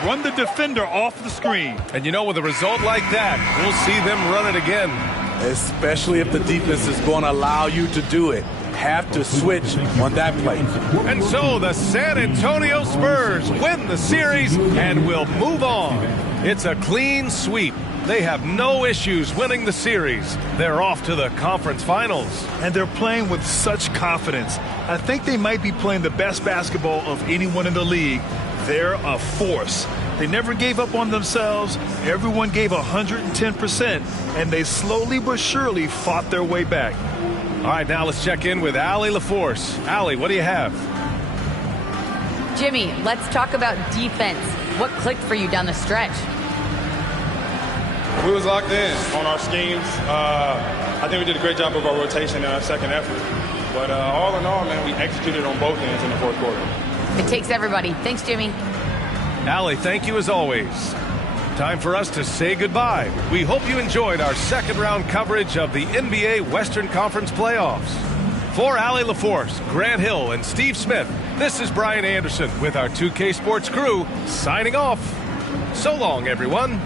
run the defender off the screen. And you know, with a result like that, we'll see them run it again. Especially if the defense is going to allow you to do it. Have to switch on that play. And so the San Antonio Spurs win the series and will move on. It's a clean sweep. They have no issues winning the series. They're off to the conference finals. And they're playing with such confidence. I think they might be playing the best basketball of anyone in the league. They're a force. They never gave up on themselves. Everyone gave 110%, and they slowly but surely fought their way back. All right, now let's check in with Allie LaForce. Allie, what do you have? Jimmy, let's talk about defense. What clicked for you down the stretch? We was locked in on our schemes. I think we did a great job of our rotation in our second effort. But all in all, man, we executed on both ends in the fourth quarter. It takes everybody. Thanks, Jimmy. Allie, thank you as always. Time for us to say goodbye. We hope you enjoyed our second round coverage of the NBA Western Conference playoffs. For Allie LaForce, Grant Hill, and Steve Smith, this is Brian Anderson with our 2K Sports crew signing off. So long, everyone.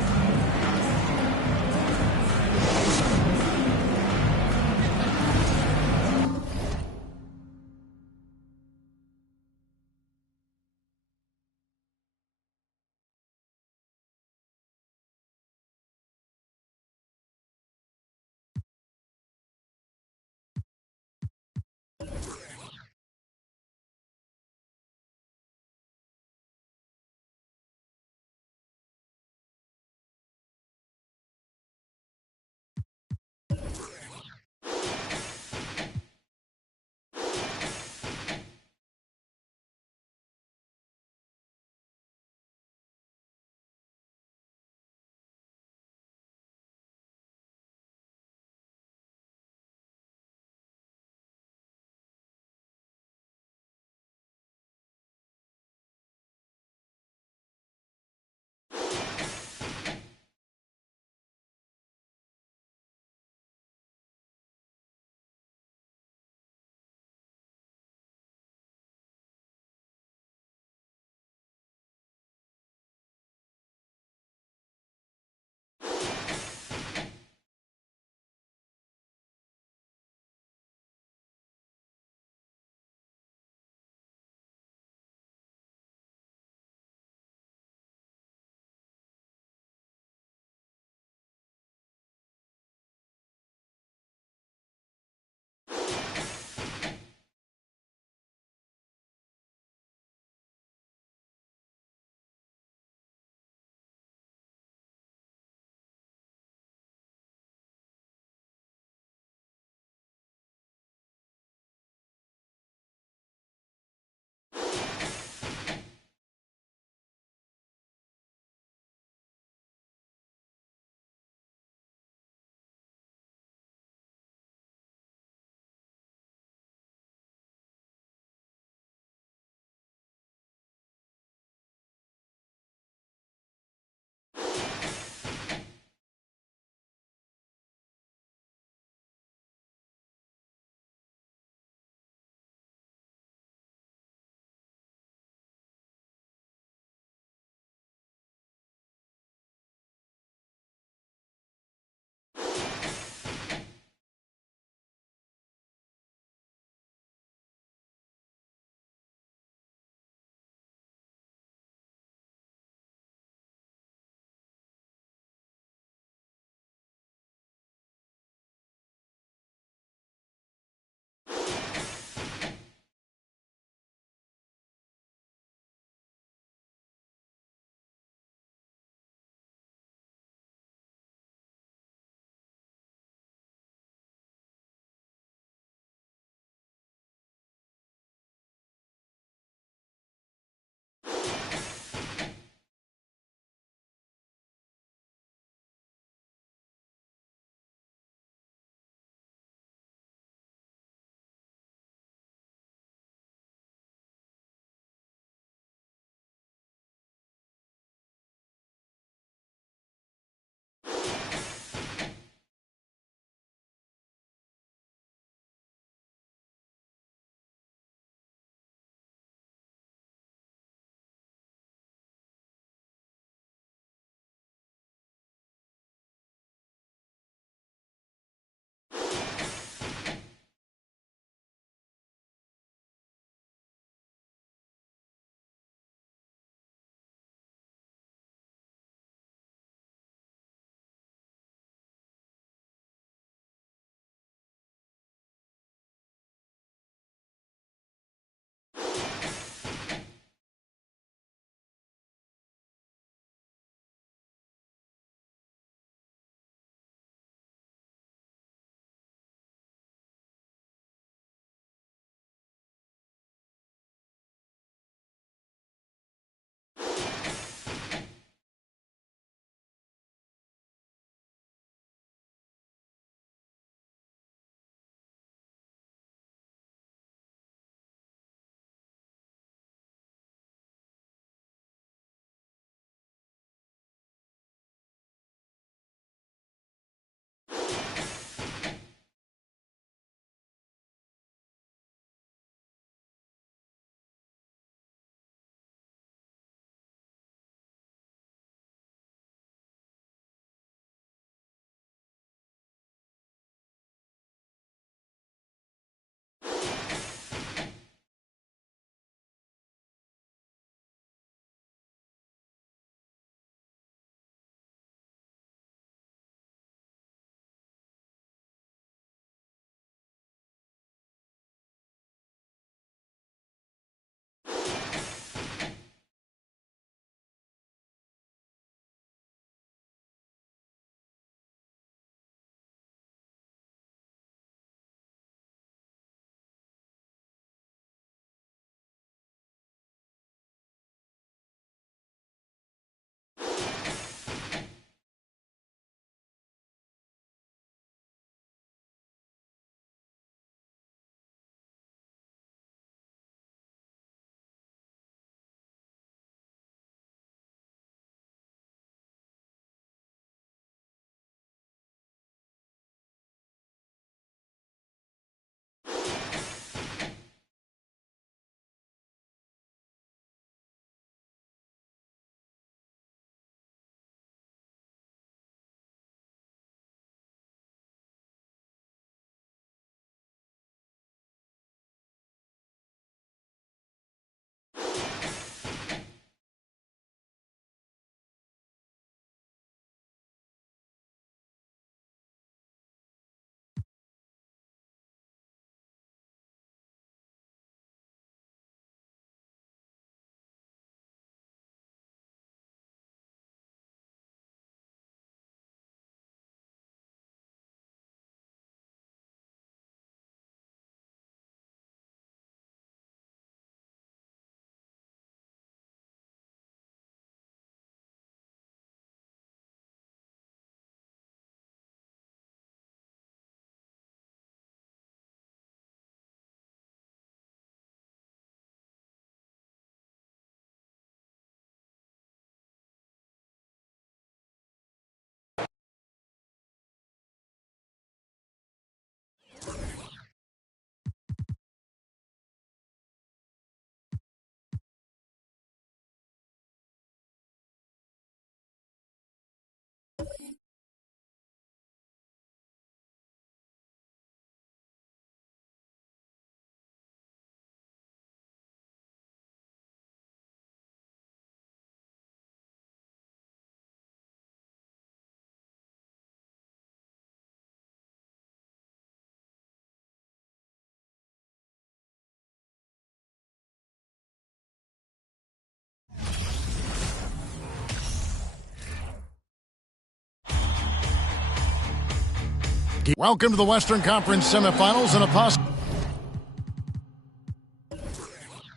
Welcome to the Western Conference semifinals and a possible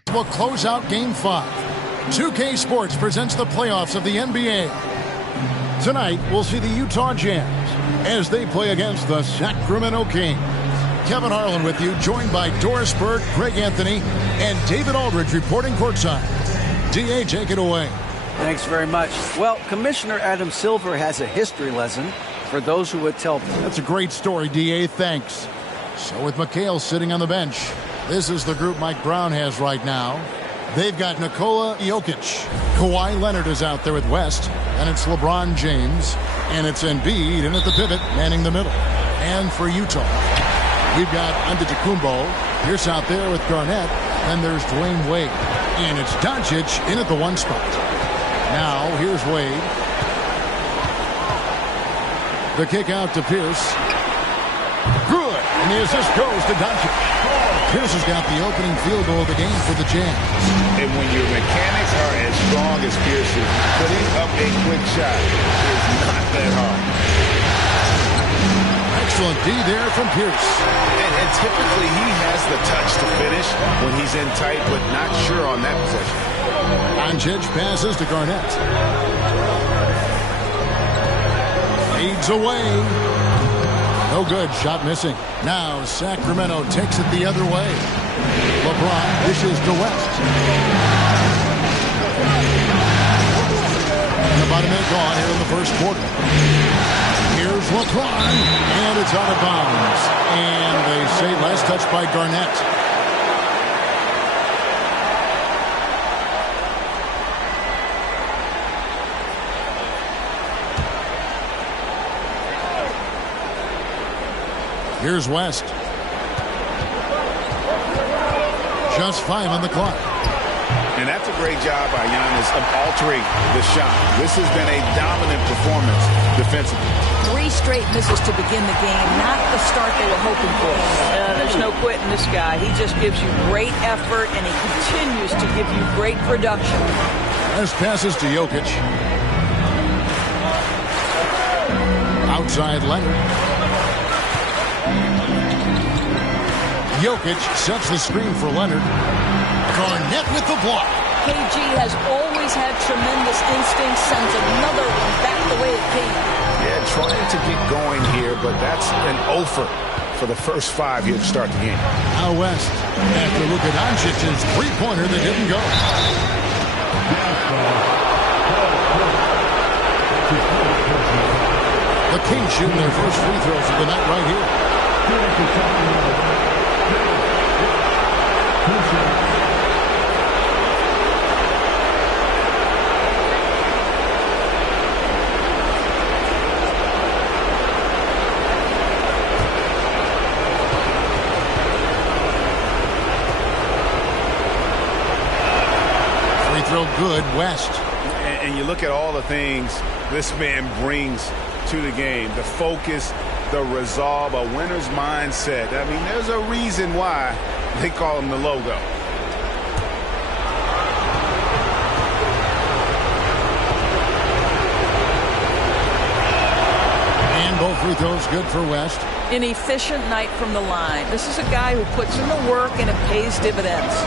closeout Game 5. 2K Sports presents the playoffs of the NBA. Tonight, we'll see the Utah Jazz as they play against the Sacramento Kings. Kevin Harlan with you, joined by Doris Burke, Greg Anthony, and David Aldridge reporting courtside. D.A., take it away. Thanks very much. Well, Commissioner Adam Silver has a history lesson for those who would tell them. That's a great story, D.A., thanks. So with McHale sitting on the bench, this is the group Mike Brown has right now. They've got Nikola Jokic. Kawhi Leonard is out there with West. And it's LeBron James. And it's Embiid in at the pivot, manning the middle. And for Utah, we've got Antetokounmpo. Pierce out there with Garnett. Then there's Dwayne Wade. And it's Doncic in at the 1 spot. Now, here's Wade. The kick out to Pierce. Good. And the assist goes to Doncic. Pierce has got the opening field goal of the game for the Jazz. And when your mechanics are as strong as Pierce's, putting up a quick shot is not that hard. Excellent D there from Pierce. And typically he has the touch to finish when he's in tight, but not sure on that possession. Doncic passes to Garnett. Fades away. No good. Shot missing. Now Sacramento takes it the other way. LeBron dishes to West. And about a minute gone here in the first quarter. Here's LeBron. And it's out of bounds. And they say last touch by Garnett. Here's West. Just 5 on the clock. And that's a great job by Giannis of altering the shot. This has been a dominant performance defensively. 3 straight misses to begin the game. Not the start they were hoping for. There's no quitting this guy. He just gives you great effort, and he continues to give you great production. Last passes to Jokic. Outside Leonard. Jokic sets the screen for Leonard. Garnett with the block. KG has always had tremendous instincts, sends another one back the way it came. Yeah, trying to get going here, but that's an offer for the first 5 here to start the game. Now West, after Luka Doncic's three-pointer that didn't go. The Kings shooting their first free throws of the night right here. 3 throw good, West. And you look at all the things this man brings to the game. The focus, the resolve, a winner's mindset. I mean, there's a reason why they call him the logo. And both free throws good for West. An efficient night from the line. This is a guy who puts in the work and it pays dividends.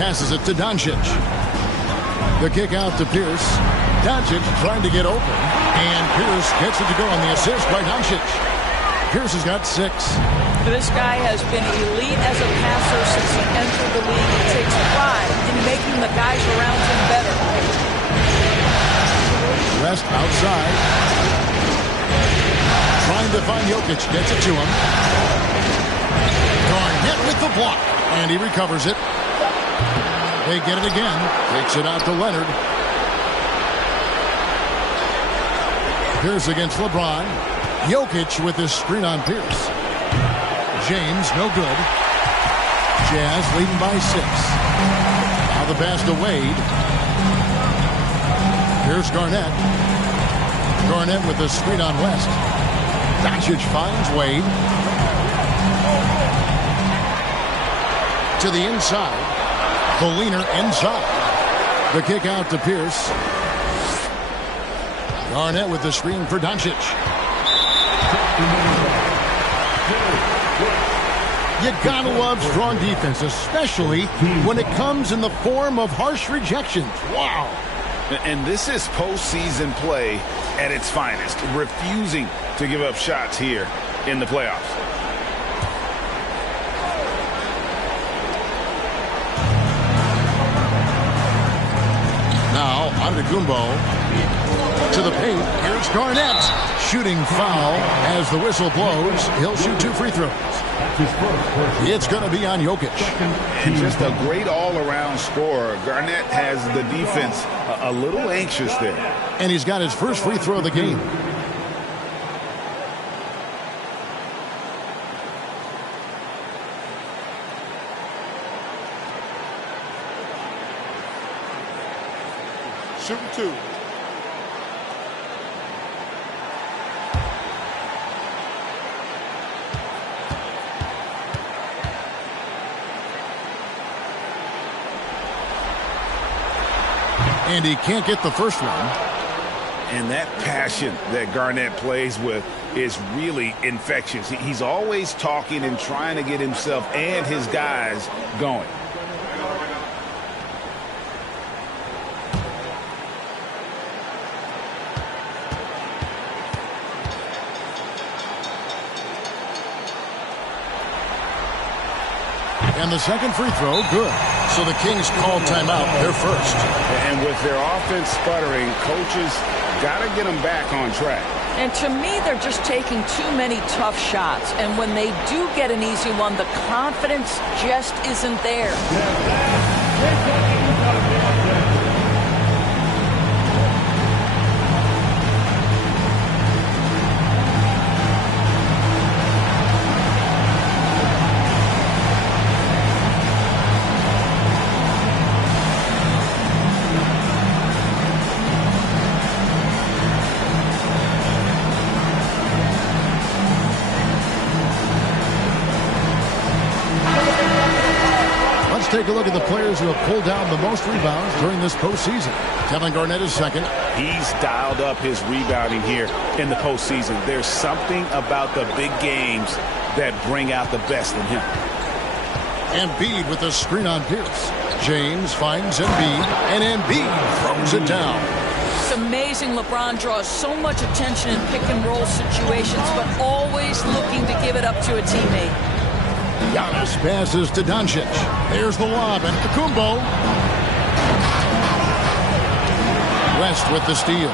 Passes it to Doncic. The kick out to Pierce. Doncic trying to get open. And Pierce gets it to go on the assist by Doncic. Pierce has got 6. This guy has been elite as a passer since he entered the league. He takes pride in making the guys around him better. West outside. Trying to find Jokic. Gets it to him. Garnett with the block. And he recovers it. They get it again. Takes it out to Leonard. Pierce against LeBron. Jokic with his screen on Pierce. James, no good. Jazz leading by 6. Now the pass to Wade. Here's Garnett. Garnett with the screen on West. Doncic finds Wade. To the inside. The leaner inside. The kick out to Pierce. Garnett with the screen for Doncic. You gotta love strong defense, especially when it comes in the form of harsh rejections. Wow. And this is postseason play at its finest, refusing to give up shots here in the playoffs. Now, Antetokounmpo to the paint. Here's Garnett. Shooting foul as the whistle blows. He'll shoot 2 free throws. It's going to be on Jokic. And just a great all-around scorer. Garnett has the defense a little anxious there. And he's got his first free throw of the game. Shooting 2. And he can't get the first one. And that passion that Garnett plays with is really infectious. He's always talking and trying to get himself and his guys going. And the second free throw, good. So the Kings call timeout, their first. And with their offense sputtering, coaches got to get them back on track. And to me, they're just taking too many tough shots. And when they do get an easy one, the confidence just isn't there. Take a look at the players who have pulled down the most rebounds during this postseason. Kevin Garnett is second. He's dialed up his rebounding here in the postseason. There's something about the big games that bring out the best in him. Embiid with the screen on Pierce. James finds Embiid, and Embiid throws it down. It's amazing LeBron draws so much attention in pick-and-roll situations, but always looking to give it up to a teammate. Giannis passes to Doncic. There's the lob, and Antetokounmpo. West with the steal.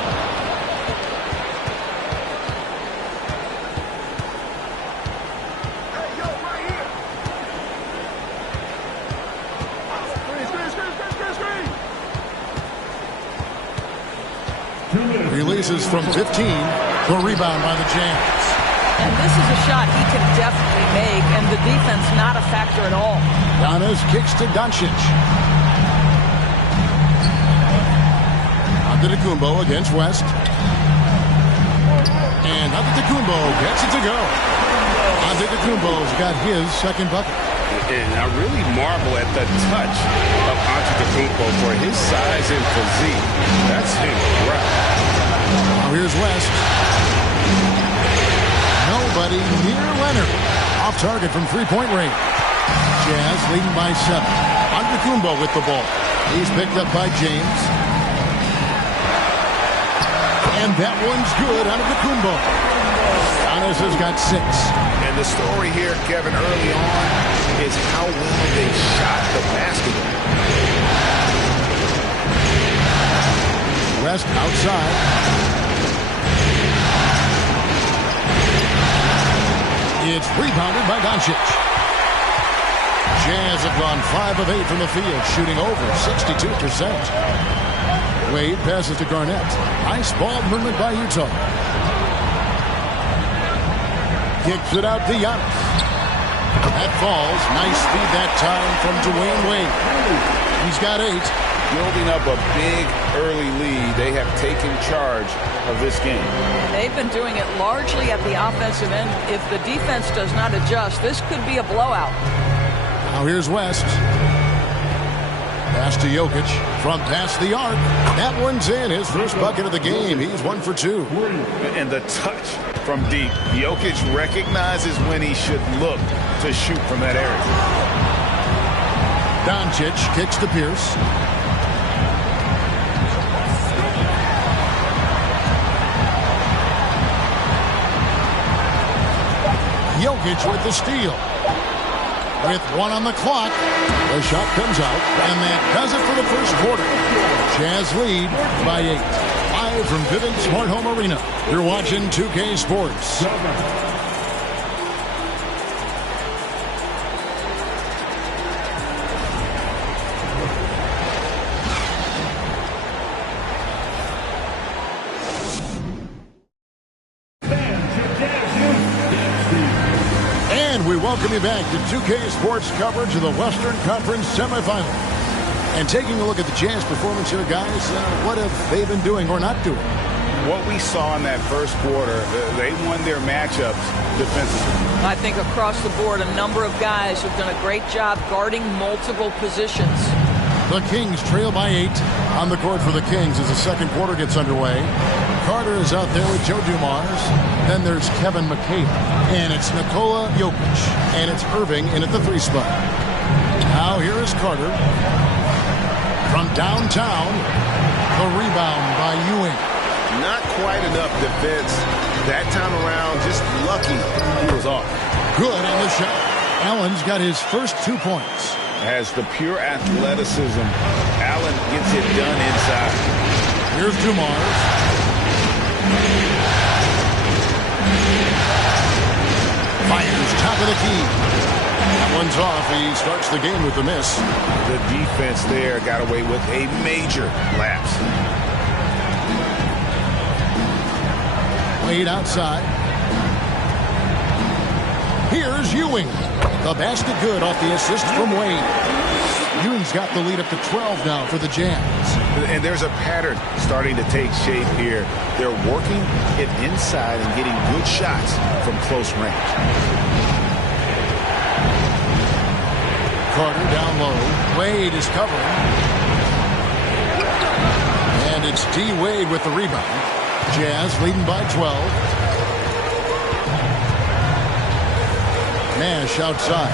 Releases from 15. The rebound by the Jazz. And this is a shot he can definitely make, and the defense not a factor at all. Giannis kicks to Doncic. Antetokounmpo against West. And Antetokounmpo gets it to go. Antetokounmpo's got his second bucket. And I really marvel at the touch of Antetokounmpo for his size and physique. That's incredible. Now here's West. Nobody near Leonard. Off target from three-point range. Jazz leading by 7. Antetokounmpo with the ball. He's picked up by James. And that one's good. Antetokounmpo. Giannis has got 6. And the story here, Kevin, early on is how well they shot the basketball. West outside. It's rebounded by Doncic. Jazz have gone 5 of 8 from the field, shooting over 62%. Wade passes to Garnett. Nice ball movement by Utah. Kicks it out to Giannis. That falls. Nice feed that time from Dwayne Wade. He's got 8. Building up a big early lead. They have taken charge of this game. They've been doing it largely at the offensive end. If the defense does not adjust, this could be a blowout. Now here's West. Pass to Jokic from past the arc. That one's in. His first bucket of the game. He's 1 for 2. And the touch from deep. Jokic recognizes when he should look to shoot from that area. Doncic kicks to Pierce. Jokic with the steal. With 1 on the clock, the shot comes out, and that does it for the first quarter. Jazz lead by 8. Live from Vivint Smart Home Arena. You're watching 2K Sports. Welcome you back to 2K Sports coverage of the Western Conference semifinal. And taking a look at the Jazz performance here, guys, what have they been doing or not doing? What we saw in that first quarter, they won their matchups defensively. I think across the board, a number of guys have done a great job guarding multiple positions. The Kings trail by 8 on the court for the Kings as the second quarter gets underway. Carter is out there with Joe Dumars. Then there's Kevin McHale. And it's Nikola Jokic. And it's Irving in at the 3 spot. Now here is Carter. From downtown, the rebound by Ewing. Not quite enough defense that time around. Just lucky he was off. Good on the shot. Allen's got his first 2 points. Has the pure athleticism. Allen gets it done inside. Here's Dumars. Fires top of the key. That one's off. He starts the game with a miss. The defense there got away with a major lapse. Wade outside. Here's Ewing. The basket good off the assist from Wade. Ewing's got the lead up to 12 now for the Jazz. And there's a pattern starting to take shape here. They're working it inside and getting good shots from close range. Carter down low. Wade is covering. And it's D. Wade with the rebound. Jazz leading by 12. Nash outside.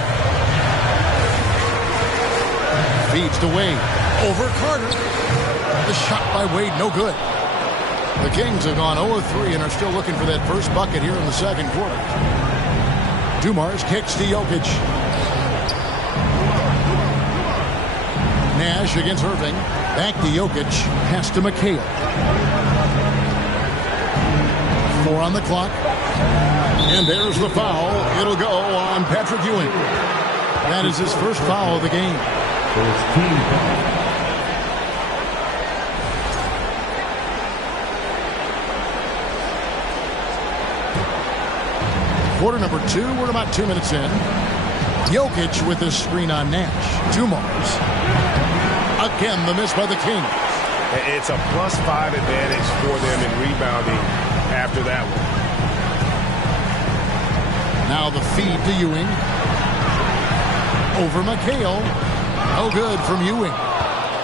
Feeds to Wade. Over Carter. The shot by Wade, no good. The Kings have gone 0-3 and are still looking for that first bucket here in the second quarter. Dumars kicks to Jokic. Nash against Irving. Back to Jokic. Pass to McHale. 4 on the clock. And there's the foul. It'll go on Patrick Ewing. That is his first foul of the game. First team foul. Quarter number 2. We're about 2 minutes in. Jokic with this screen on Nash. Dumars. Again, the miss by the Kings. It's a +5 advantage for them in rebounding after that one. Now the feed to Ewing. Over McHale. No good from Ewing.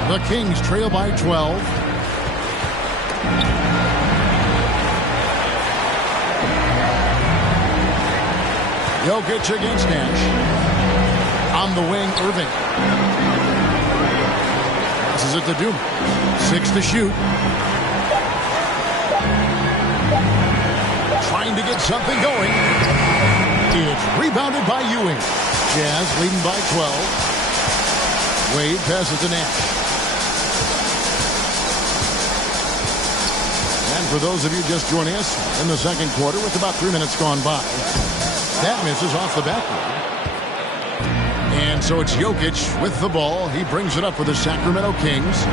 The Kings trail by 12. Jokic against Nash. On the wing, Irving. Passes it to Dumars. 6 to shoot. Trying to get something going. It's rebounded by Ewing. Jazz leading by 12. Wade passes to Nash. And for those of you just joining us in the second quarter with about 3 minutes gone by, that misses off the backboard. And so it's Jokic with the ball. He brings it up for the Sacramento Kings.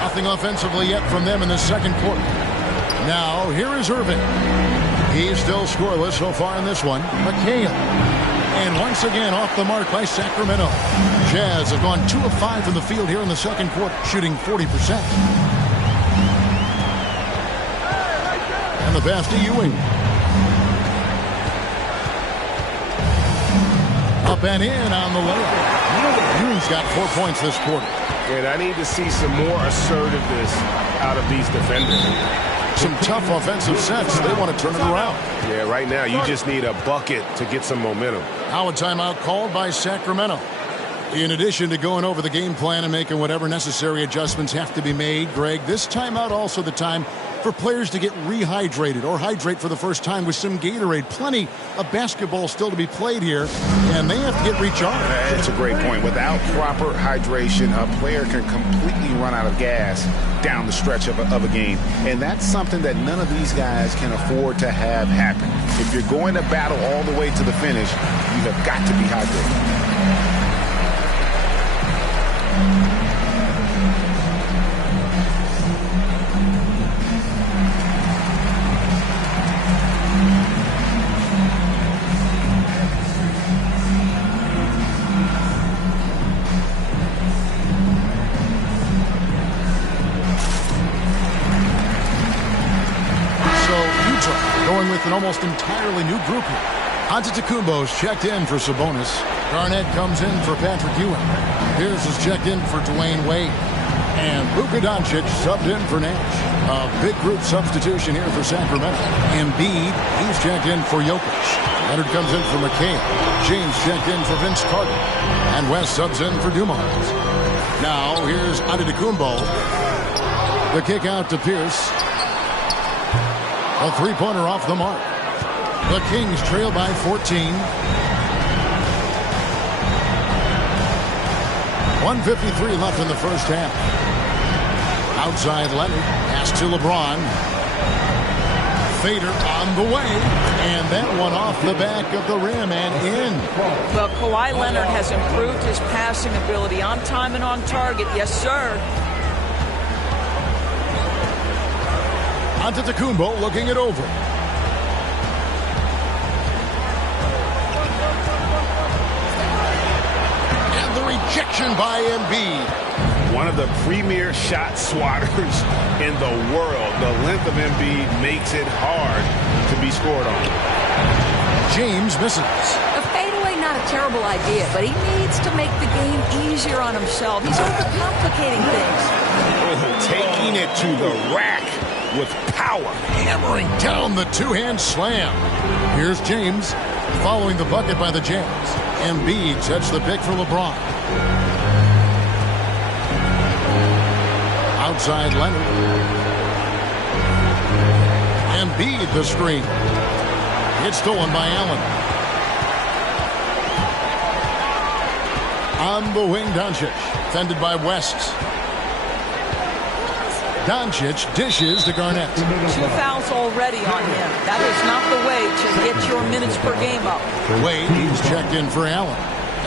Nothing offensively yet from them in the second quarter. Now, here is Irving. He's still scoreless so far in this one. McHale. And once again off the mark by Sacramento. Jazz have gone 2 of 5 from the field here in the second quarter, shooting 40%. And the pass to Ewing. Up and in on the layup. Ewing's got 4 points this quarter. And I need to see some more assertiveness out of these defenders. Some tough offensive sets. They want to turn it around. Yeah, right now you just need a bucket to get some momentum. Now a timeout called by Sacramento. In addition to going over the game plan and making whatever necessary adjustments have to be made, Greg, this timeout also the time for players to get rehydrated or hydrate for the first time with some Gatorade. Plenty of basketball still to be played here, and they have to get recharged. That's a great point. Without proper hydration, a player can completely run out of gas down the stretch of a game. And that's something that none of these guys can afford to have happen. If you're going to battle all the way to the finish, you have got to be hydrated. Going with an almost entirely new group here. Antetokounmpo's checked in for Sabonis. Garnett comes in for Patrick Ewing. Pierce is checked in for Dwayne Wade. And Luka Doncic subbed in for Nash. A big group substitution here for Sacramento. Embiid, he's checked in for Jokic. Leonard comes in for McHale. James checked in for Vince Carter. And West subs in for Dumars. Now here's Antetokounmpo. The kick out to Pierce. A three-pointer off the mark. The Kings trail by 14. 1:53 left in the first half. Outside Leonard. Pass to LeBron. Fader on the way. And that one off the back of the rim and in. Well, Kawhi Leonard has improved his passing ability on time and on target. Yes, sir. Antetokounmpo looking it over. And the rejection by Embiid. One of the premier shot swatters in the world. The length of Embiid makes it hard to be scored on. James misses. A fadeaway, not a terrible idea, but he needs to make the game easier on himself. He's overcomplicating things. Taking it to the rack with power. Hammering down the two-hand slam. Here's James following the bucket by the Jazz. Embiid sets the pick for LeBron. Outside Leonard. Embiid the screen. It's stolen by Allen. On the wing, Doncic. Fended by West. Doncic dishes to Garnett. 2 fouls already on him. That is not the way to get your minutes per game up. Wade, he's checked in for Allen.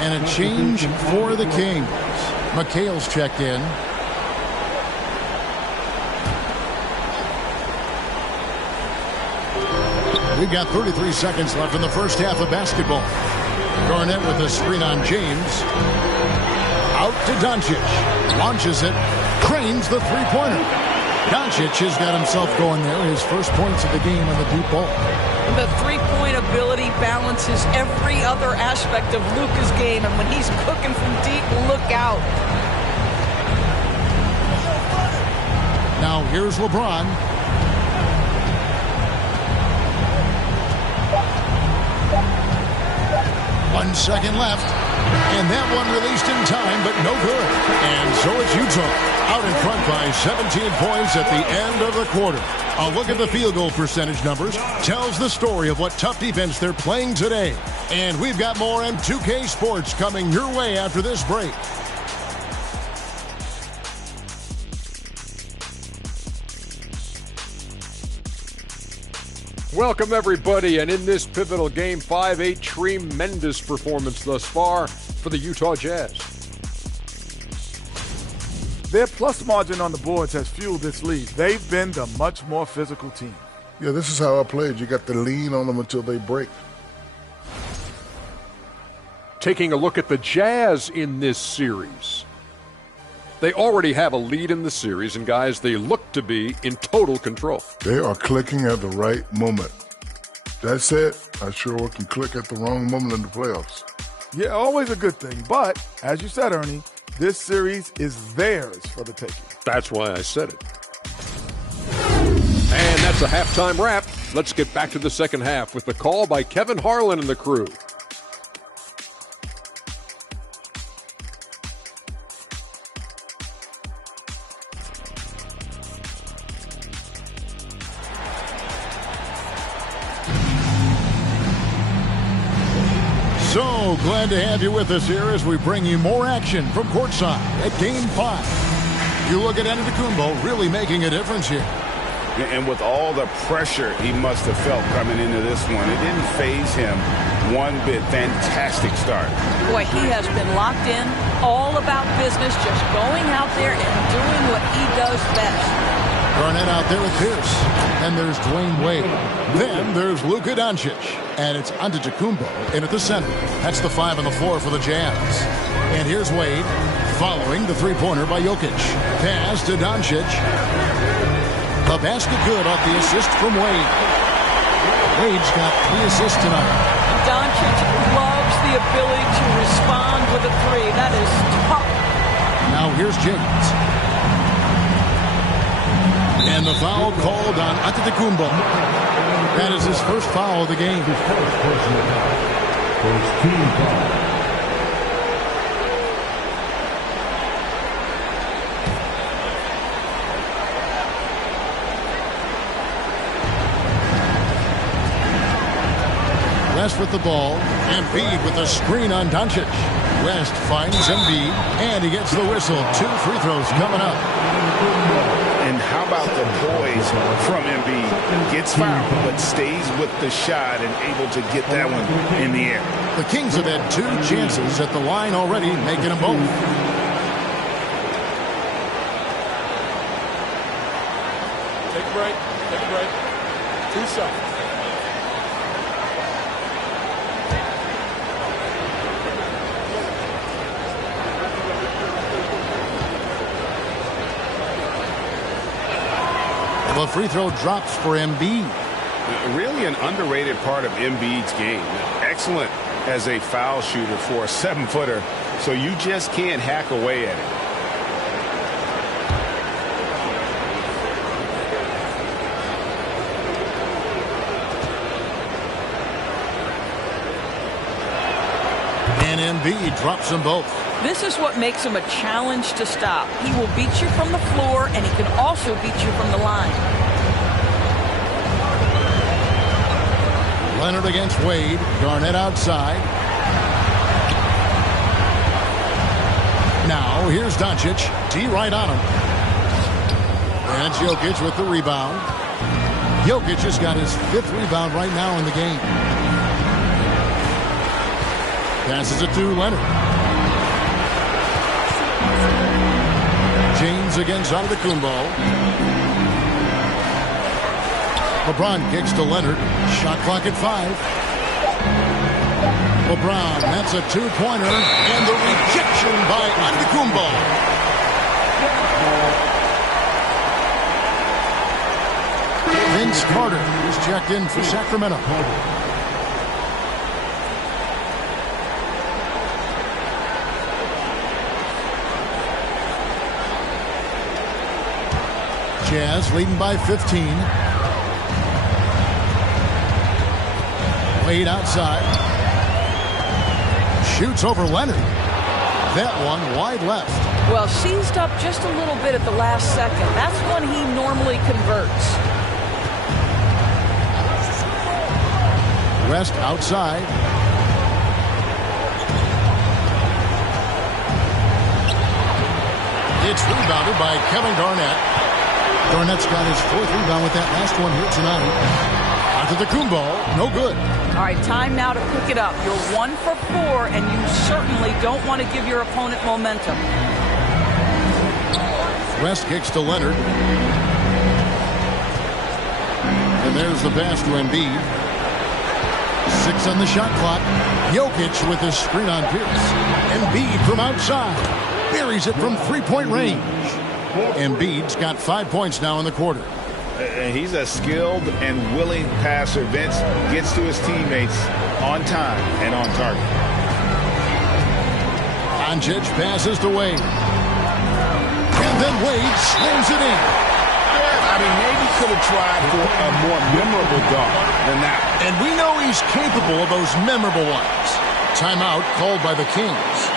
And a change for the Kings. McHale's checked in. We've got 33 seconds left in the first half of basketball. Garnett with a screen on James. Out to Doncic. Launches it. Cranes the three-pointer. Doncic has got himself going there. His first points of the game on the deep ball. The three-point ability balances every other aspect of Luka's game, and when he's cooking from deep, look out. Now here's LeBron. One second left. And that one released in time, but no good. And so it's Utah out in front by 17 points at the end of the quarter. A look at the field goal percentage numbers tells the story of what tough defense they're playing today. And we've got more M2K Sports coming your way after this break. Welcome, everybody, and in this pivotal game 5, a tremendous performance thus far for the Utah Jazz. Their plus margin on the boards has fueled this lead. They've been the much more physical team. Yeah, this is how I played. You got to lean on them until they break. Taking a look at the Jazz in this series. They already have a lead in the series, and guys, they look to be in total control. They are clicking at the right moment. That said, I sure can click at the wrong moment in the playoffs. Yeah, always a good thing. But, as you said, Ernie, This series is theirs for the taking. That's why I said it. And that's a halftime wrap. Let's get back to the second half with the call by Kevin Harlan and the crew. So glad to have you with us here as we bring you more action from courtside at Game 5. You look at Antetokounmpo really making a difference here. And with all the pressure he must have felt coming into this one, it didn't faze him one bit. Fantastic start. Boy, he has been locked in, all about business, just going out there and doing what he does best. Garnett out there with Pierce. And there's Dwayne Wade. Then there's Luka Doncic. And it's Antetokounmpo in at the center. That's the 5 on the floor for the Jazz. And here's Wade following the three-pointer by Jokic. Pass to Doncic. The basket good off the assist from Wade. Wade's got 3 assists tonight. Doncic loves the ability to respond with a 3. That is tough. Now here's James. And the foul called on Antetokounmpo. That is his first foul of the game. First team foul. West with the ball. Embiid with a screen on Doncic. West finds Embiid, and he gets the whistle. 2 free throws coming up. And how about the poise from Embiid? Gets fouled, but stays with the shot and able to get that one in the air. The Kings have had 2 chances at the line already, making them both. Take a break. Take a break. 2 seconds. The free throw drops for Embiid. Really an underrated part of Embiid's game. Excellent as a foul shooter for a 7-footer, so you just can't hack away at it. And Embiid drops them both. This is what makes him a challenge to stop. He will beat you from the floor, and he can also beat you from the line. Leonard against Wade. Garnett outside. Now, here's Doncic. D right on him. And it's Jokic with the rebound. Jokic has got his 5th rebound right now in the game. Passes it to Leonard. James against Antetokounmpo. LeBron kicks to Leonard. Shot clock at 5. LeBron, that's a 2-pointer. And the rejection by Antetokounmpo. Vince Carter is checked in for Sacramento. Jazz leading by 15. Wade outside. Shoots over Leonard. That one wide left. Well, seized up just a little bit at the last second. That's when he normally converts. West outside. It's rebounded by Kevin Garnett. Garnett's got his 4th rebound with that last one here tonight. Antetokounmpo, no good. All right, time now to pick it up. You're 1 for 4, and you certainly don't want to give your opponent momentum. West kicks to Leonard. And there's the pass to Embiid. 6 on the shot clock. Jokic with his screen on Pierce. Embiid from outside. Buries it from 3-point range. Embiid's got 5 points now in the quarter. And he's a skilled and willing passer. Vince gets to his teammates on time and on target. Doncic passes to Wade. And then Wade slams it in. I mean, maybe could have tried for a more memorable dunk than that. And we know he's capable of those memorable ones. Timeout called by the Kings.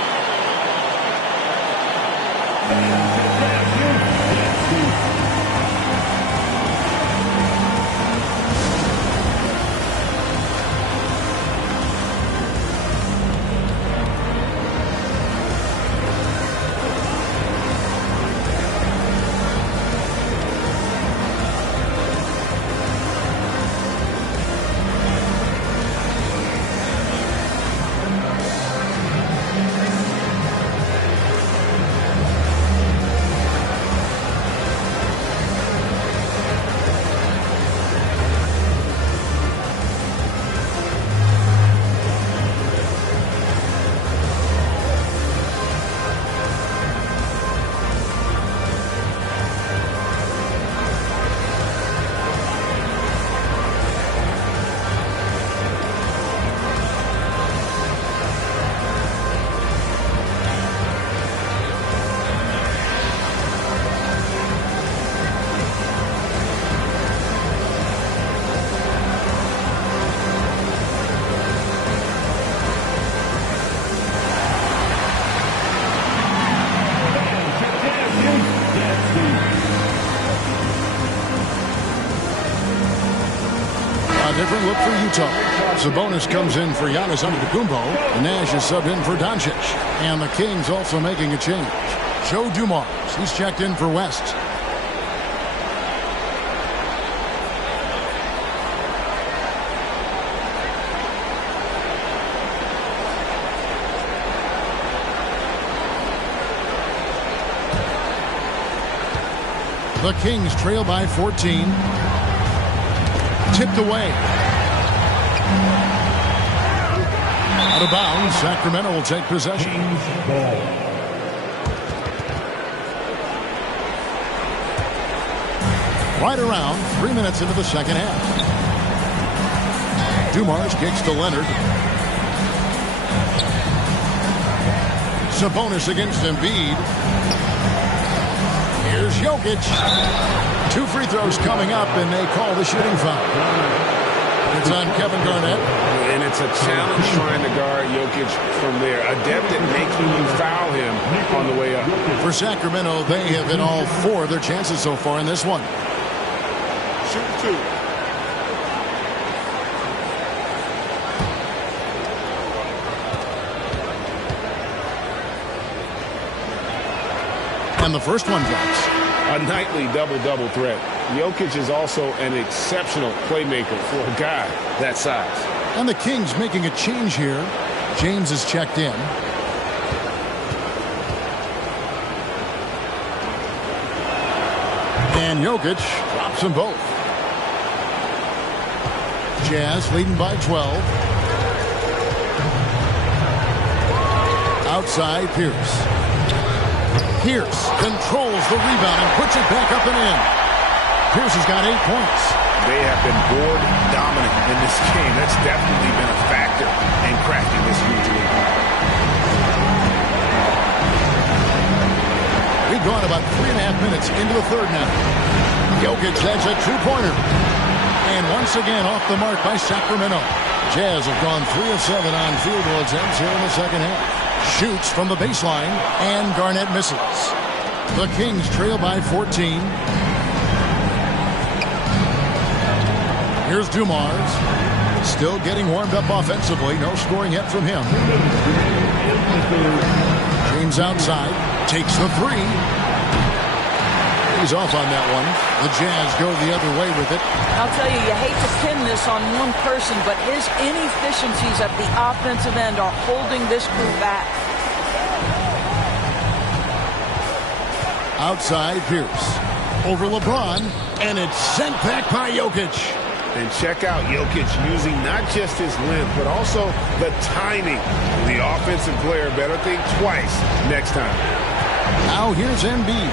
Different look for Utah. Sabonis comes in for Giannis Antetokounmpo. Nash is subbed in for Doncic. And the Kings also making a change. Joe Dumars, he's checked in for West. The Kings trail by 14. Tipped away. Out of bounds. Sacramento will take possession. Right around 3 minutes into the second half. Dumars kicks to Leonard. Sabonis against Embiid. Here's Jokic. 2 free throws coming up, and they call the shooting foul. It's on Kevin Garnett. And it's a challenge trying to guard Jokic from there. Adept at making you foul him on the way up. For Sacramento, they have hit all 4 of their chances so far in this one. Shoot 2. And the first one drops. A nightly double-double threat. Jokic is also an exceptional playmaker for a guy that size. And the Kings making a change here. James is checked in. And Jokic drops them both. Jazz leading by 12. Outside Pierce. Pierce controls the rebound and puts it back up and in. Pierce has got 8 points. They have been board dominant in this game. That's definitely been a factor in cracking this huge lead. We've gone about 3.5 minutes into the third now. Jokic has a 2-pointer. And once again off the mark by Sacramento. Jazz have gone 3 of 7 on field goal attempts here in the second half. Shoots from the baseline, and Garnett misses. The Kings trail by 14. Here's Dumars. Still getting warmed up offensively. No scoring yet from him. James outside. Takes the 3. He's off on that one. The Jazz go the other way with it. I'll tell you, you hate to pin this on one person, but his inefficiencies at the offensive end are holding this group back. Outside Pierce. Over LeBron, and it's sent back by Jokic. And check out Jokic using not just his length, but also the timing. The offensive player better think twice next time. Now here's Embiid.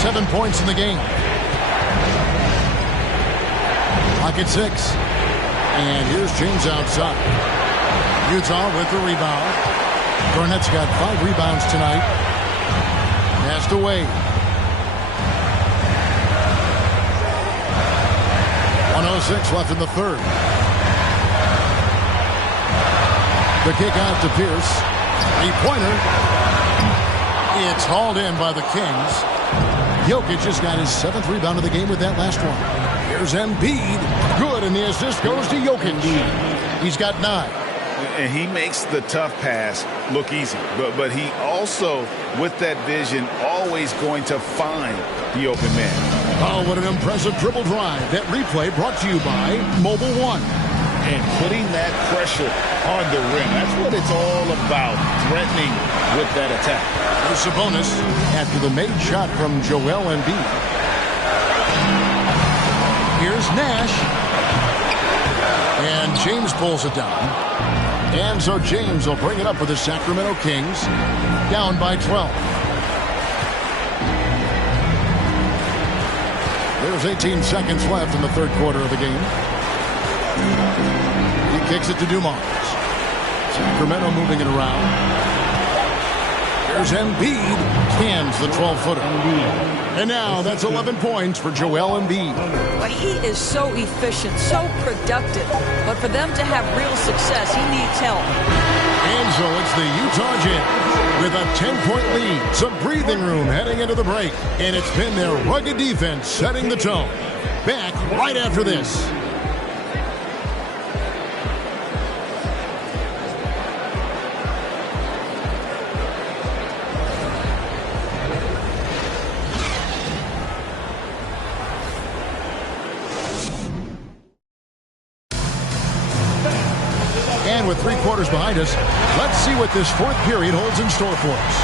7 points in the game. Clock at 6. And here's James outside. Utah with the rebound. Garnett's got 5 rebounds tonight. Pass to Wade. 1:06 left in the third. The kick out to Pierce. 3-pointer. It's hauled in by the Kings. Jokic just got his 7th rebound of the game with that last one. Here's Embiid. Good, and the assist goes to Jokic. He's got 9. And he makes the tough pass look easy. But he also, with that vision, always going to find the open man. Oh, what an impressive dribble drive. That replay brought to you by Mobile One. And putting that pressure on the rim. That's what it's all about, threatening with that attack. There's Sabonis after the made shot from Joel Embiid. Here's Nash. And James pulls it down. And so James will bring it up for the Sacramento Kings. Down by 12. There's 18 seconds left in the third quarter of the game. He kicks it to Dumars. Sacramento moving it around. There's Embiid. Cans the 12-footer. And now that's 11 points for Joel Embiid. But he is so efficient, so productive. But for them to have real success, he needs help. And so it's the Utah Jazz with a 10-point lead. Some breathing room heading into the break. And it's been their rugged defense setting the tone. Back right after this. And with 3 quarters behind us, let's see what this fourth period holds in store for us.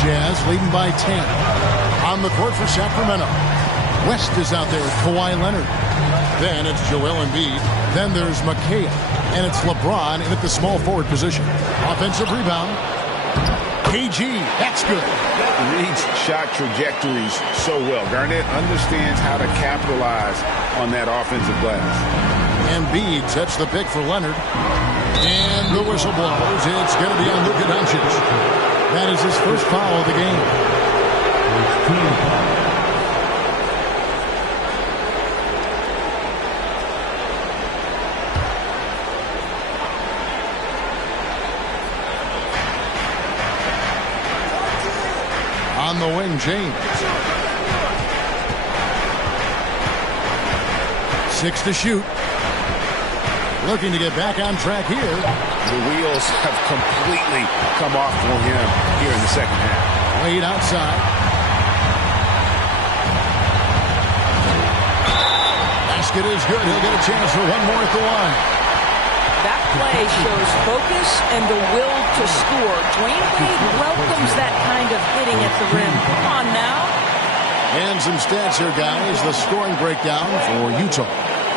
Jazz leading by 10. On the court for Sacramento. West is out there with Kawhi Leonard. Then it's Joel Embiid. Then there's McHale. And it's LeBron in at the small forward position. Offensive rebound. KG, that's good. Reads shot trajectories so well. Garnett understands how to capitalize on that offensive glass. Embiid sets the pick for Leonard. And the whistle blows. It's going to be on Luka Doncic. That is his first foul of the game. On the wing, James. 6 to shoot. Looking to get back on track here. The wheels have completely come off for him here in the second half. Wade outside. Basket is good. He'll get a chance for one more at the line. That play shows focus and the will to score. Dwayne Wade welcomes that kind of hitting at the rim. Come on now. And some stats here, guys. The scoring breakdown for Utah.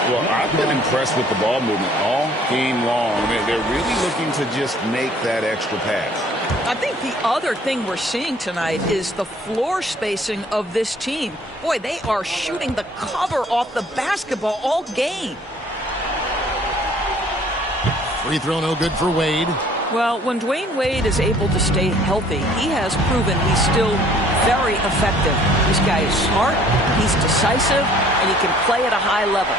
Well, I've been impressed with the ball movement all game long. They're really looking to just make that extra pass. I think the other thing we're seeing tonight is the floor spacing of this team. Boy, they are shooting the cover off the basketball all game. Free throw no good for Wade. Well, when Dwayne Wade is able to stay healthy, he has proven he's still very effective. This guy is smart, he's decisive, and he can play at a high level.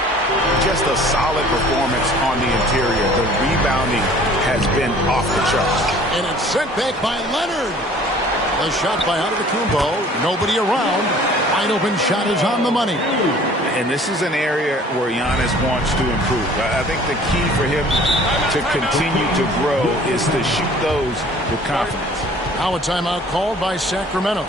Just a solid performance on the interior. The rebounding has been off the charts. And it's sent back by Leonard. A shot by Antetokounmpo. Nobody around. Wide open shot is on the money. And this is an area where Giannis wants to improve. I think the key for him to continue to grow is to shoot those with confidence. Now a timeout called by Sacramento.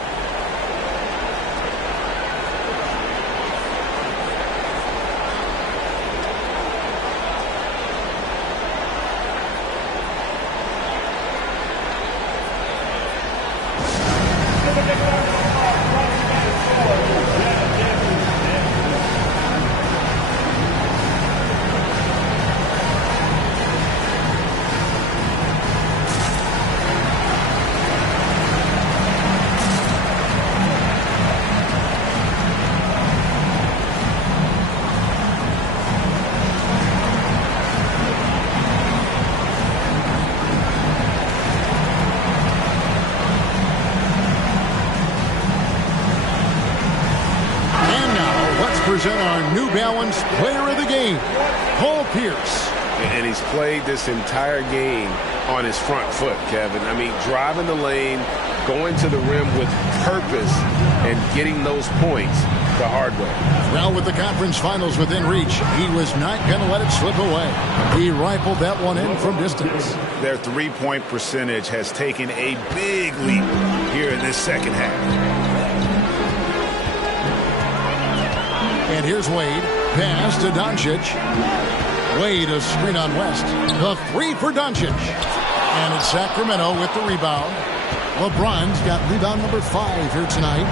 present our New Balance Player of the Game, Paul Pierce. And he's played this entire game on his front foot, Kevin. I mean, driving the lane, going to the rim with purpose, and getting those points the hard way. Well, with the conference finals within reach, he was not going to let it slip away. He rifled that one in from distance. Their three-point percentage has taken a big leap here in this second half. And here's Wade. Pass to Doncic. Wade, a screen on West. The three for Doncic. And it's Sacramento with the rebound. LeBron's got rebound number 5 here tonight.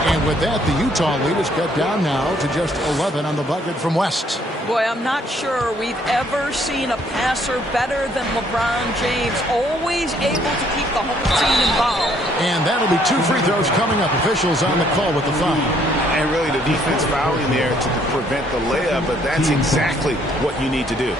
And with that, the Utah lead is cut down now to just 11 on the bucket from West. Boy, I'm not sure we've ever seen a passer better than LeBron James, always able to keep the home team involved. And that'll be 2 free throws coming up. Officials on the call with the foul. And really the defense fouling there to prevent the layup, but that's exactly what you need to do.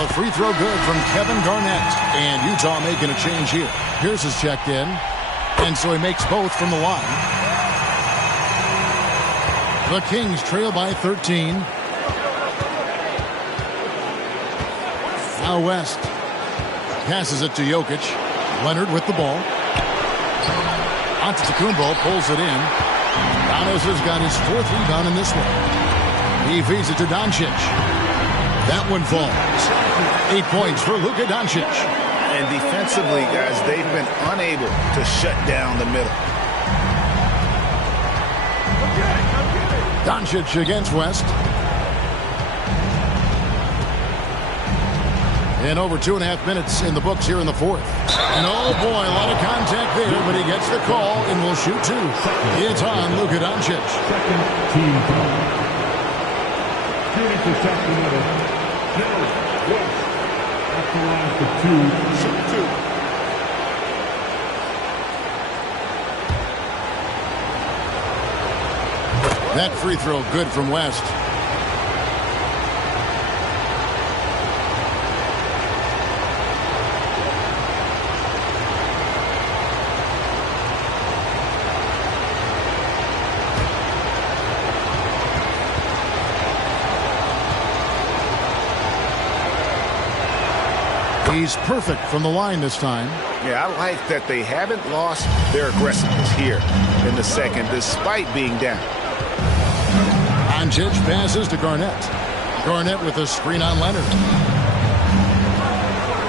A free throw good from Kevin Garnett. And Utah making a change here. Pierce is checked in. And so he makes both from the line. The Kings trail by 13. Now West passes it to Jokic. Leonard with the ball. Antetokounmpo pulls it in. Giannis has got his 4th rebound in this one. He feeds it to Doncic. That one falls. 8 points for Luka Doncic. And defensively, guys, they've been unable to shut down the middle. Doncic against West. And over 2.5 minutes in the books here in the 4th. And oh boy, a lot of contact there, but he gets the call and will shoot 2. It's on Luka Doncic. Second team foul. Shooting for Sacramento. West. At the line for 2. Shoot 2. That free throw good from West. He's perfect from the line this time. Yeah, I like that they haven't lost their aggressiveness here in the second, despite being down. Doncic passes to Garnett. Garnett with a screen on Leonard.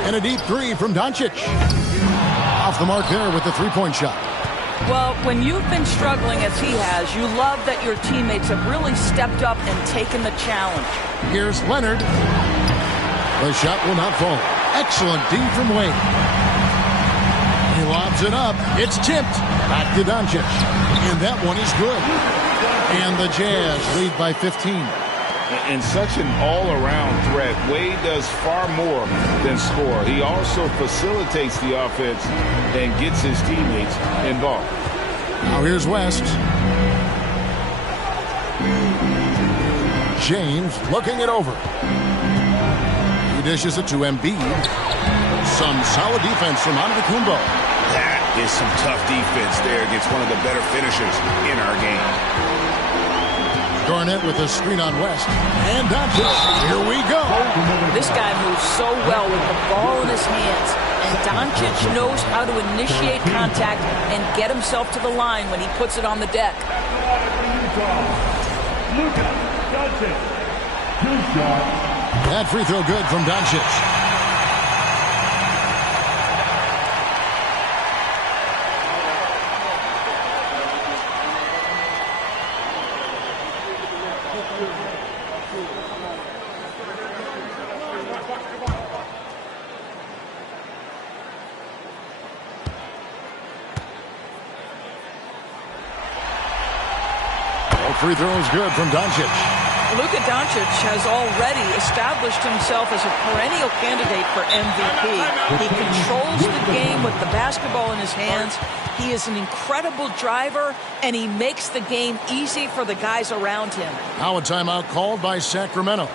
And a deep 3 from Doncic. Off the mark there with the 3-point shot. Well, when you've been struggling as he has, you love that your teammates have really stepped up and taken the challenge. Here's Leonard. The shot will not fall. Excellent D from Wade. He lobs it up. It's tipped. Back to Doncic. And that one is good. And the Jazz lead by 15. And such an all-around threat. Wade does far more than score. He also facilitates the offense and gets his teammates involved. Now here's West. James looking it over. He dishes it to Embiid. Some solid defense from Antetokounmpo. That is some tough defense there against one of the better finishers in our game. Garnett with a screen on West. And Doncic. Here we go. This guy moves so well with the ball in his hands. And Doncic knows how to initiate contact and get himself to the line when he puts it on the deck. Luka Doncic. 2 shots. That free throw good from Doncic. Free throw is good from Doncic. Luka Doncic has already established himself as a perennial candidate for MVP. He controls the game with the basketball in his hands. He is an incredible driver, and he makes the game easy for the guys around him. Now a timeout called by Sacramento.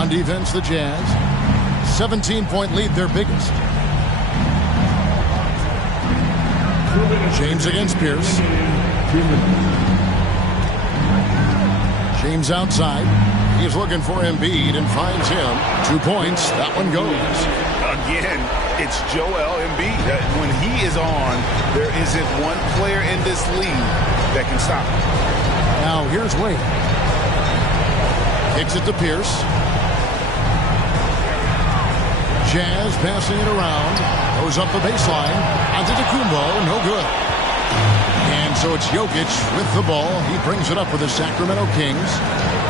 On defense, the Jazz. 17-point lead, their biggest. James against Pierce. James outside. He's looking for Embiid and finds him. 2 points. That one goes. Again, it's Joel Embiid. When he is on, there isn't one player in this league that can stop him. Now here's Wade. Kicks it to Pierce. Jazz passing it around. Goes up the baseline. Antetokounmpo, no good. And so it's Jokic with the ball. He brings it up for the Sacramento Kings.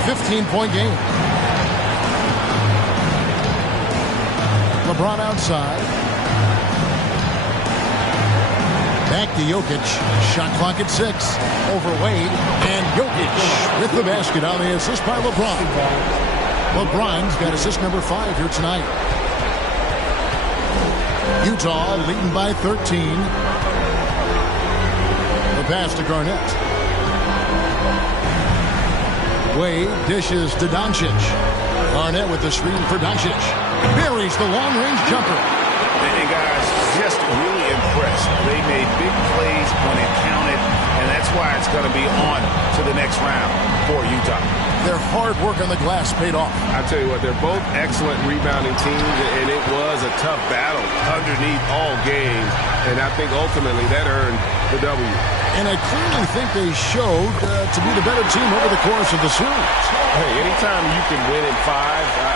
15-point game. LeBron outside. Back to Jokic. Shot clock at 6. Over Wade. And Jokic with the basket on the assist by LeBron. LeBron's got assist number 5 here tonight. Utah leading by 13. The pass to Garnett. Wade dishes to Doncic. Garnett with the screen for Doncic. Buries the long-range jumper. And guys, just really impressed. They made big plays when it counted, and that's why it's going to be on to the next round for Utah. Their hard work on the glass paid off. I tell you what, they're both excellent rebounding teams, and it was a tough battle underneath all game. And I think ultimately that earned the W. And I clearly think they showed to be the better team over the course of the series. Hey, anytime you can win in 5,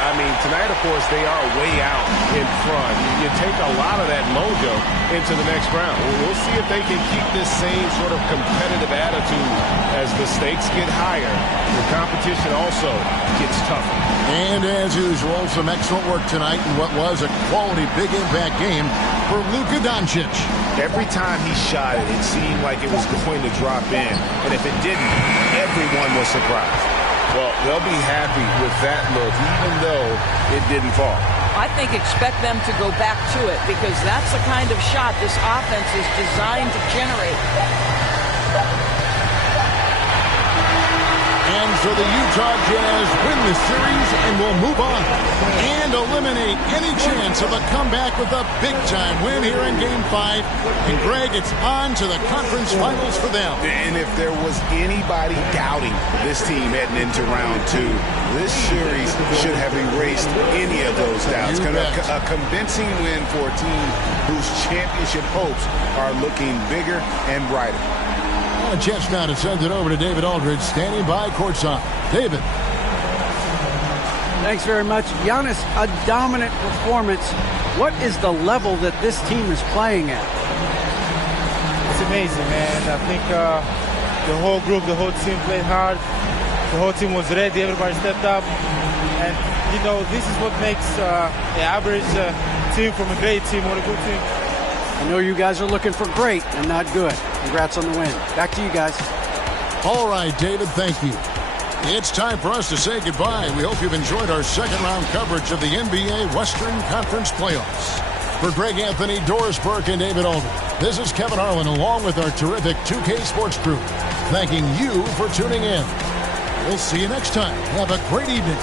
I mean, tonight, of course, they are way out in front. You take a lot of that mojo into the next round. We'll see if they can keep this same sort of competitive attitude as the stakes get higher. The competition also gets tougher. And as usual, some excellent work tonight in what was a quality big impact game for Luka Doncic. Every time he shot it, it seemed like it was going to drop in. And if it didn't, everyone was surprised. Well, they'll be happy with that look, even though it didn't fall. I think expect them to go back to it because that's the kind of shot this offense is designed to generate. And so the Utah Jazz win the series and will move on and eliminate any chance of a comeback with a big-time win here in Game 5. And, Greg, it's on to the conference finals for them. And if there was anybody doubting this team heading into round 2, this series should have erased any of those doubts. A convincing win for a team whose championship hopes are looking bigger and brighter. A chance now to send it over to David Aldridge, standing by courtside. David. Thanks very much. Giannis, a dominant performance. What is the level that this team is playing at? It's amazing, man. I think the whole group, the whole team played hard. The whole team was ready. Everybody stepped up. And, you know, this is what makes an average team from a great team or a good team. I know you guys are looking for great and not good. Congrats on the win. Back to you guys. All right, David, thank you. It's time for us to say goodbye. We hope you've enjoyed our second-round coverage of the NBA Western Conference Playoffs. For Greg Anthony, Doris Burke, and David Aldridge, this is Kevin Harlan along with our terrific 2K Sports crew, thanking you for tuning in. We'll see you next time. Have a great evening.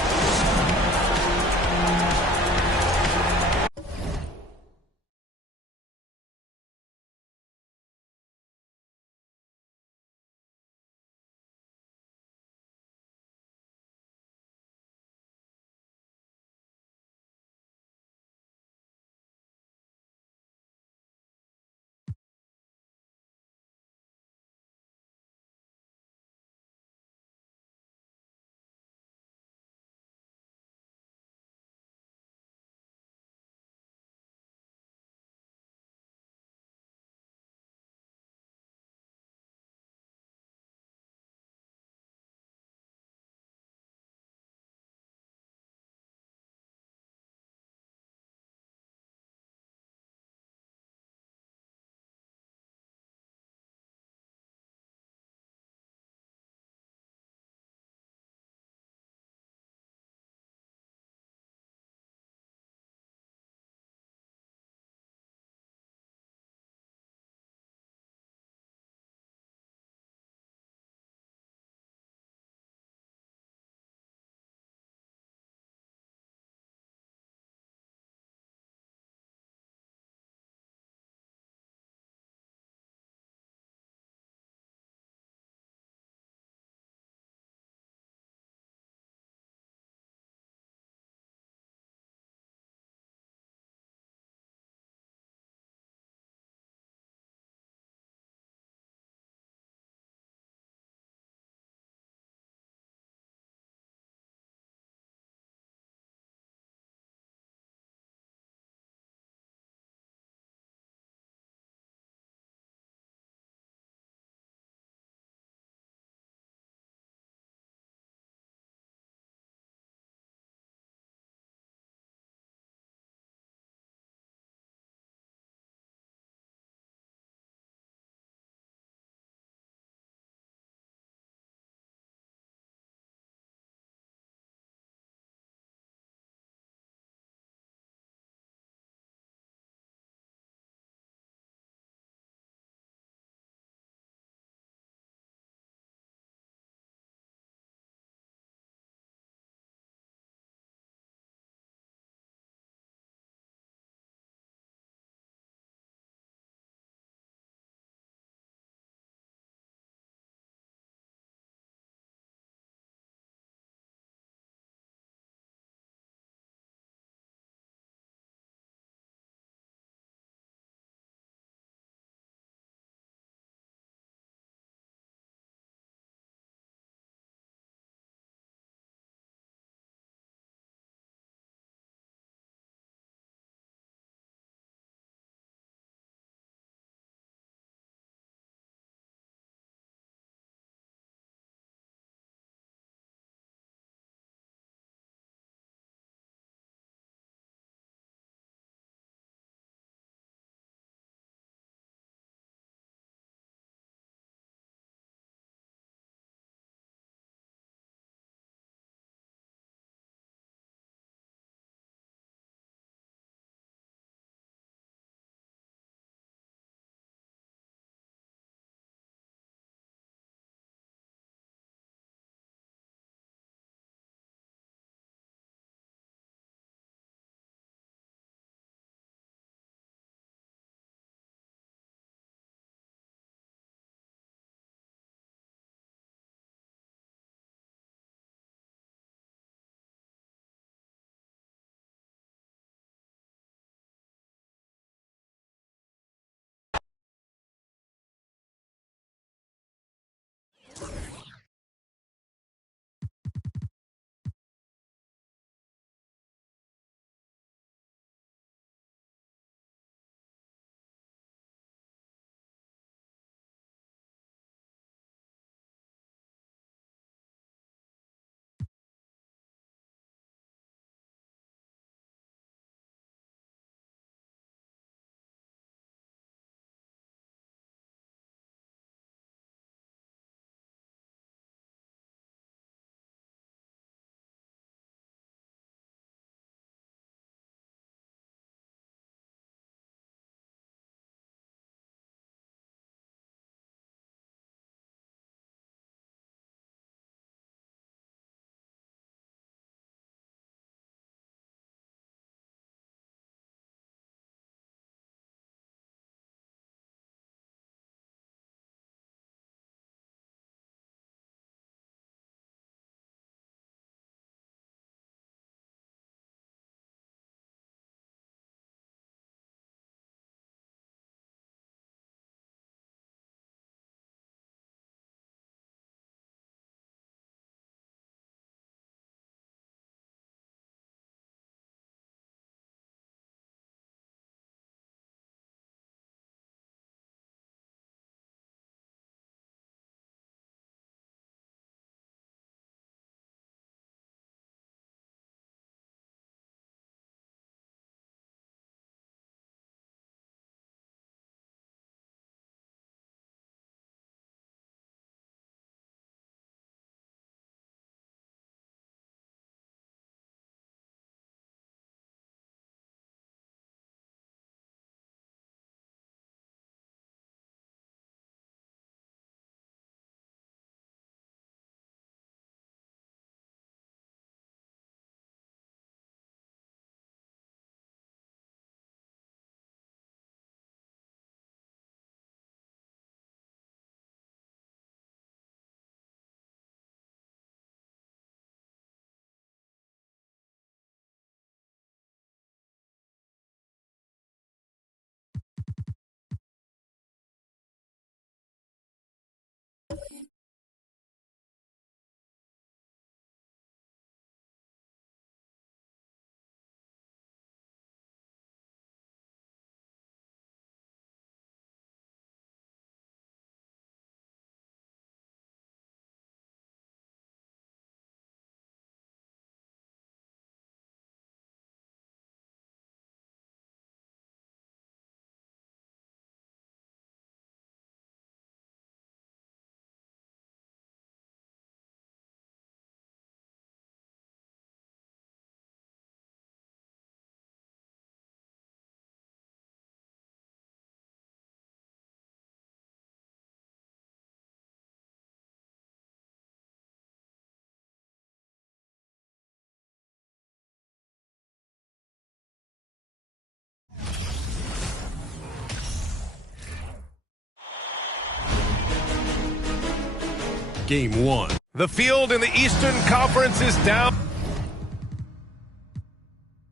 Game 1. The field in the Eastern Conference is down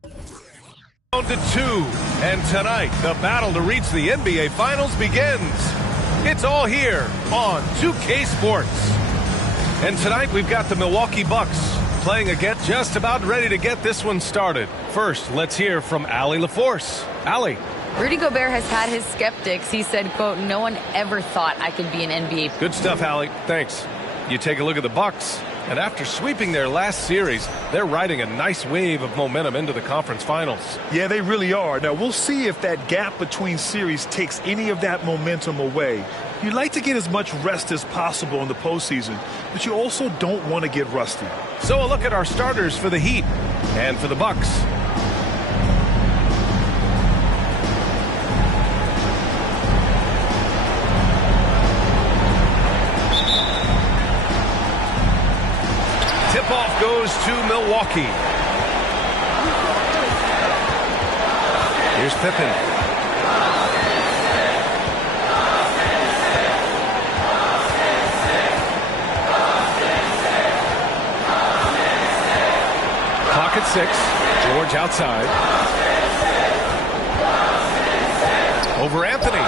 to 2. And tonight, the battle to reach the NBA Finals begins. It's all here on 2K Sports. And tonight, we've got the Milwaukee Bucks playing against, just about ready to get this one started. First, let's hear from Allie LaForce. Allie. Rudy Gobert has had his skeptics. He said, quote, "No one ever thought I could be an NBA." Good stuff, Allie. Thanks. You take a look at the Bucks, and after sweeping their last series, they're riding a nice wave of momentum into the conference finals. Yeah, they really are. Now, we'll see if that gap between series takes any of that momentum away. You'd like to get as much rest as possible in the postseason, but you also don't want to get rusty. So a look at our starters for the Heat and for the Bucks. Tip-off goes to Milwaukee. Here's Pippen. Clock at 6. George outside. Over Anthony.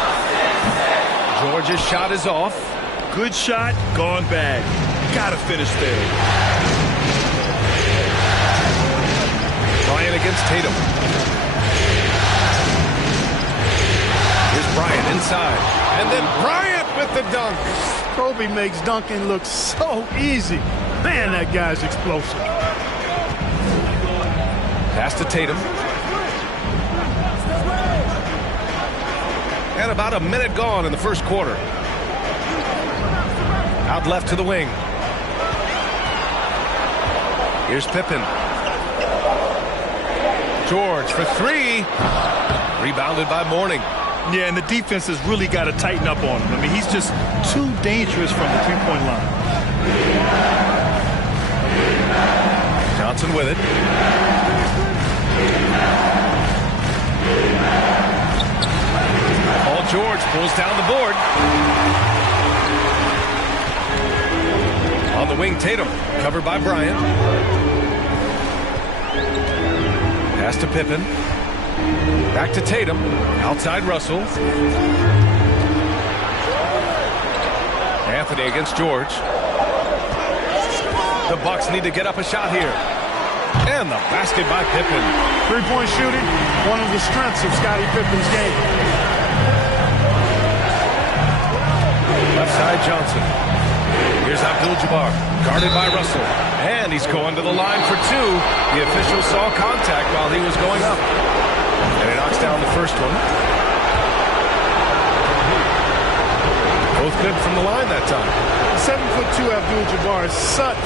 George's shot is off. Good shot, gone bad. Gotta finish there. Bryant against Tatum. Here's Bryant inside. And then Bryant with the dunk. Kobe makes dunking look so easy. Man, that guy's explosive. Pass to Tatum. And about a minute gone in the first quarter. Out left to the wing. Here's Pippen. George for 3. Rebounded by Mourning. Yeah, and the defense has really got to tighten up on him. I mean, he's just too dangerous from the three-point line. Johnson with it. Paul George pulls down the board. On the wing, Tatum, covered by Bryant. Pass to Pippen. Back to Tatum. Outside Russell. Anthony against George. The Bucks need to get up a shot here. And the basket by Pippen. Three-point shooting, one of the strengths of Scottie Pippen's game. Left side Johnson. Here's Abdul-Jabbar, guarded by Russell. And he's going to the line for 2. The official saw contact while he was going up. And he knocks down the first one. Both good from the line that time. 7'2" Abdul-Jabbar is such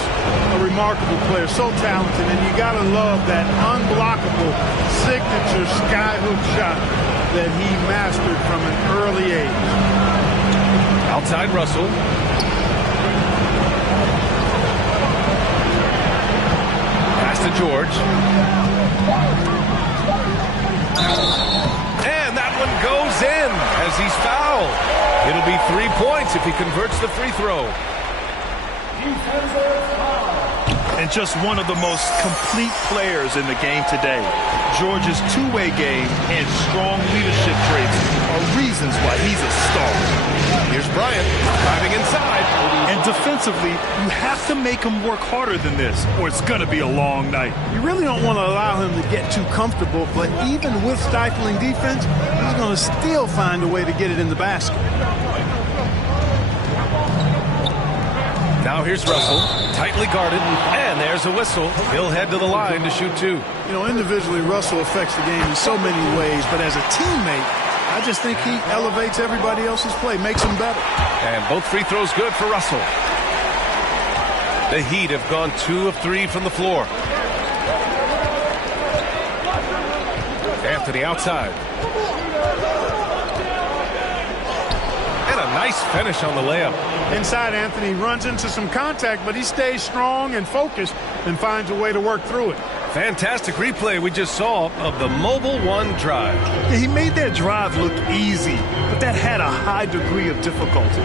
a remarkable player, so talented, and you gotta love that unblockable signature skyhook shot that he mastered from an early age. Outside Russell. Pass to George. And that one goes in as he's fouled. It'll be 3 points if he converts the free throw. And just one of the most complete players in the game today. George's two-way game and strong leadership traits are reasons why he's a star. Here's Bryant driving inside. And defensively, you have to make him work harder than this, or it's going to be a long night. You really don't want to allow him to get too comfortable, but even with stifling defense, he's going to still find a way to get it in the basket. Now here's Russell, tightly guarded, and there's a whistle. He'll head to the line to shoot 2. You know, individually, Russell affects the game in so many ways, but as a teammate, I just think he elevates everybody else's play, makes them better. And both free throws good for Russell. The Heat have gone 2 of 3 from the floor. Anthony outside. And a nice finish on the layup. Inside, Anthony runs into some contact, but he stays strong and focused and finds a way to work through it. Fantastic replay we just saw of the Mobile One drive. Yeah, he made that drive look easy, but that had a high degree of difficulty.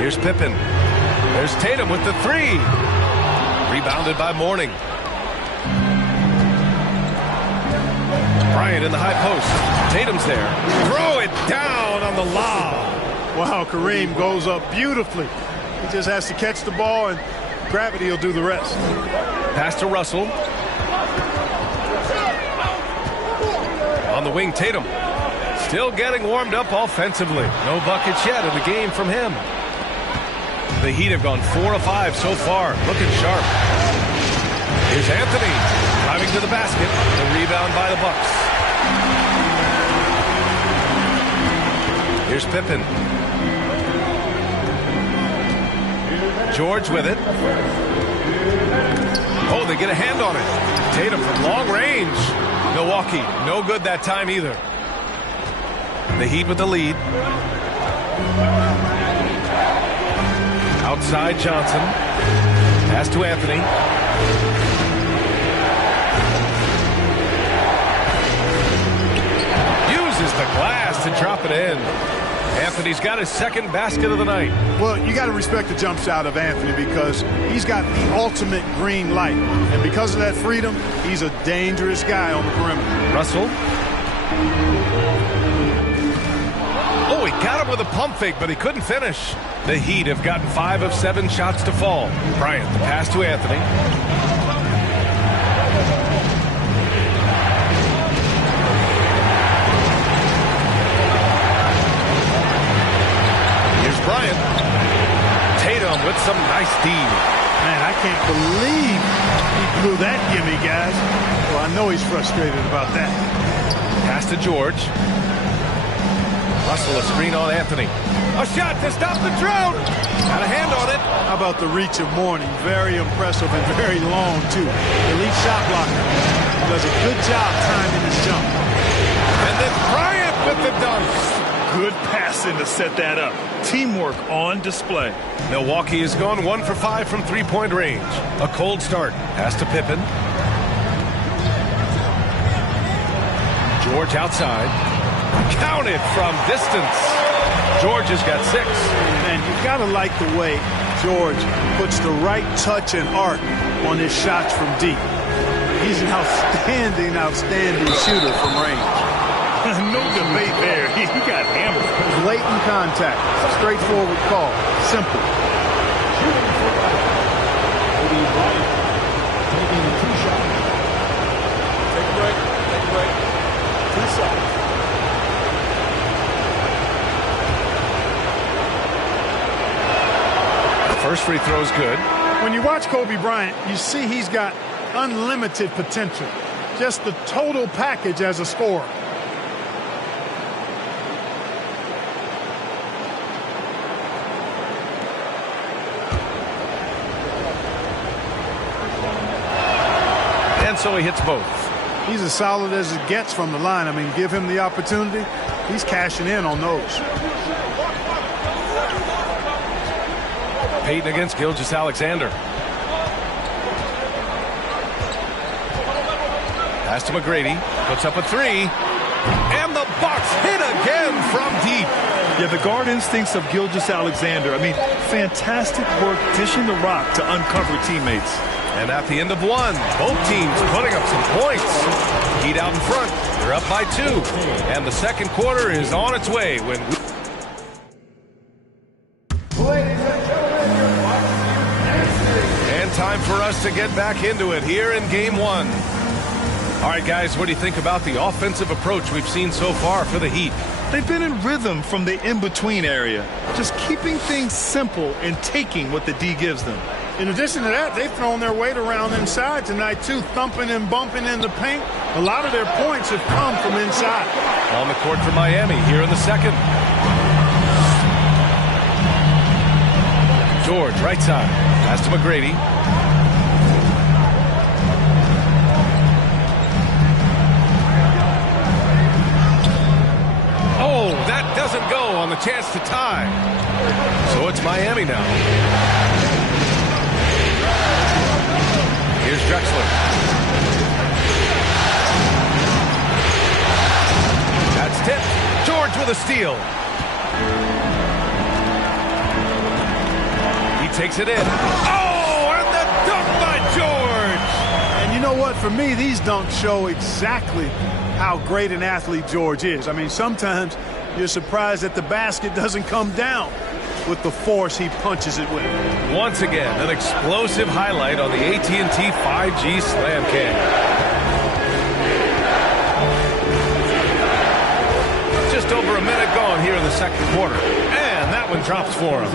Here's Pippen. There's Tatum with the three. Rebounded by Mourning. Bryant in the high post. Tatum's there. Throw it down on the lob. Wow, Kareem goes up beautifully. He just has to catch the ball, and gravity will do the rest. Pass to Russell. On the wing, Tatum. Still getting warmed up offensively. No buckets yet in the game from him. The Heat have gone 4 of 5 so far. Looking sharp. Here's Anthony driving to the basket. The rebound by the Bucks. Here's Pippen. George with it. Oh, they get a hand on it. Tatum from long range. Milwaukee, no good that time either. The Heat with the lead. Outside Johnson. Pass to Anthony. Uses the glass to drop it in. Anthony's got his second basket of the night. Well, you got to respect the jump shot of Anthony because he's got the ultimate green light. And because of that freedom, he's a dangerous guy on the perimeter. Russell. Oh, he got him with a pump fake, but he couldn't finish. The Heat have gotten 5 of 7 shots to fall. Bryant, the pass to Anthony. Here's Bryant. Tatum with some nice D. Man, I can't believe he blew that gimme, guys. Well, I know he's frustrated about that. Pass to George. Russell, a screen on Anthony. A shot to stop the drought. Got a hand on it. How about the reach of Mourning? Very impressive and very long, too. Elite shot blocker. Does a good job timing his jump. And then Bryant with the dunks. Good passing to set that up. Teamwork on display. Milwaukee has gone 1 for 5 from three-point range. A cold start. Pass to Pippen. George outside. Counted from distance. George has got 6. Man, you've got to like the way George puts the right touch and arc on his shots from deep. He's an outstanding shooter from range. No debate there. He got hammered. Blatant contact. Straightforward call. Simple. Taking the 2 shot. Take a break. Take a break. 2 shots. First free throw is good. When you watch Kobe Bryant, you see he's got unlimited potential. Just the total package as a scorer. And so he hits both. He's as solid as it gets from the line. I mean, give him the opportunity. He's cashing in on those. Payton against Gilgeous-Alexander. Pass to McGrady. Puts up a 3. And the Bucks hit again from deep. Yeah, the guard instincts of Gilgeous-Alexander. I mean, fantastic work dishing the rock to uncover teammates. And at the end of 1, both teams putting up some points. Heat out in front. They're up by 2. And the second quarter is on its way when we... And time for us to get back into it here in Game 1. All right, guys, what do you think about the offensive approach we've seen so far for the Heat? They've been in rhythm from the in-between area, just keeping things simple and taking what the D gives them. In addition to that, they've thrown their weight around inside tonight, too, thumping and bumping in the paint. A lot of their points have come from inside. On the court for Miami here in the second. George, right side. Pass to McGrady. Oh, that doesn't go on the chance to tie. So it's Miami now. Here's Drexler. That's tipped. George with a steal. takes it in. Oh, and the dunk by George! And you know what? For me, these dunks show exactly how great an athlete George is. I mean, sometimes you're surprised that the basket doesn't come down with the force he punches it with. Once again, an explosive highlight on the AT&T 5G Slam Cam. Just over a minute gone here in the second quarter. And that one drops for him.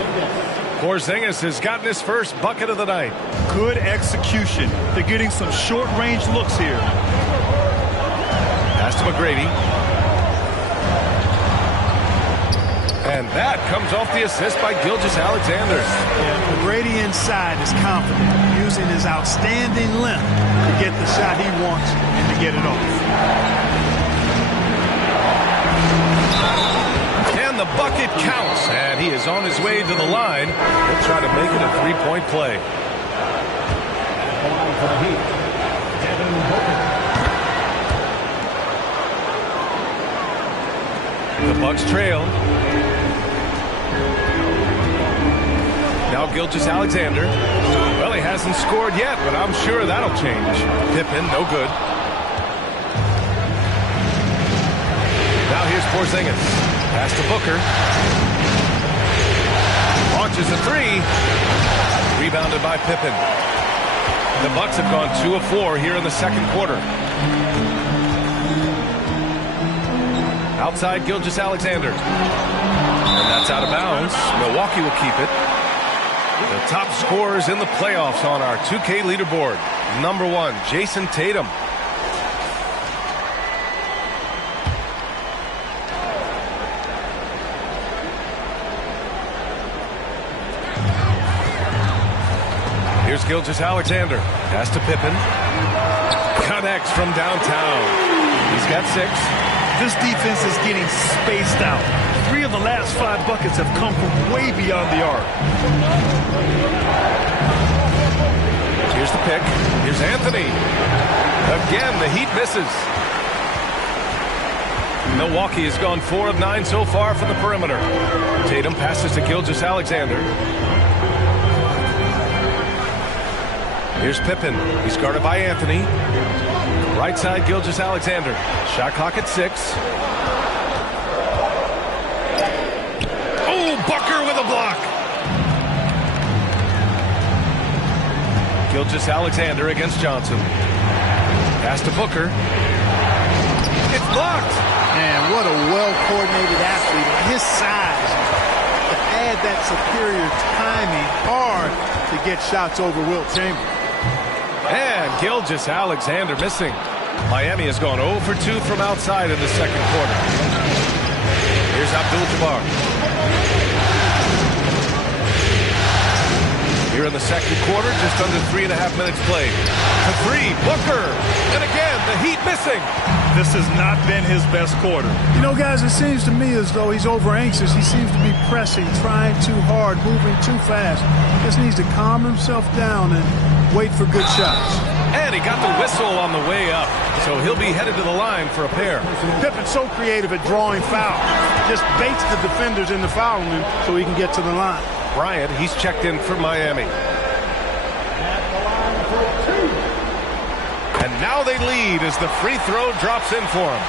Porzingis has gotten his first bucket of the night. Good execution. They're getting some short-range looks here. Pass to McGrady. And that comes off the assist by Gilgeous-Alexander. Yeah, McGrady inside is confident, using his outstanding length to get the shot he wants and to get it off. And the bucket counts, and he is on his way to the line. He'll try to make it a three-point play. The Bucks trail. Now Gilgeous-Alexander. Well, he hasn't scored yet, but I'm sure that'll change. Pippen, no good. Now here's Porzingis. Pass to Booker. Launches a three. Rebounded by Pippen. The Bucks have gone 2 of 4 here in the second quarter. Outside Gilgeous-Alexander. And that's out of bounds. Milwaukee will keep it. The top scorers in the playoffs on our 2K leaderboard. Number 1, Jason Tatum. Here's Gilgeous-Alexander. Pass to Pippen. Connects from downtown. He's got 6. This defense is getting spaced out. 3 of the last 5 buckets have come from way beyond the arc. Here's the pick. Here's Anthony. Again, the Heat misses. Milwaukee has gone 4 of 9 so far from the perimeter. Tatum passes to Gilgeous-Alexander. Here's Pippen. He's guarded by Anthony. Right side, Gilgeous-Alexander. Shot clock at 6. Oh, Booker with a block. Gilgeous-Alexander against Johnson. Pass to Booker. It's blocked. Man, what a well-coordinated athlete. His size, to add that superior timing, hard to get shots over Wilt Chamberlain. And Gilgeous-Alexander missing. Miami has gone 0 for 2 from outside in the second quarter. Here's Abdul-Jabbar. Here in the second quarter, just under 3.5 minutes played. To 3, Booker. And again, the Heat missing. This has not been his best quarter. You know, guys, it seems to me as though he's over anxious. He seems to be pressing, trying too hard, moving too fast. Just needs to calm himself down and wait for good shots. And he got the whistle on the way up, so he'll be headed to the line for a pair. Pippen's so creative at drawing fouls. Just baits the defenders into fouling him so he can get to the line. Bryant, he's checked in for Miami. And now they lead as the free throw drops in for them.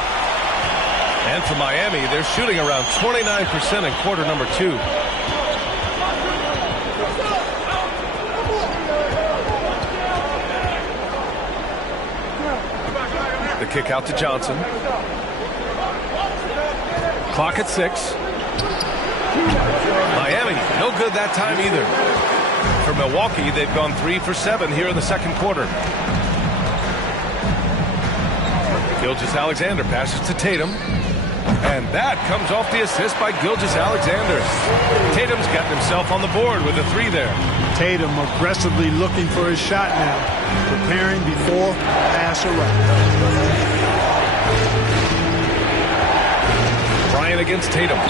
And for Miami, they're shooting around 29% in quarter number 2. The kick out to Johnson. Clock at 6. Miami, no good that time either. For Milwaukee, they've gone 3 for 7 here in the second quarter. Gilgeous-Alexander passes to Tatum. And that comes off the assist by Gilgeous-Alexander. Tatum's gotten himself on the board with a 3 there. Tatum aggressively looking for his shot now. Preparing before pass or right. Bryant against Tatum.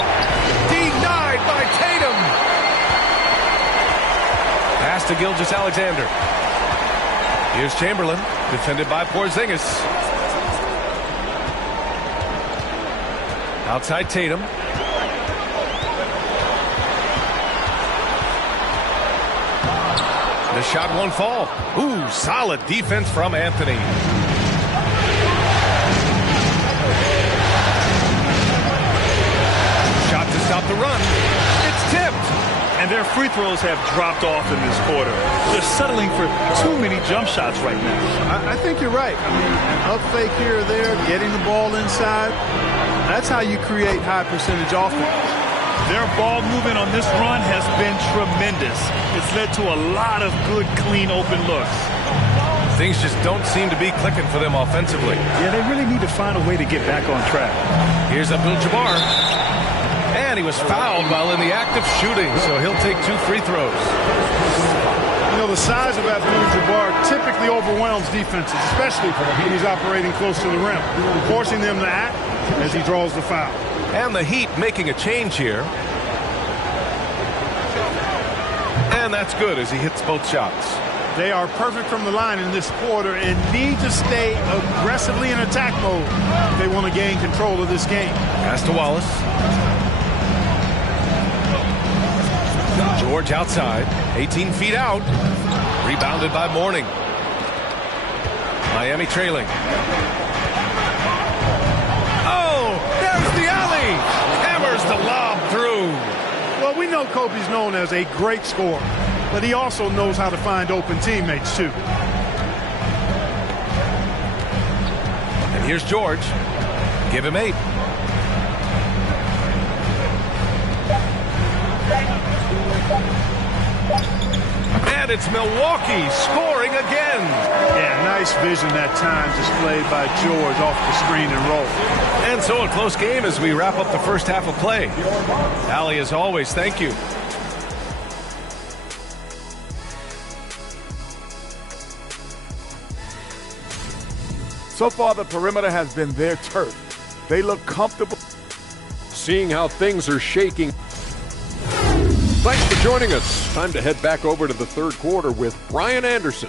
Denied by Tatum. Pass to Gilgeous-Alexander. Here's Chamberlain, defended by Porzingis. Outside Tatum. The shot won't fall. Ooh, solid defense from Anthony. Shot to stop the run. It's tipped. And their free throws have dropped off in this quarter. They're settling for too many jump shots right now. I think you're right. I mean, an up fake here or there, getting the ball inside, that's how you create high percentage offense. Their ball movement on this run has been tremendous. It's led to a lot of good, clean, open looks. Things just don't seem to be clicking for them offensively. Yeah, they really need to find a way to get back on track. Here's Abdul-Jabbar. And he was fouled while in the act of shooting, so he'll take 2 free throws. You know, the size of Abdul-Jabbar typically overwhelms defenses, especially when he's operating close to the rim, forcing them to act as he draws the foul. And the Heat making a change here. And that's good as he hits both shots. They are perfect from the line in this quarter and need to stay aggressively in attack mode if they want to gain control of this game. Pass to Wallace. George outside, 18 feet out. Rebounded by Mourning. Miami trailing. Oh, there's the alley. Hammers the lob through. Well, we know Kobe's known as a great scorer, but he also knows how to find open teammates, too. And here's George. Give him 8. And it's Milwaukee scoring again. Yeah, nice vision that time displayed by George off the screen and roll. And so a close game as we wrap up the first half of play. Allie, as always, thank you. So far, the perimeter has been their turf. They look comfortable. Seeing how things are shaking. Thanks for joining us. Time to head back over to the third quarter with Brian Anderson.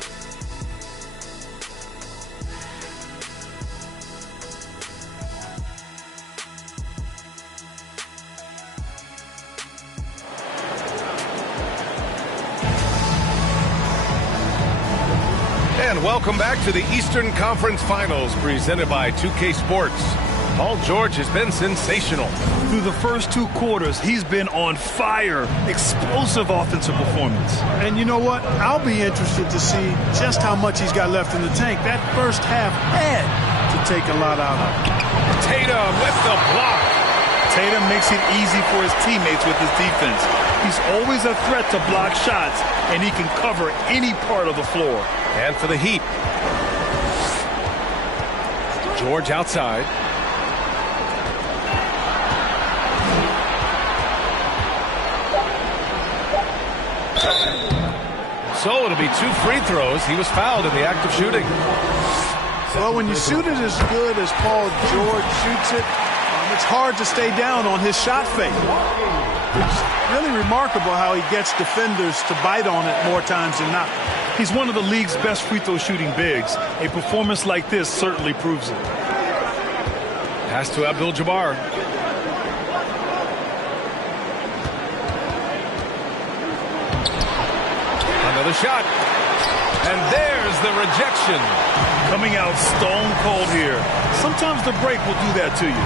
And welcome back to the Eastern Conference Finals presented by 2K Sports. Paul George has been sensational. Through the first 2 quarters, he's been on fire. Explosive offensive performance. And you know what? I'll be interested to see just how much he's got left in the tank. That first half had to take a lot out of him. Tatum with the block. Tatum makes it easy for his teammates with his defense. He's always a threat to block shots, and he can cover any part of the floor. And for the Heat. George outside. So it'll be 2 free throws. He was fouled in the act of shooting. Well, when you shoot it as good as Paul George shoots it, it's hard to stay down on his shot fake. It's really remarkable how he gets defenders to bite on it more times than not. He's one of the league's best free throw shooting bigs. A performance like this certainly proves it. Pass to Abdul-Jabbar. Another shot. And there's the rejection. Coming out stone cold here. Sometimes the break will do that to you.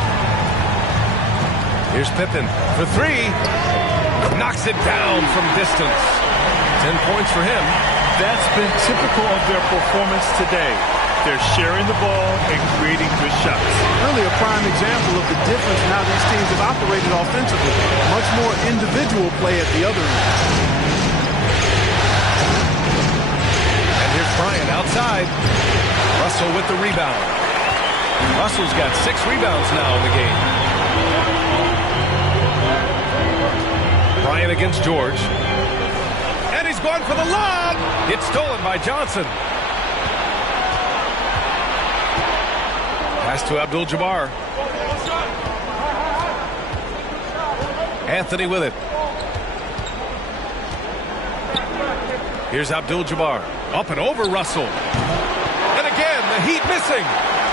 Here's Pippen for 3. Knocks it down from distance. 10 points for him. That's been typical of their performance today. They're sharing the ball and creating good shots. Really a prime example of the difference in how these teams have operated offensively. Much more individual play at the other end. And here's Bryant outside. Russell with the rebound. Russell's got 6 rebounds now in the game. Bryant against George. And he's going for the lob. It's stolen by Johnson. Pass to Abdul-Jabbar. Anthony with it. Here's Abdul-Jabbar. Up and over Russell. And again, the Heat missing.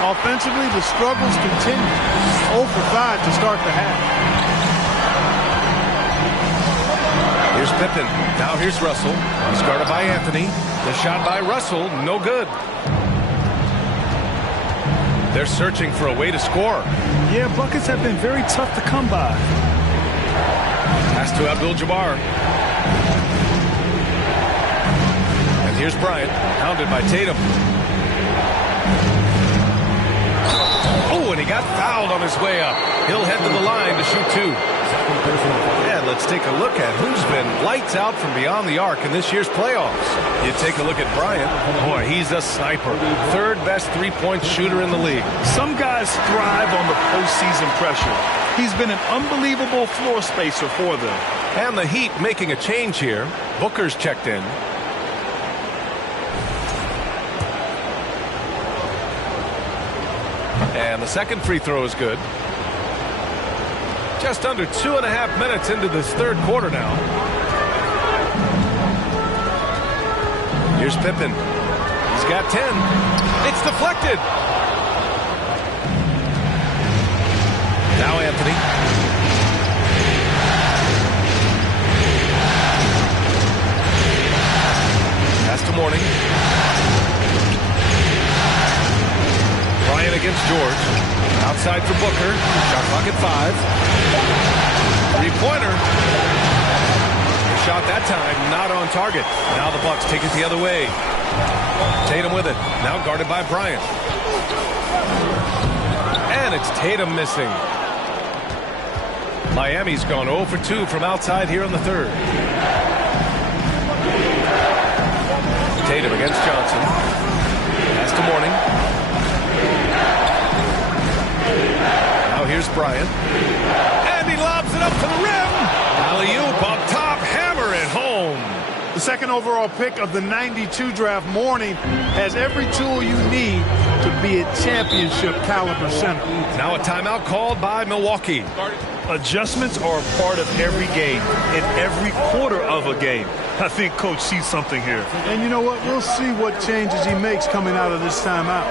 Offensively, the struggles continue. 0 for 5 to start the half. Here's Pippen. Now here's Russell. He's guarded by Anthony. The shot by Russell, no good. They're searching for a way to score. Yeah, buckets have been very tough to come by. Pass to Abdul-Jabbar. And here's Bryant, hounded by Tatum. Oh, and he got fouled on his way up. He'll head to the line to shoot 2. And let's take a look at who's been lights out from beyond the arc in this year's playoffs. You take a look at Bryant. Boy, he's a sniper. Third best three-point shooter in the league. Some guys thrive on the postseason pressure. He's been an unbelievable floor spacer for them. And the Heat making a change here. Booker's checked in. And the second free throw is good. Just under 2.5 minutes into this third quarter now. Here's Pippen. He's got 10. It's deflected. Now Anthony. Pass to Mourning. Bryant against George. Outside for Booker. Shot clock at 5. Three-pointer. Shot that time, not on target. Now the Bucks take it the other way. Tatum with it. Now guarded by Bryant. And it's Tatum missing. Miami's gone 0 for 2 from outside here in the third. Tatum against Johnson. Pass to Mourning. Now here's Bryant. And he lobs it up to the rim. Alley-oop up top. Hammer it home. The second overall pick of the 92 draft, Mourning, has every tool you need to be a championship caliber center. Now a timeout called by Milwaukee. Adjustments are a part of every game, in every quarter of a game. I think Coach sees something here. And you know what? We'll see what changes he makes coming out of this timeout.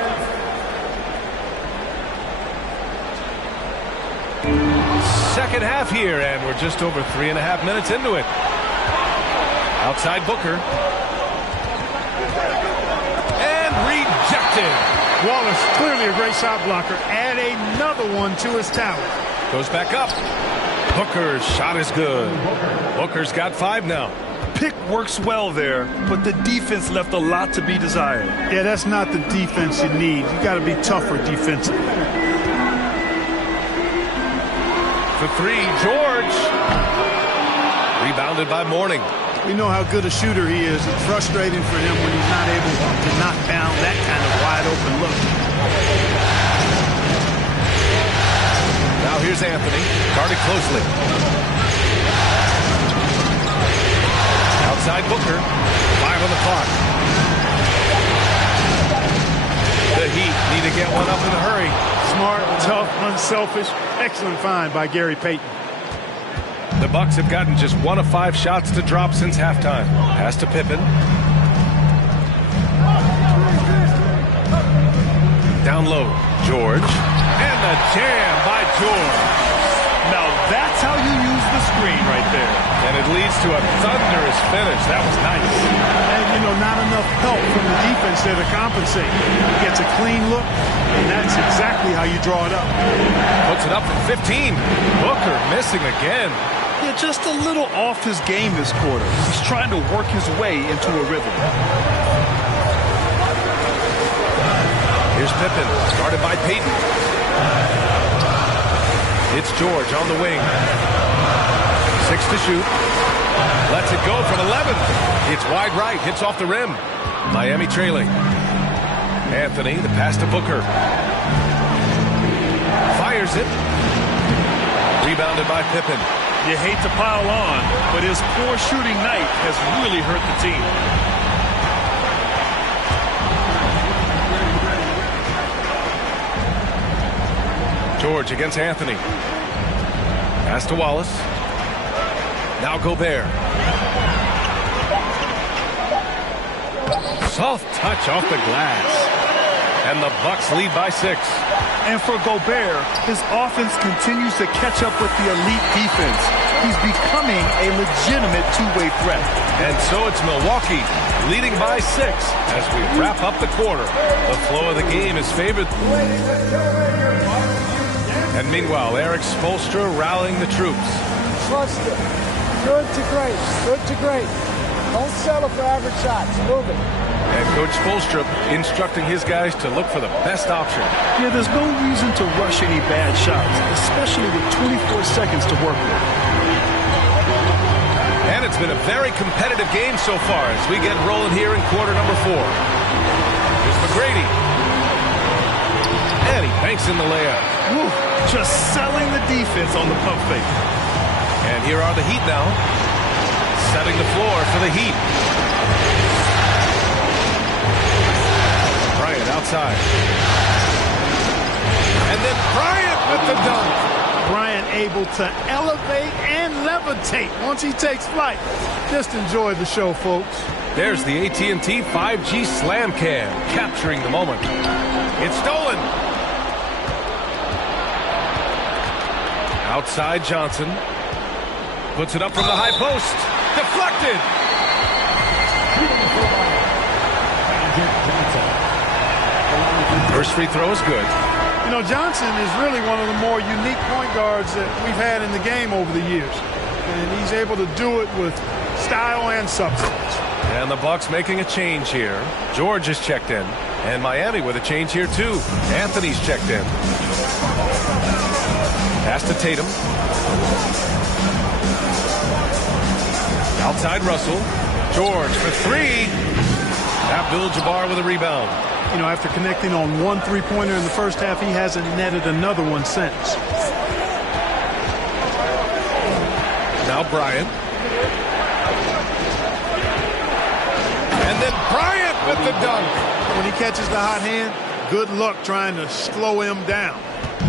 Second half here, and we're just over 3.5 minutes into it. Outside Booker. And rejected. Wallace, clearly a great shot blocker. Add another one to his talent. Goes back up. Booker's shot is good. Booker's got 5 now. Pick works well there, but the defense left a lot to be desired. Yeah, that's not the defense you need. You got to be tougher defensively. For 3, George. Rebounded by Mourning. We know how good a shooter he is. It's frustrating for him when he's not able to knock down that kind of wide open look. Now here's Anthony, guarded closely. Outside Booker, 5 on the clock. The Heat need to get one up in a hurry. Smart, tough, unselfish. Excellent find by Gary Payton. The Bucks have gotten just 1 of 5 shots to drop since halftime. Pass to Pippen. Down low, George. And the jam by George. Now that's how you use the screen right there. And it leads to a thunderous finish. That was nice. And, you know, not enough help from the defense there to compensate. He gets a clean look, and that's exactly how you draw it up. Puts it up for 15. Booker missing again. Yeah, just a little off his game this quarter. He's trying to work his way into a rhythm. Here's Pippen, guarded by Payton. It's George on the wing. 6 to shoot. Lets it go from 11. It's wide right, hits off the rim. Miami trailing. Anthony, the pass to Booker. Fires it. Rebounded by Pippen. You hate to pile on, but his poor shooting night has really hurt the team. George against Anthony. Pass to Wallace. Now Gobert. Soft touch off the glass. And the Bucks lead by 6. And for Gobert, his offense continues to catch up with the elite defense. he's becoming a legitimate two-way threat. And so it's Milwaukee leading by 6 as we wrap up the quarter. The flow of the game is favored. And meanwhile, Eric Spoelstra rallying the troops. Trust it. Good to great. Good to great. Don't settle for average shots. Move it. And Coach Spoelstra instructing his guys to look for the best option. Yeah, there's no reason to rush any bad shots, especially with 24 seconds to work with. And it's been a very competitive game so far as we get rolling here in quarter number 4. Here's McGrady. And he banks in the layup. Woo, just selling the defense on the pump fake. And here are the Heat now, setting the floor for the Heat. Bryant outside. And then Bryant with the dunk. Bryant able to elevate and levitate once he takes flight. Just enjoy the show, folks. There's the AT&T 5G Slam Cam, capturing the moment. It's stolen. Outside Johnson. Puts it up from the high post. Deflected. First free throw is good. You know, Johnson is really one of the more unique point guards that we've had in the game over the years. And he's able to do it with style and substance. And the Bucks making a change here. George is checked in. And Miami with a change here, too. Anthony's checked in. Pass to Tatum. Outside Russell. George for 3. Abdul-Jabbar with a rebound. You know, after connecting on one three-pointer in the first half, he hasn't netted another one since. Now Bryant. And then Bryant with the dunk. When he catches the hot hand, good luck trying to slow him down.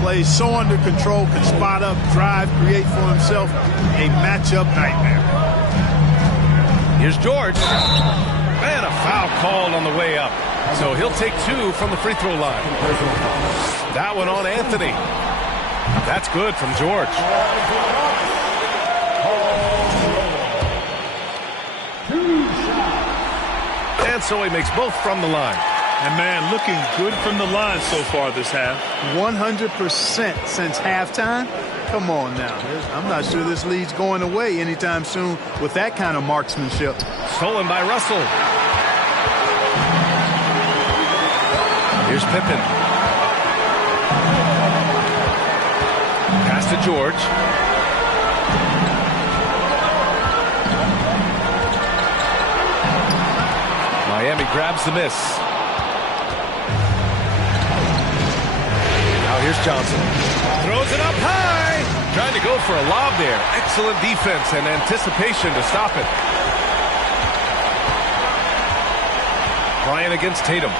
Plays so under control, can spot up, drive, create for himself a matchup nightmare. Here's George. And a foul called on the way up. So he'll take 2 from the free throw line. That one on Anthony. That's good from George. And so he makes both from the line. And man, looking good from the line so far this half. 100% since halftime. Come on now. I'm not sure this lead's going away anytime soon with that kind of marksmanship. Stolen by Russell. Here's Pippen. Pass to George. Miami grabs the miss. Now here's Johnson. Throws it up high. Trying to go for a lob there. Excellent defense and anticipation to stop it. Bryant against Tatum.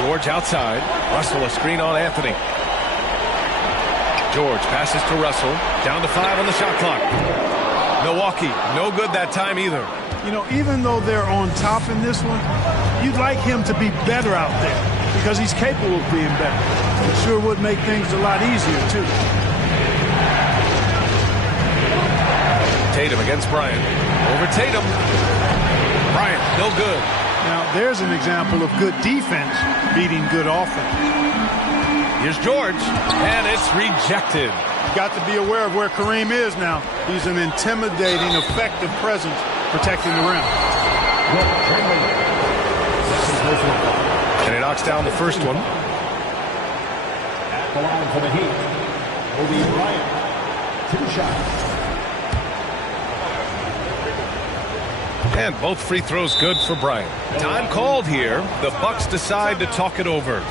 George outside. Russell a screen on Anthony. George passes to Russell. Down to 5 on the shot clock. Milwaukee, no good that time either. You know, even though they're on top in this one, you'd like him to be better out there because he's capable of being better. It sure would make things a lot easier, too. Tatum against Bryant. Over Tatum. Bryant, no good. Now, there's an example of good defense beating good offense. Here's George, and it's rejected. You got to be aware of where Kareem is now. He's an intimidating, effective presence protecting the rim. And he knocks down the first one. At the line for the Heat, Kobe Bryant, 2 shots. And both free throws good for Bryant. Time called here. The Bucks decide to talk it over.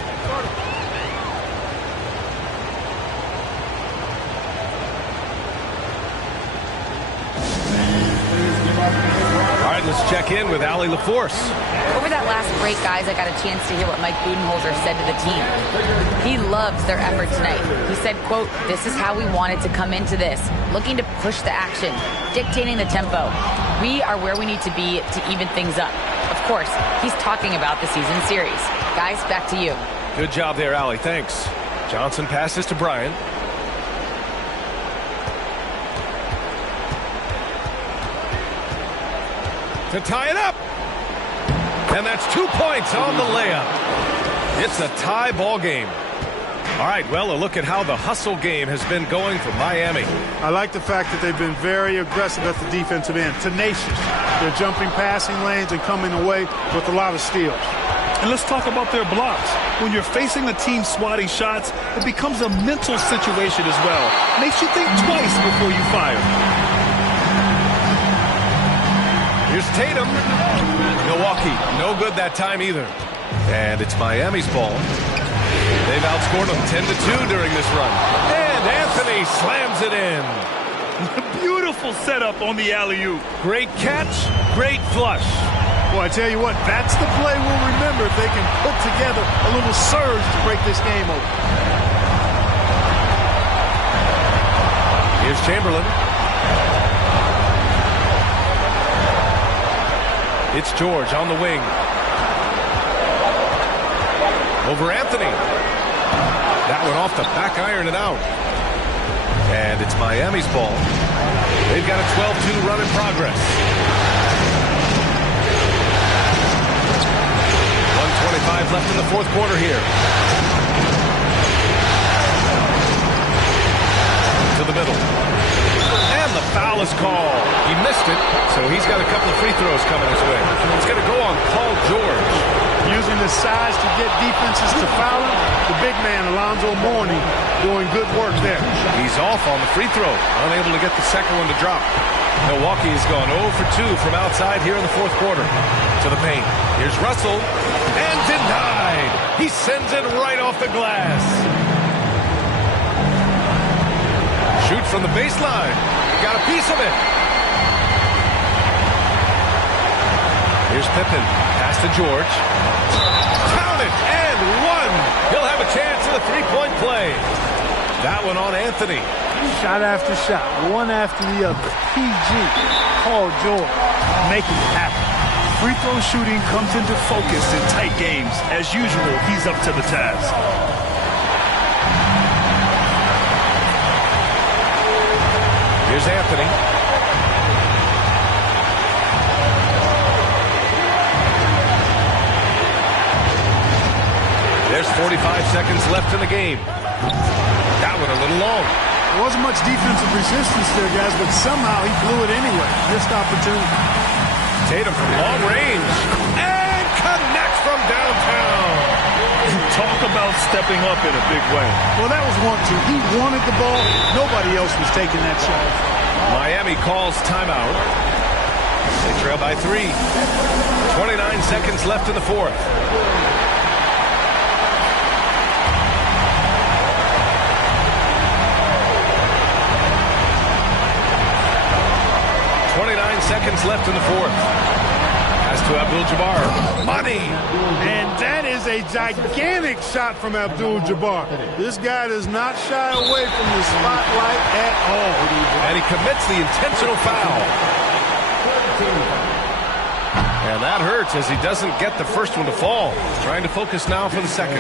All right, let's check in with Allie LaForce. Over that last break, guys, I got a chance to hear what Mike Budenholzer said to the team. He loves their effort tonight. He said, quote, "This is how we wanted to come into this, looking to push the action, dictating the tempo. We are where we need to be to even things up." Of course, he's talking about the season series. Guys, back to you. Good job there, Allie. Thanks. Johnson passes to Bryant. to tie it up. And that's 2 points on the layup. It's a tie ball game. All right, well, a look at how the hustle game has been going for Miami. I like the fact that they've been very aggressive at the defensive end, tenacious. They're jumping passing lanes and coming away with a lot of steals. And let's talk about their blocks. When you're facing a team swatting shots, it becomes a mental situation as well. Makes you think twice before you fire. Here's Tatum. Milwaukee, no good that time either. And it's Miami's ball. They've outscored them 10-2 during this run. And Anthony slams it in. Beautiful setup on the alley-oop. Great catch, great flush. Well, I tell you what, that's the play we'll remember if they can put together a little surge to break this game open. Here's Chamberlain. It's George on the wing. Over Anthony. That one off the back iron and out. And it's Miami's ball. They've got a 12-2 run in progress. 1:25 left in the fourth quarter here. To the middle. And the foul is called. He missed it, so he's got a couple of free throws coming his way. It's going to go on Paul George. Using his size to get defenses to foul him. The big man, Alonzo Mourning, doing good work there. He's off on the free throw, unable to get the second one to drop. Milwaukee has gone 0 for 2 from outside here in the fourth quarter. To the paint. Here's Russell. And denied. He sends it right off the glass. Shoot from the baseline. Got a piece of it. Here's Pippen. Pass to George. Count it. And one. He'll have a chance at a three-point play. That one on Anthony. Shot after shot. One after the other. PG. Paul George. Making it happen. Free throw shooting comes into focus in tight games. As usual, he's up to the task. Here's Anthony. There's 45 seconds left in the game. That one a little long. There wasn't much defensive resistance there, guys, but somehow he blew it anyway. Missed opportunity. Tatum from long range. And connects from downtown. Talk about stepping up in a big way. Well, that was 1-2. He wanted the ball. Nobody else was taking that shot. Miami calls timeout. They trail by 3. 29 seconds left in the fourth. Seconds left in the fourth. Pass to Abdul-Jabbar. Money! And that is a gigantic shot from Abdul-Jabbar. This guy does not shy away from the spotlight at all. And he commits the intentional foul. And that hurts as he doesn't get the first one to fall. Trying to focus now for the second.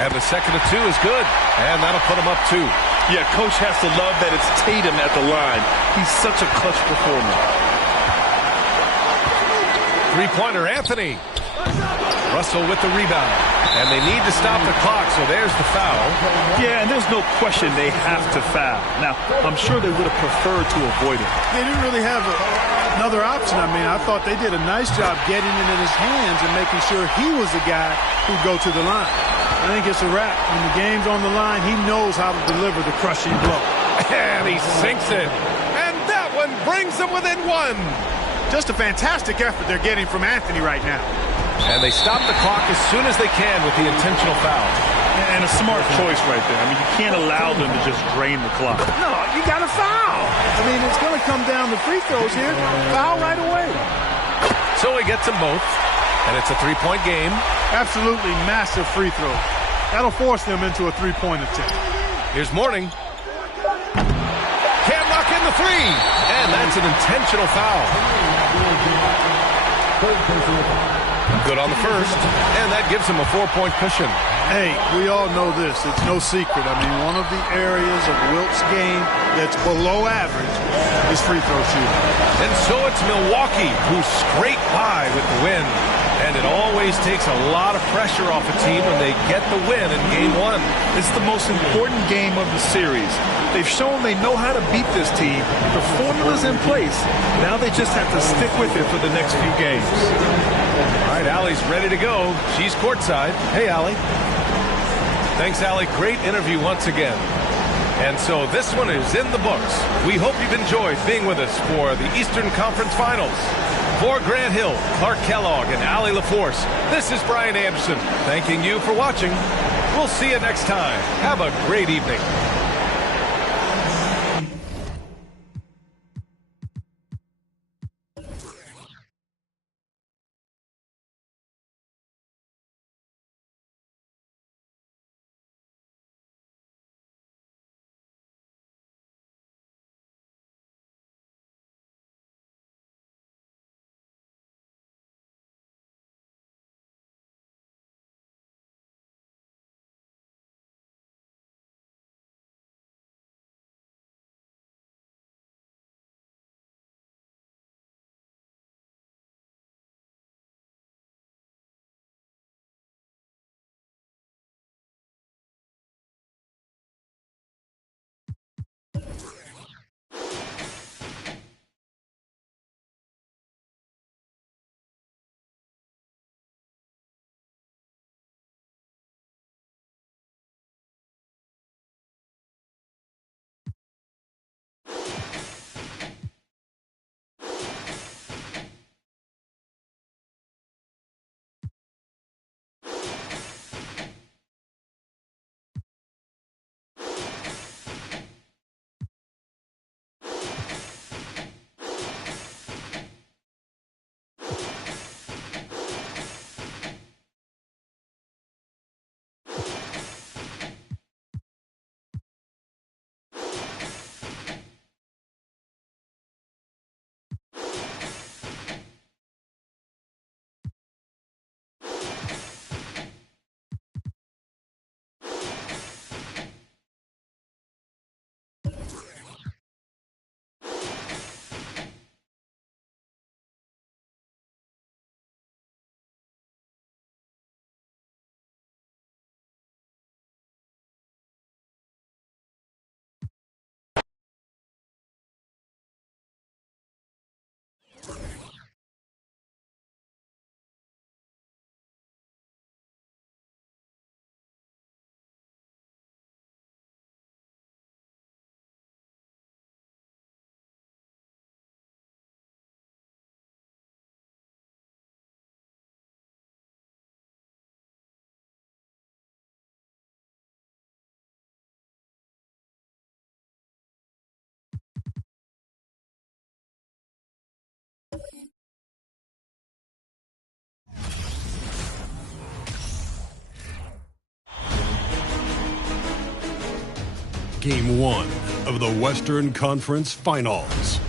And the second of 2 is good. And that'll put him up 2. Yeah, coach has to love that it's Tatum at the line. He's such a clutch performer. Three-pointer, Anthony. Russell with the rebound. And they need to stop the clock, so there's the foul. Yeah, and there's no question they have to foul. Now, I'm sure they would have preferred to avoid it. They didn't really have another option. I mean, I thought they did a nice job getting it in his hands and making sure he was the guy who'd go to the line. I think it's a wrap. When the game's on the line, he knows how to deliver the crushing blow. And he sinks it. And that one brings them within 1. Just a fantastic effort they're getting from Anthony right now. And they stop the clock as soon as they can with the intentional foul. And a smart choice right there. I mean, you can't allow them to just drain the clock. No, you got to foul. I mean, it's going to come down to free throws here. Foul right away. So he gets them both. And it's a three-point game. Absolutely massive free throw. That'll force them into a three-point attempt. Here's Mourning. Can't lock in the 3. And that's an intentional foul. Good on the first. And that gives him a 4-point cushion. Hey, we all know this. It's no secret. I mean, one of the areas of Wilt's game that's below average is free throw shooting. And so it's Milwaukee who scraped by with the win. And it always takes a lot of pressure off a team when they get the win in Game 1. It's the most important game of the series. They've shown they know how to beat this team. The formula's in place. Now they just have to stick with it for the next few games. All right, Allie's ready to go. She's courtside. Hey, Allie. Thanks, Allie. Great interview once again. And so this one is in the books. We hope you've enjoyed being with us for the Eastern Conference Finals. For Grant Hill, Clark Kellogg, and Allie LaForce, this is Brian Anderson thanking you for watching. We'll see you next time. Have a great evening. Game 1 of the Western Conference Finals.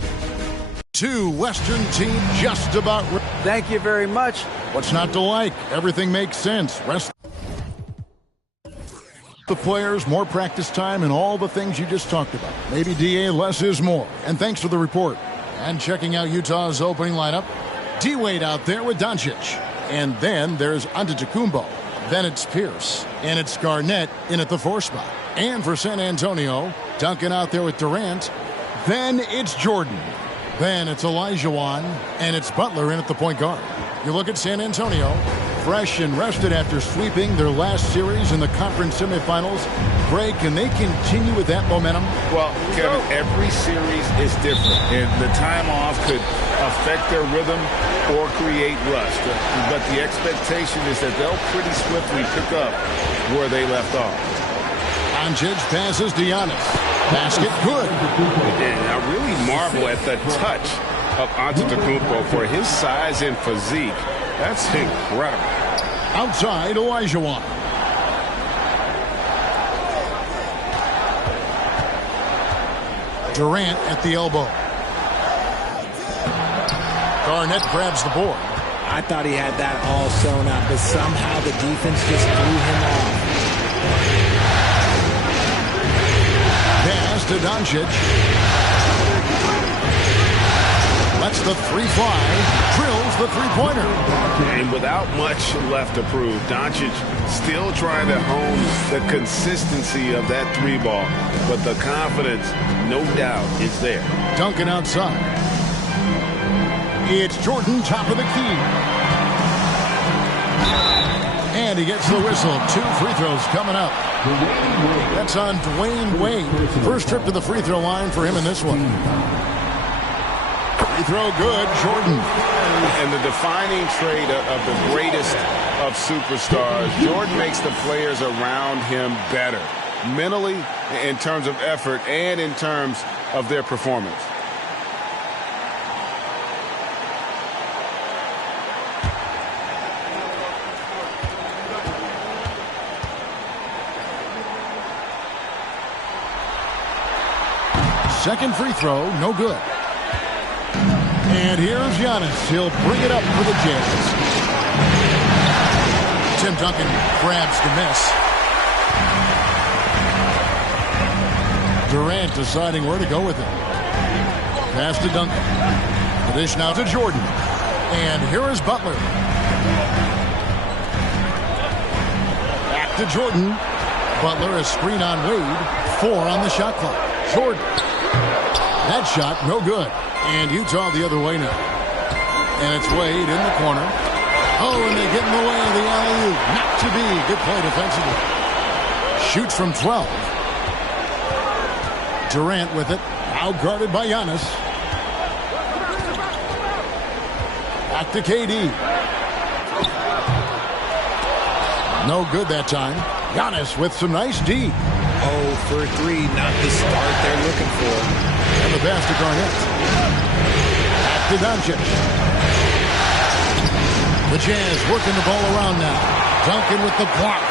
Two Western teams just about. Thank you very much. What's not to like? Everything makes sense. Rest the players, more practice time, and all the things you just talked about. Maybe DA, less is more. And thanks for the report. And checking out Utah's opening lineup, D-Wade out there with Doncic. And then there's Antetokounmpo. Then it's Pierce. And it's Garnett in at the 4 spot. And for San Antonio, Duncan out there with Durant. Then it's Jordan. Then it's Olajuwon. And it's Butler in at the point guard. You look at San Antonio, fresh and rested after sweeping their last series in the conference semifinals. Greg, can they continue with that momentum? Well, Kevin, every series is different, and the time off could affect their rhythm or create rust. But the expectation is that they'll pretty swiftly pick up where they left off. Doncic passes to Giannis. Basket good. And I really marvel at the touch of Antetokounmpo for his size and physique. That's incredible. Outside, Olajuwon. Durant at the elbow. Garnett grabs the board. I thought he had that all sewn up, but somehow the defense just threw him off. to Doncic. Lets the three fly. Drills the three-pointer. And without much left to prove, Doncic still trying to hone the consistency of that three ball. But the confidence, no doubt, is there. Duncan outside. It's Jordan, top of the key. And he gets the whistle. 2 free throws coming up. That's on Dwayne Wade. First trip to the free throw line for him in this one. Free throw good, Jordan. And the defining trait of the greatest of superstars, Jordan makes the players around him better. Mentally, in terms of effort, and in terms of their performance. Second free throw, no good. And here's Giannis. He'll bring it up for the Jazz. Tim Duncan grabs the miss. Durant deciding where to go with it. Pass to Duncan. The dish now to Jordan. And here is Butler. Back to Jordan. Butler, a screen on Wade. 4 on the shot clock. Jordan. That shot, no good. And Utah the other way now. And it's Wade in the corner. Oh, and they get in the way of the alley-oop. Not to be. Good play defensively. Shoots from 12. Durant with it. Out guarded by Giannis. Back to KD. No good that time. Giannis with some nice D. 0 for 3, not the start they're looking for. And the pass to Garnett. Back to Doncic. The Jazz working the ball around now. Duncan with the block.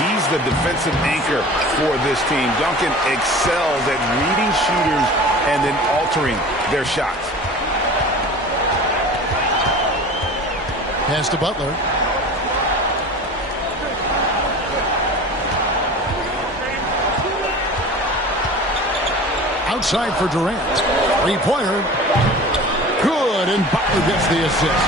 He's the defensive anchor for this team. Duncan excels at reading shooters and then altering their shots. Pass to Butler. Outside for Durant. Three-pointer. Good, and Butler gets the assist.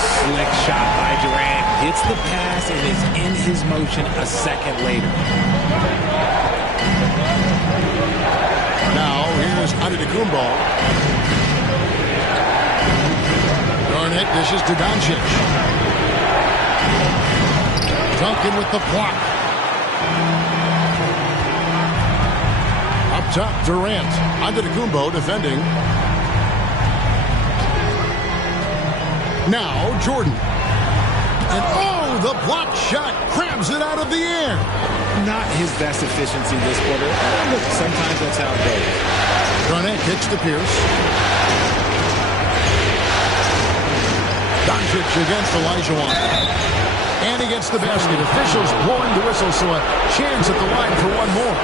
Slick shot by Durant. Hits the pass and is in his motion a second later. Now, here's Antetokounmpo. Garnett dishes to Doncic. Duncan with the block. Up top, Durant. Antetokounmpo defending. Now, Jordan. And oh, the block shot crabs it out of the air. Not his best efficiency this quarter. Look, sometimes that's how it goes. Garnett kicks to Pierce. Doncic against Olajuwon. And he gets the basket. Officials blowing the whistle, so a chance at the line for one more.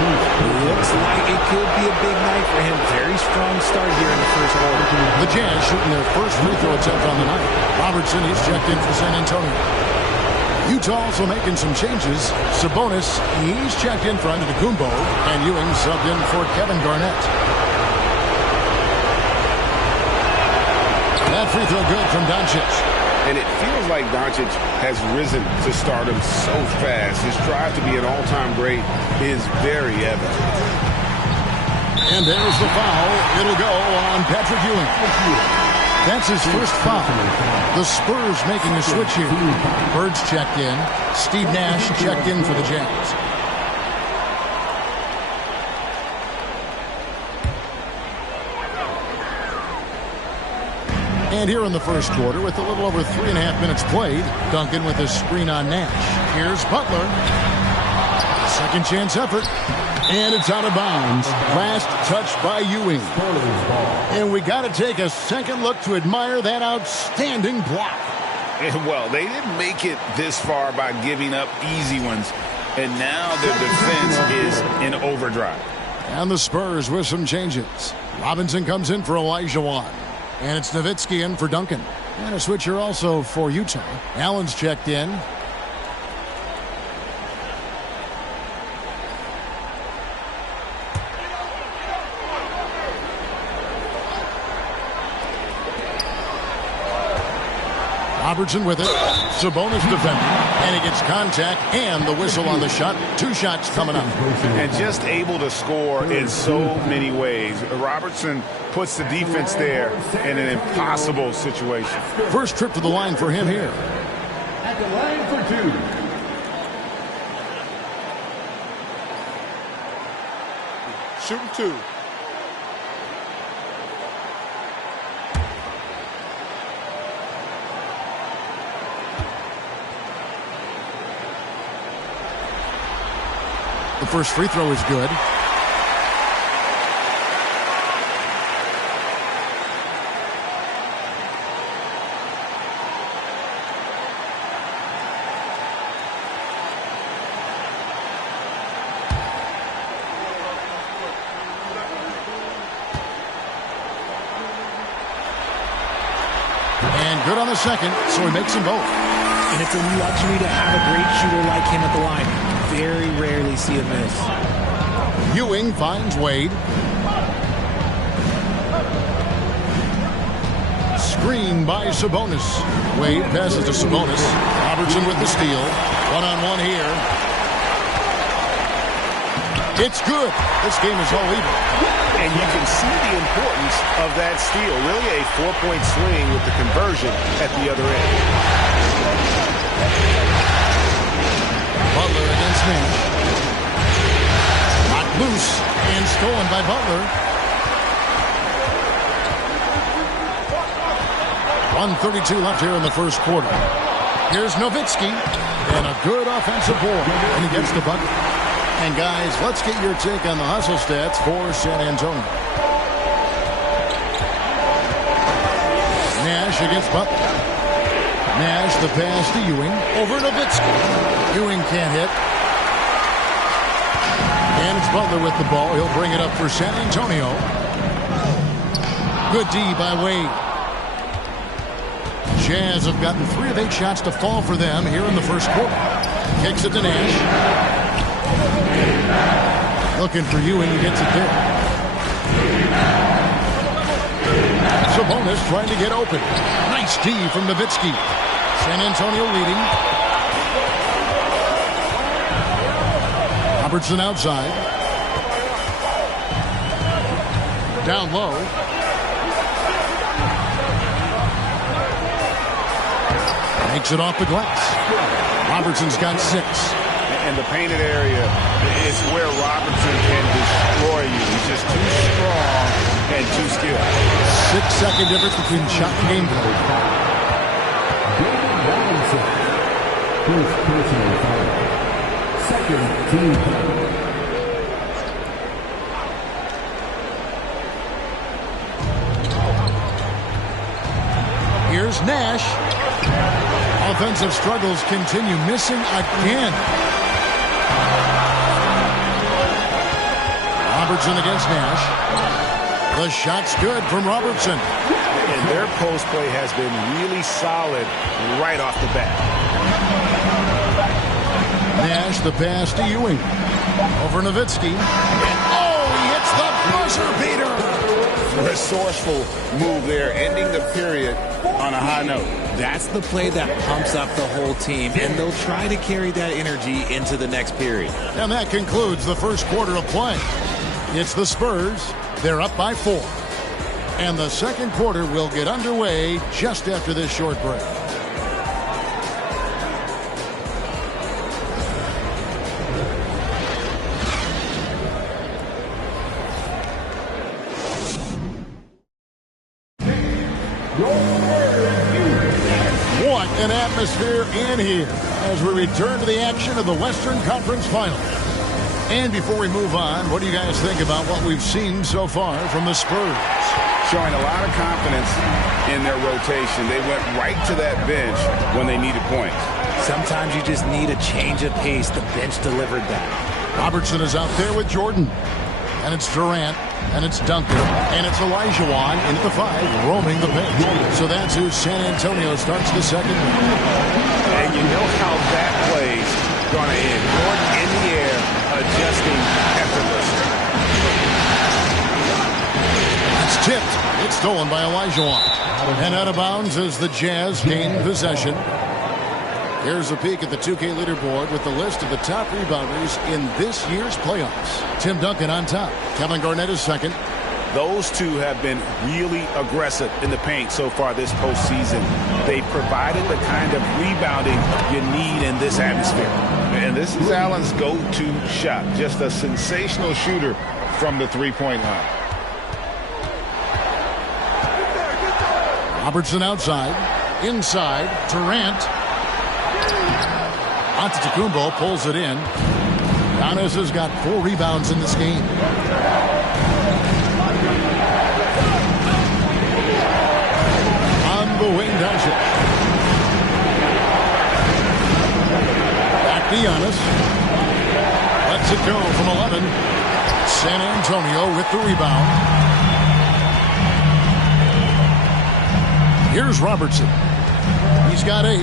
Looks like it could be a big night for him. Very strong start here in the first quarter. The Jazz shooting their first free throw attempt on the night. Robertson, he's checked in for San Antonio. Utah also making some changes. Sabonis, he's checked in for Antetokounmpo. And Ewing subbed in for Kevin Garnett. That free throw good from Doncic. And it feels like Doncic has risen to stardom so fast. His drive to be an all-time great is very evident. And there's the foul. It'll go on Patrick Ewing. That's his first foul. The Spurs making a switch here. Birds checked in. Steve Nash checked in for the Jazz. And here in the first quarter, with a little over 3.5 minutes played, Duncan with a screen on Nash. Here's Butler. Second chance effort. And it's out of bounds. Last touch by Ewing. And we got to take a second look to admire that outstanding block. Well, they didn't make it this far by giving up easy ones. And now their defense is in overdrive. And the Spurs with some changes. Robinson comes in for Olajuwon. And it's Nowitzki in for Duncan. And a switcher also for Utah. Allen's checked in. Robertson with it. Sabonis defending. And he gets contact and the whistle on the shot. 2 shots coming up. And just able to score in so many ways. Robertson puts the defense there in an impossible situation. First trip to the line for him here. At the line for 2. Shooting 2. The first free throw is good. And good on the second, so he makes them both. And it's a luxury to have a great shooter like him at the line. Very rarely see a miss. Ewing finds Wade. Screen by Sabonis. Wade passes to Sabonis. Robertson with the steal. One-on-one here. It's good. This game is all even. And you can see the importance of that steal. Really a 4-point swing with the conversion at the other end. Butler against Nash. Knocked loose and stolen by Butler. 1:32 left here in the first quarter. Here's Nowitzki. And a good offensive board. And he gets the bucket. And guys, let's get your take on the hustle stats for San Antonio. Nash against Butler. Nash the pass to Ewing. Over Nowitzki. Ewing can't hit. And it's Butler with the ball. He'll bring it up for San Antonio. Good D by Wade. Jazz have gotten 3 of 8 shots to fall for them here in the first quarter. Kicks it to Nash. Looking for Ewing. He gets it there. Sabonis trying to get open. Nice D from Nowitzki. San Antonio leading. Robertson outside. Down low. Makes it off the glass. Robertson's got 6. And the painted area is where Robertson can destroy you. He's just too strong and too skilled. 6-second difference between shot and gameplay. First personal foul. Second team foul. Here's Nash. Offensive struggles continue. Missing again. Robertson against Nash. The shot's good from Robertson. And their post play has been really solid right off the bat. Nash the pass to Ewing. Over Nowitzki. And oh, he hits the buzzer beater. Resourceful move there, ending the period on a high note. That's the play that pumps up the whole team, and they'll try to carry that energy into the next period. And that concludes the first quarter of play. It's the Spurs. They're up by 4. And the second quarter will get underway just after this short break. What an atmosphere in here as we return to the action of the Western Conference Finals. And before we move on, what do you guys think about what we've seen so far from the Spurs? Showing a lot of confidence in their rotation. They went right to that bench when they needed points. Sometimes you just need a change of pace. The bench delivered that. Robertson is out there with Jordan. And it's Durant. And it's Duncan. And it's Olajuwon into the 5, roaming the bench. So that's who San Antonio starts the second. And you know how that play's going to end. Jordan in the air, adjusting effortlessly. It's tipped. It's stolen by Olajuwon. And out of bounds as the Jazz gain possession. Here's a peek at the 2K leaderboard with the list of the top rebounders in this year's playoffs. Tim Duncan on top. Kevin Garnett is second. Those two have been really aggressive in the paint so far this postseason. They provided the kind of rebounding you need in this atmosphere. And this is Allen's go-to shot. Just a sensational shooter from the three-point line. Robertson outside. Inside. Durant. Antetokounmpo pulls it in. Giannis has got 4 rebounds in this game. On the wing, Doncic. Back to Giannis. Lets it go from 11. San Antonio with the rebound. Here's Robertson. He's got 8.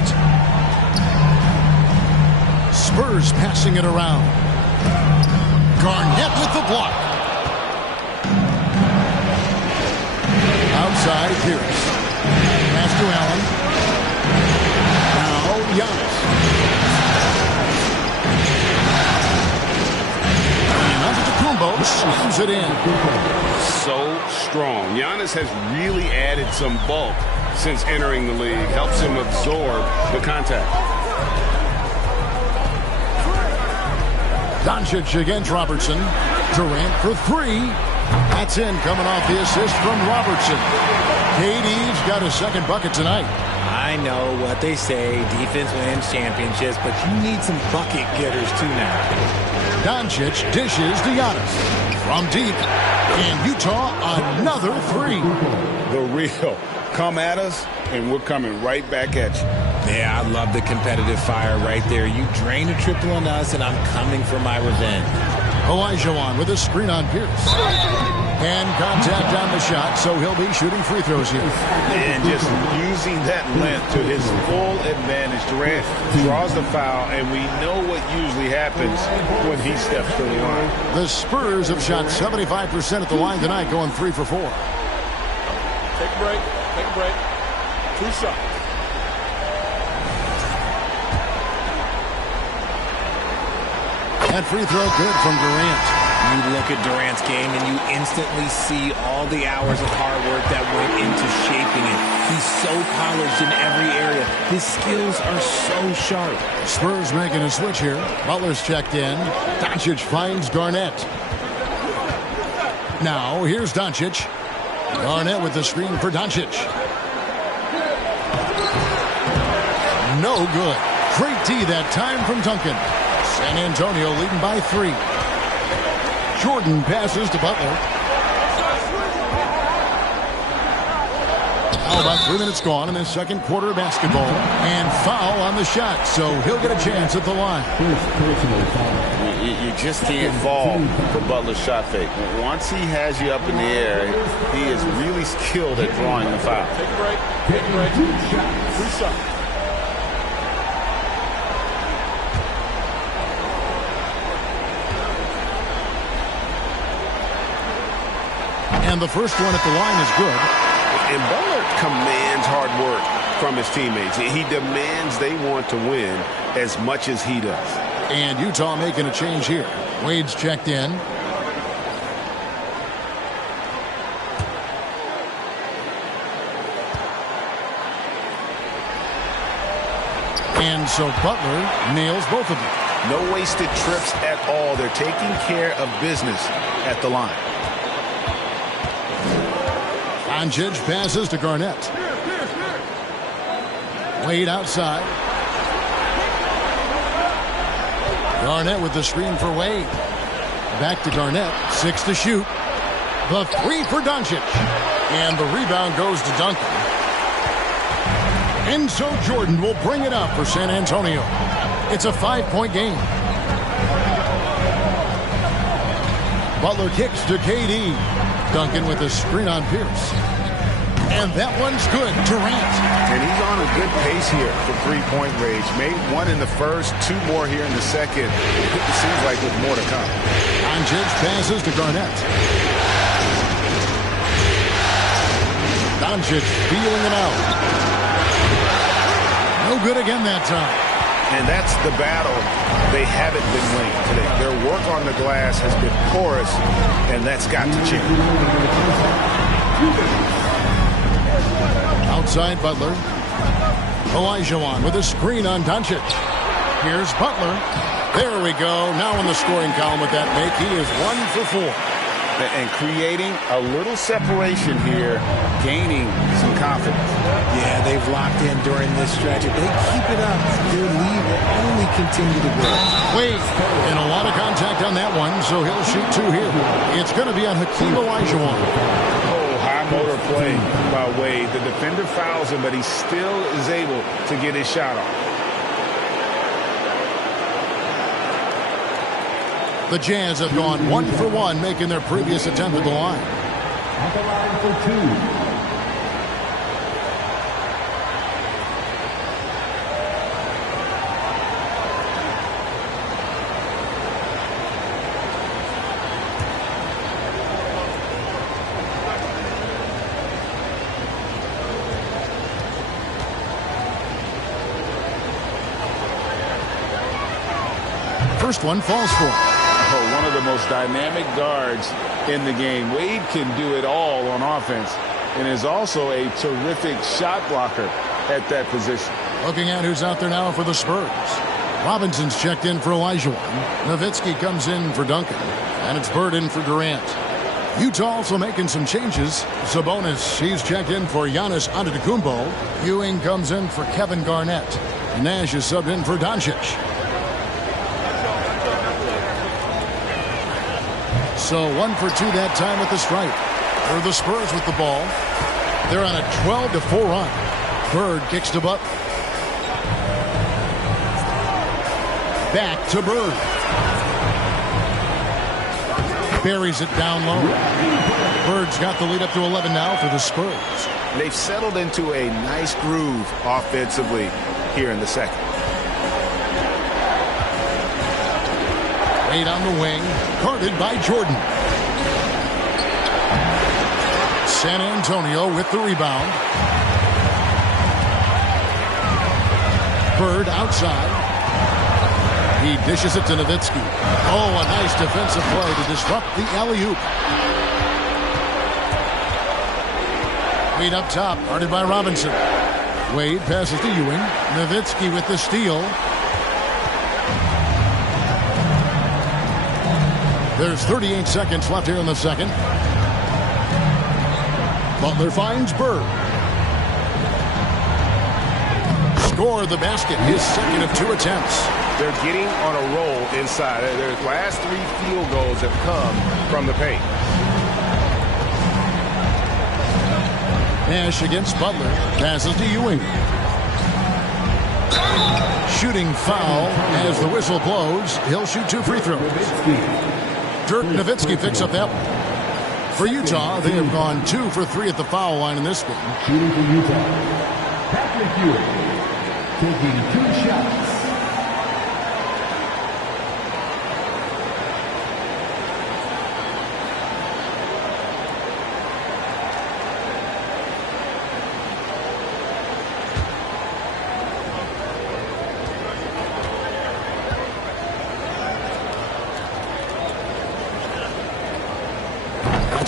Spurs passing it around. Garnett with the block. Outside, Pierce. Pass to Allen. Now, Giannis. And Antetokounmpo slams it in. So strong. Giannis has really added some bulk since entering the league. Helps him absorb the contact. Doncic against Robertson. Durant for 3. That's in, coming off the assist from Robertson. KD's got a second bucket tonight. I know what they say, defense wins championships, but you need some bucket getters too now. Doncic dishes to Giannis. From deep. And Utah, another 3. The real. Come at us, and we're coming right back at you. Yeah, I love the competitive fire right there. You drain a triple on us, and I'm coming for my revenge. Olajuwon with a screen on Pierce. And contact on the shot, so he'll be shooting free throws here. And just using that length to his full advantage. Durant draws the foul, and we know what usually happens when he steps to the line. The Spurs have shot 75% at the line tonight, going 3 for 4. Take a break. Take a break. 2 shots. That free throw good from Durant. You look at Durant's game and you instantly see all the hours of hard work that went into shaping it. He's so polished in every area. His skills are so sharp. Spurs making a switch here. Butler's checked in. Doncic finds Garnett. Now here's Doncic. Garnett with the screen for Doncic. No good. Great D that time from Duncan. San Antonio leading by 3. Jordan passes to Butler. Now about 3 minutes gone in the second quarter of basketball. And foul on the shot, so he'll get a chance at the line. You just can't fall for Butler's shot fake. Once he has you up in the air, he is really skilled at drawing the foul. Take a break. Take a break. 3 shots. And the first one at the line is good. And Butler commands hard work from his teammates. He demands they want to win as much as he does. And Utah making a change here. Wade's checked in. And so Butler nails both of them. No wasted trips at all. They're taking care of business at the line. Doncic passes to Garnett. Wade outside. Garnett with the screen for Wade. Back to Garnett. 6 to shoot. The 3 for Doncic. And the rebound goes to Duncan. And so Jordan will bring it up for San Antonio. It's a 5-point game. Butler kicks to KD. Duncan with a screen on Pierce. And that one's good. Durant. And he's on a good pace here for three-point range. Made 1 in the first, 2 more here in the second. It seems like with more to come. Doncic passes to Garnett. Doncic feeling it out. No good again that time. And that's the battle they haven't been winning today. Their work on the glass has been porous, and that's got to change. Outside Butler. Olajuwon with a screen on Doncic. Here's Butler. There we go. Now in the scoring column with that make. He is 1 for 4. And creating a little separation here, gaining some confidence. Yeah, they've locked in during this stretch. If they keep it up, their lead will only continue to grow. Wade, and a lot of contact on that one, so he'll shoot 2 here. It's going to be on Hakeem Olajuwon. High motor play by Wade. The defender fouls him, but he still is able to get his shot off. The Jazz have gone 1 for 1, making their previous attempt at the line. At the line for 2. First one falls for him. One of the most dynamic guards in the game. Wade can do it all on offense and is also a terrific shot blocker at that position. Looking at who's out there now for the Spurs. Robinson's checked in for Olajuwon. Nowitzki comes in for Duncan. And it's Bird in for Durant. Utah also making some changes. Sabonis, he's checked in for Giannis Antetokounmpo. Ewing comes in for Kevin Garnett. Nash is subbed in for Doncic. So 1 for 2 that time at the stripe. For the Spurs with the ball. They're on a 12-4 run. Bird kicks to Butler. Back to Bird. Buries it down low. Bird's got the lead up to 11 now for the Spurs. They've settled into a nice groove offensively here in the second. Wade on the wing, guarded by Jordan. San Antonio with the rebound. Bird outside. He dishes it to Nowitzki. Oh, a nice defensive play to disrupt the alley-oop. Wade up top, guarded by Robinson. Wade passes to Ewing. Nowitzki with the steal. There's 38 seconds left here in the second. Butler finds Bird. Score the basket, his second of 2 attempts. They're getting on a roll inside. Their last 3 field goals have come from the paint. Nash against Butler. Passes to Ewing. Shooting foul as the whistle blows. He'll shoot 2 free throws. Dirk Nowitzki picks up that one. For Utah, they have gone 2 for 3 at the foul line in this game. Shooting for Utah, Patrick Ewing, taking 2 shots.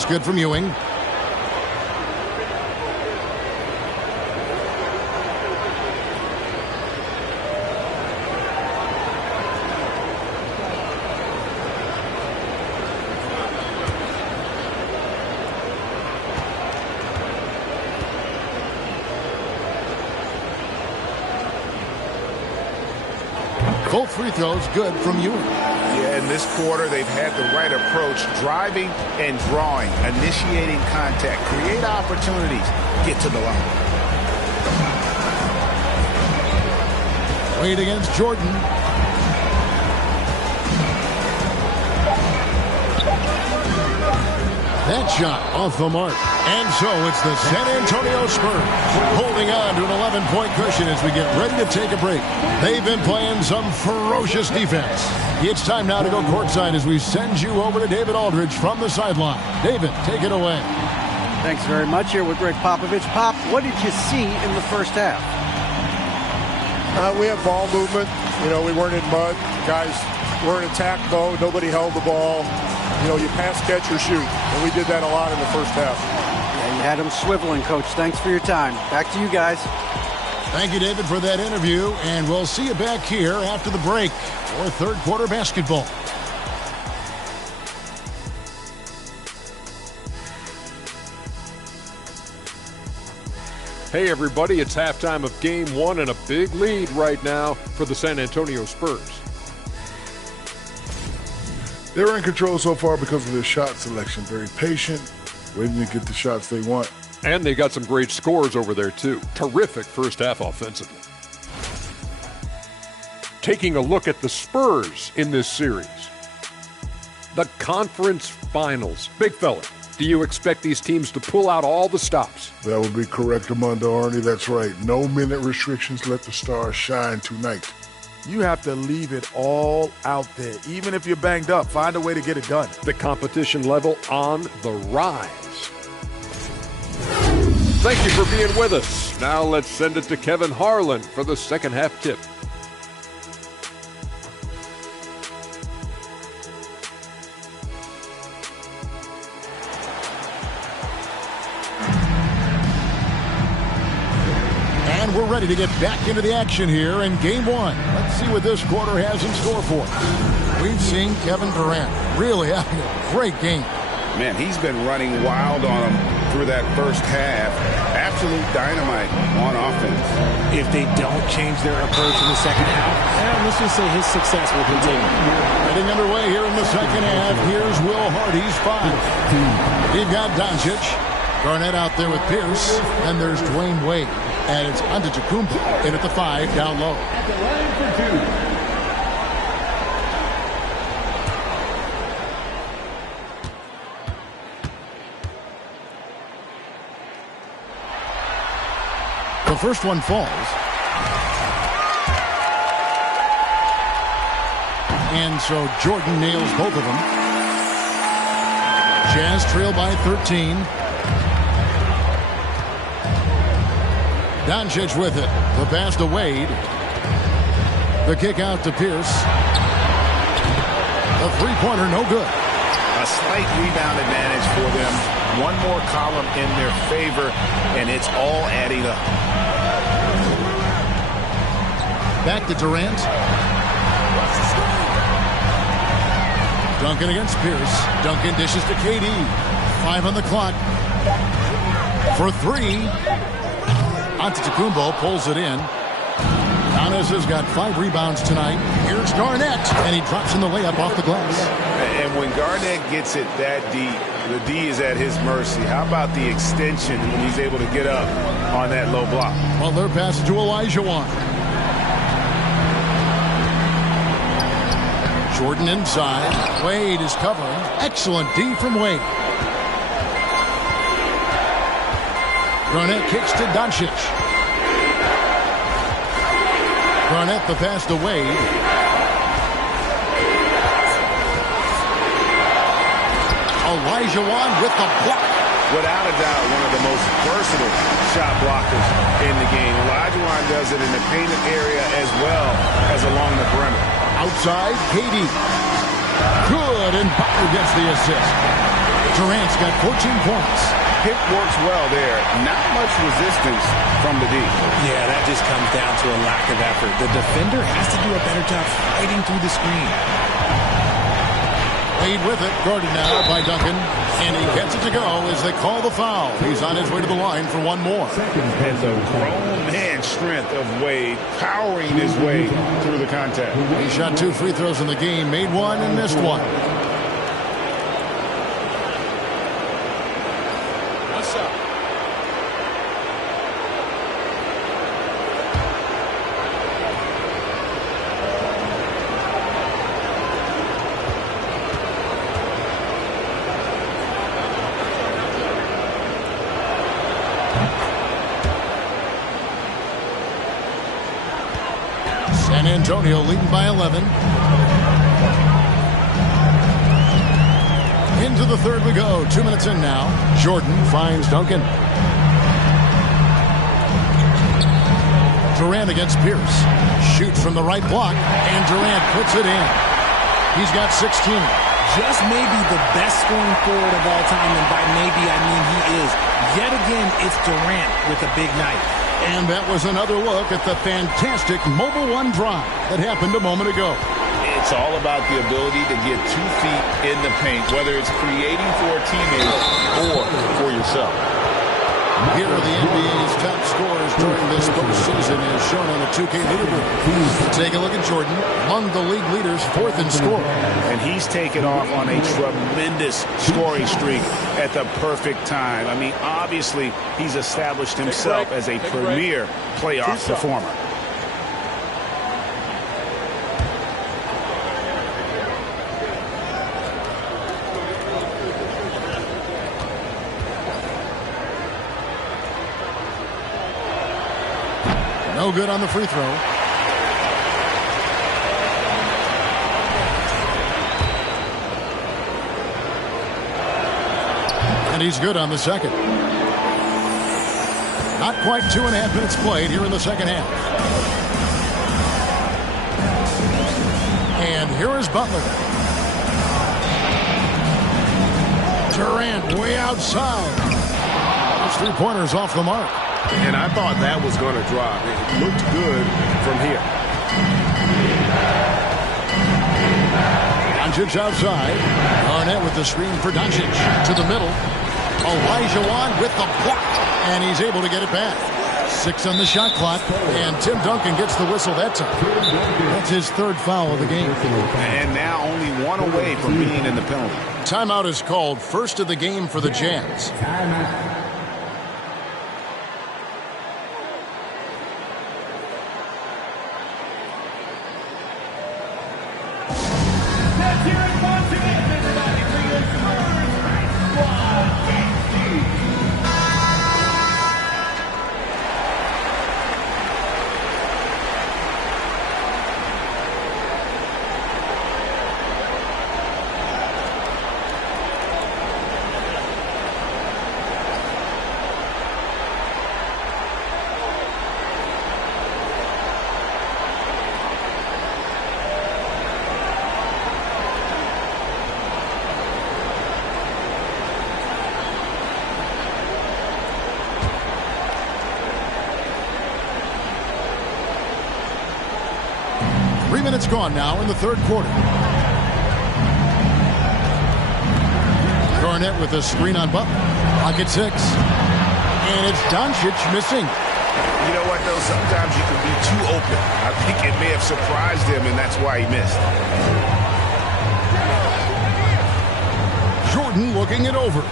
Good from Ewing. Both free throws good from Ewing. Yeah, in this quarter, they've had the right approach, driving and drawing, initiating contact, create opportunities, get to the line. Wade against Jordan. That shot off the mark. And so it's the San Antonio Spurs holding on to an 11-point cushion as we get ready to take a break. They've been playing some ferocious defense. It's time now to go courtside as we send you over to David Aldridge from the sideline. David, take it away. Thanks very much. Here with Greg Popovich. Pop, what did you see in the first half? We had ball movement. You know, we weren't in mud. Guys were in attack mode. Nobody held the ball. You know, you pass, catch, or shoot. And we did that a lot in the first half. Yeah, you had them swiveling, Coach. Thanks for your time. Back to you guys. Thank you, David, for that interview. And we'll see you back here after the break for third quarter basketball. Hey, everybody, it's halftime of Game 1 and a big lead right now for the San Antonio Spurs. They're in control so far because of their shot selection. Very patient, waiting to get the shots they want. And they got some great scores over there, too. Terrific first half offensively. Taking a look at the Spurs in this series. The conference finals. Big fella, do you expect these teams to pull out all the stops? That would be correct, Armando Arnie. That's right. No minute restrictions. Let the stars shine tonight. You have to leave it all out there. Even if you're banged up, find a way to get it done. The competition level on the rise. Thank you for being with us. Now let's send it to Kevin Harlan for the second half tip. And we're ready to get back into the action here in Game 1. Let's see what this quarter has in store for us. We've seen Kevin Durant really having a great game. Man, he's been running wild on him through that first half. Absolute dynamite on offense. If they don't change their approach in the second half, let's just say his success will continue. Getting underway here in the second half. Here's Will Hardy's 5. We've got Doncic. Garnett out there with Pierce. Then there's Dwayne Wade. And it's Antetokounmpo in at the 5 down low. At the line for 2. The first one falls. And so Jordan nails both of them. Jazz trail by 13. Doncic with it. The pass to Wade. The kick out to Pierce. The three-pointer, no good. A slight rebound advantage for them. One more column in their favor, and it's all adding up. Back to Durant. Duncan against Pierce. Duncan dishes to KD. 5 on the clock. For 3. Antetokounmpo pulls it in. Giannis has got 5 rebounds tonight. Here's Garnett, and he drops in the layup off the glass. And when Garnett gets it that deep, the D is at his mercy. How about the extension when he's able to get up on that low block? Well, they're passing to Olajuwon. Jordan inside. Wade is covering. Excellent D from Wade. Garnett kicks to Doncic. Garnett the pass to Wade. Olajuwon with the block. Without a doubt, one of the most versatile shot blockers in the game. Olajuwon does it in the painted area as well as along the perimeter. Outside, KD. Good, and Butler gets the assist. Durant's got 14 points. Hit works well there. Not much resistance from the D. Yeah, that just comes down to a lack of effort. The defender has to do a better job fighting through the screen. Wade with it, guarded now by Duncan, and he gets it to go as they call the foul. He's on his way to the line for one more. And the grown man strength of Wade powering his way through the contact. He shot 2 free throws in the game, made 1 and missed 1. What's up? San Antonio leading by 11. Into the third we go. 2 minutes in now. Jordan finds Duncan. Durant against Pierce. Shoots from the right block, and Durant puts it in. He's got 16. Just maybe the best scoring forward of all time, and by maybe I mean he is. Yet again, it's Durant with a big night. And that was another look at the fantastic Mobile One drive that happened a moment ago. It's all about the ability to get 2 feet in the paint, whether it's creating for a teammate or for yourself. Here are the NBA's top scorers during this postseason as shown on the 2K leaderboard. Take a look at Jordan, among the league leaders, 4th in scoring. And he's taken off on a tremendous scoring streak at the perfect time. I mean, obviously, he's established himself as a premier playoff performer. No good on the free throw. And he's good on the second. Not quite 2.5 minutes played here in the second half. And here is Butler. Durant way outside. Those 3-pointers off the mark. And I thought that was going to drop. It looked good from here. Doncic outside. Garnett with the screen for Doncic. To the middle. Olajuwon with the block. And he's able to get it back. 6 on the shot clock. And Tim Duncan gets the whistle that time. That's his 3rd foul of the game. And now only 1 away from being in the penalty. Timeout is called. First of the game for the Jazz. Minutes gone now in the third quarter. Garnett with a screen on Butler. Pocket 6. And it's Doncic missing. You know what, though? Sometimes you can be too open. I think it may have surprised him, and that's why he missed. Jordan looking it over.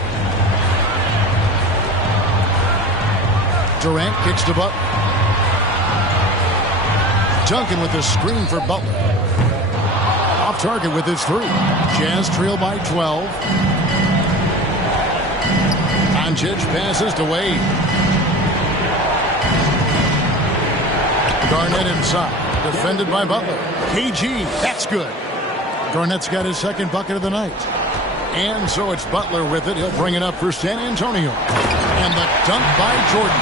Durant kicks to Butler. Duncan with the screen for Butler. Off target with his 3. Jazz trail by 12. Doncic passes to Wade. Garnett inside. Defended by Butler. KG, that's good. Garnett's got his 2nd bucket of the night. And so it's Butler with it. He'll bring it up for San Antonio. And the dunk by Jordan.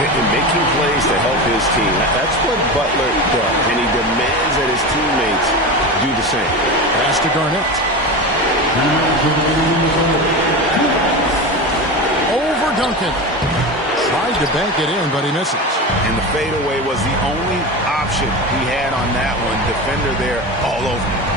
In making plays to help his team. That's what Butler does, and he demands that his teammates do the same. Pass to Garnett. Over Duncan. Tried to bank it in, but he misses. And the fadeaway was the only option he had on that one. Defender there all over him.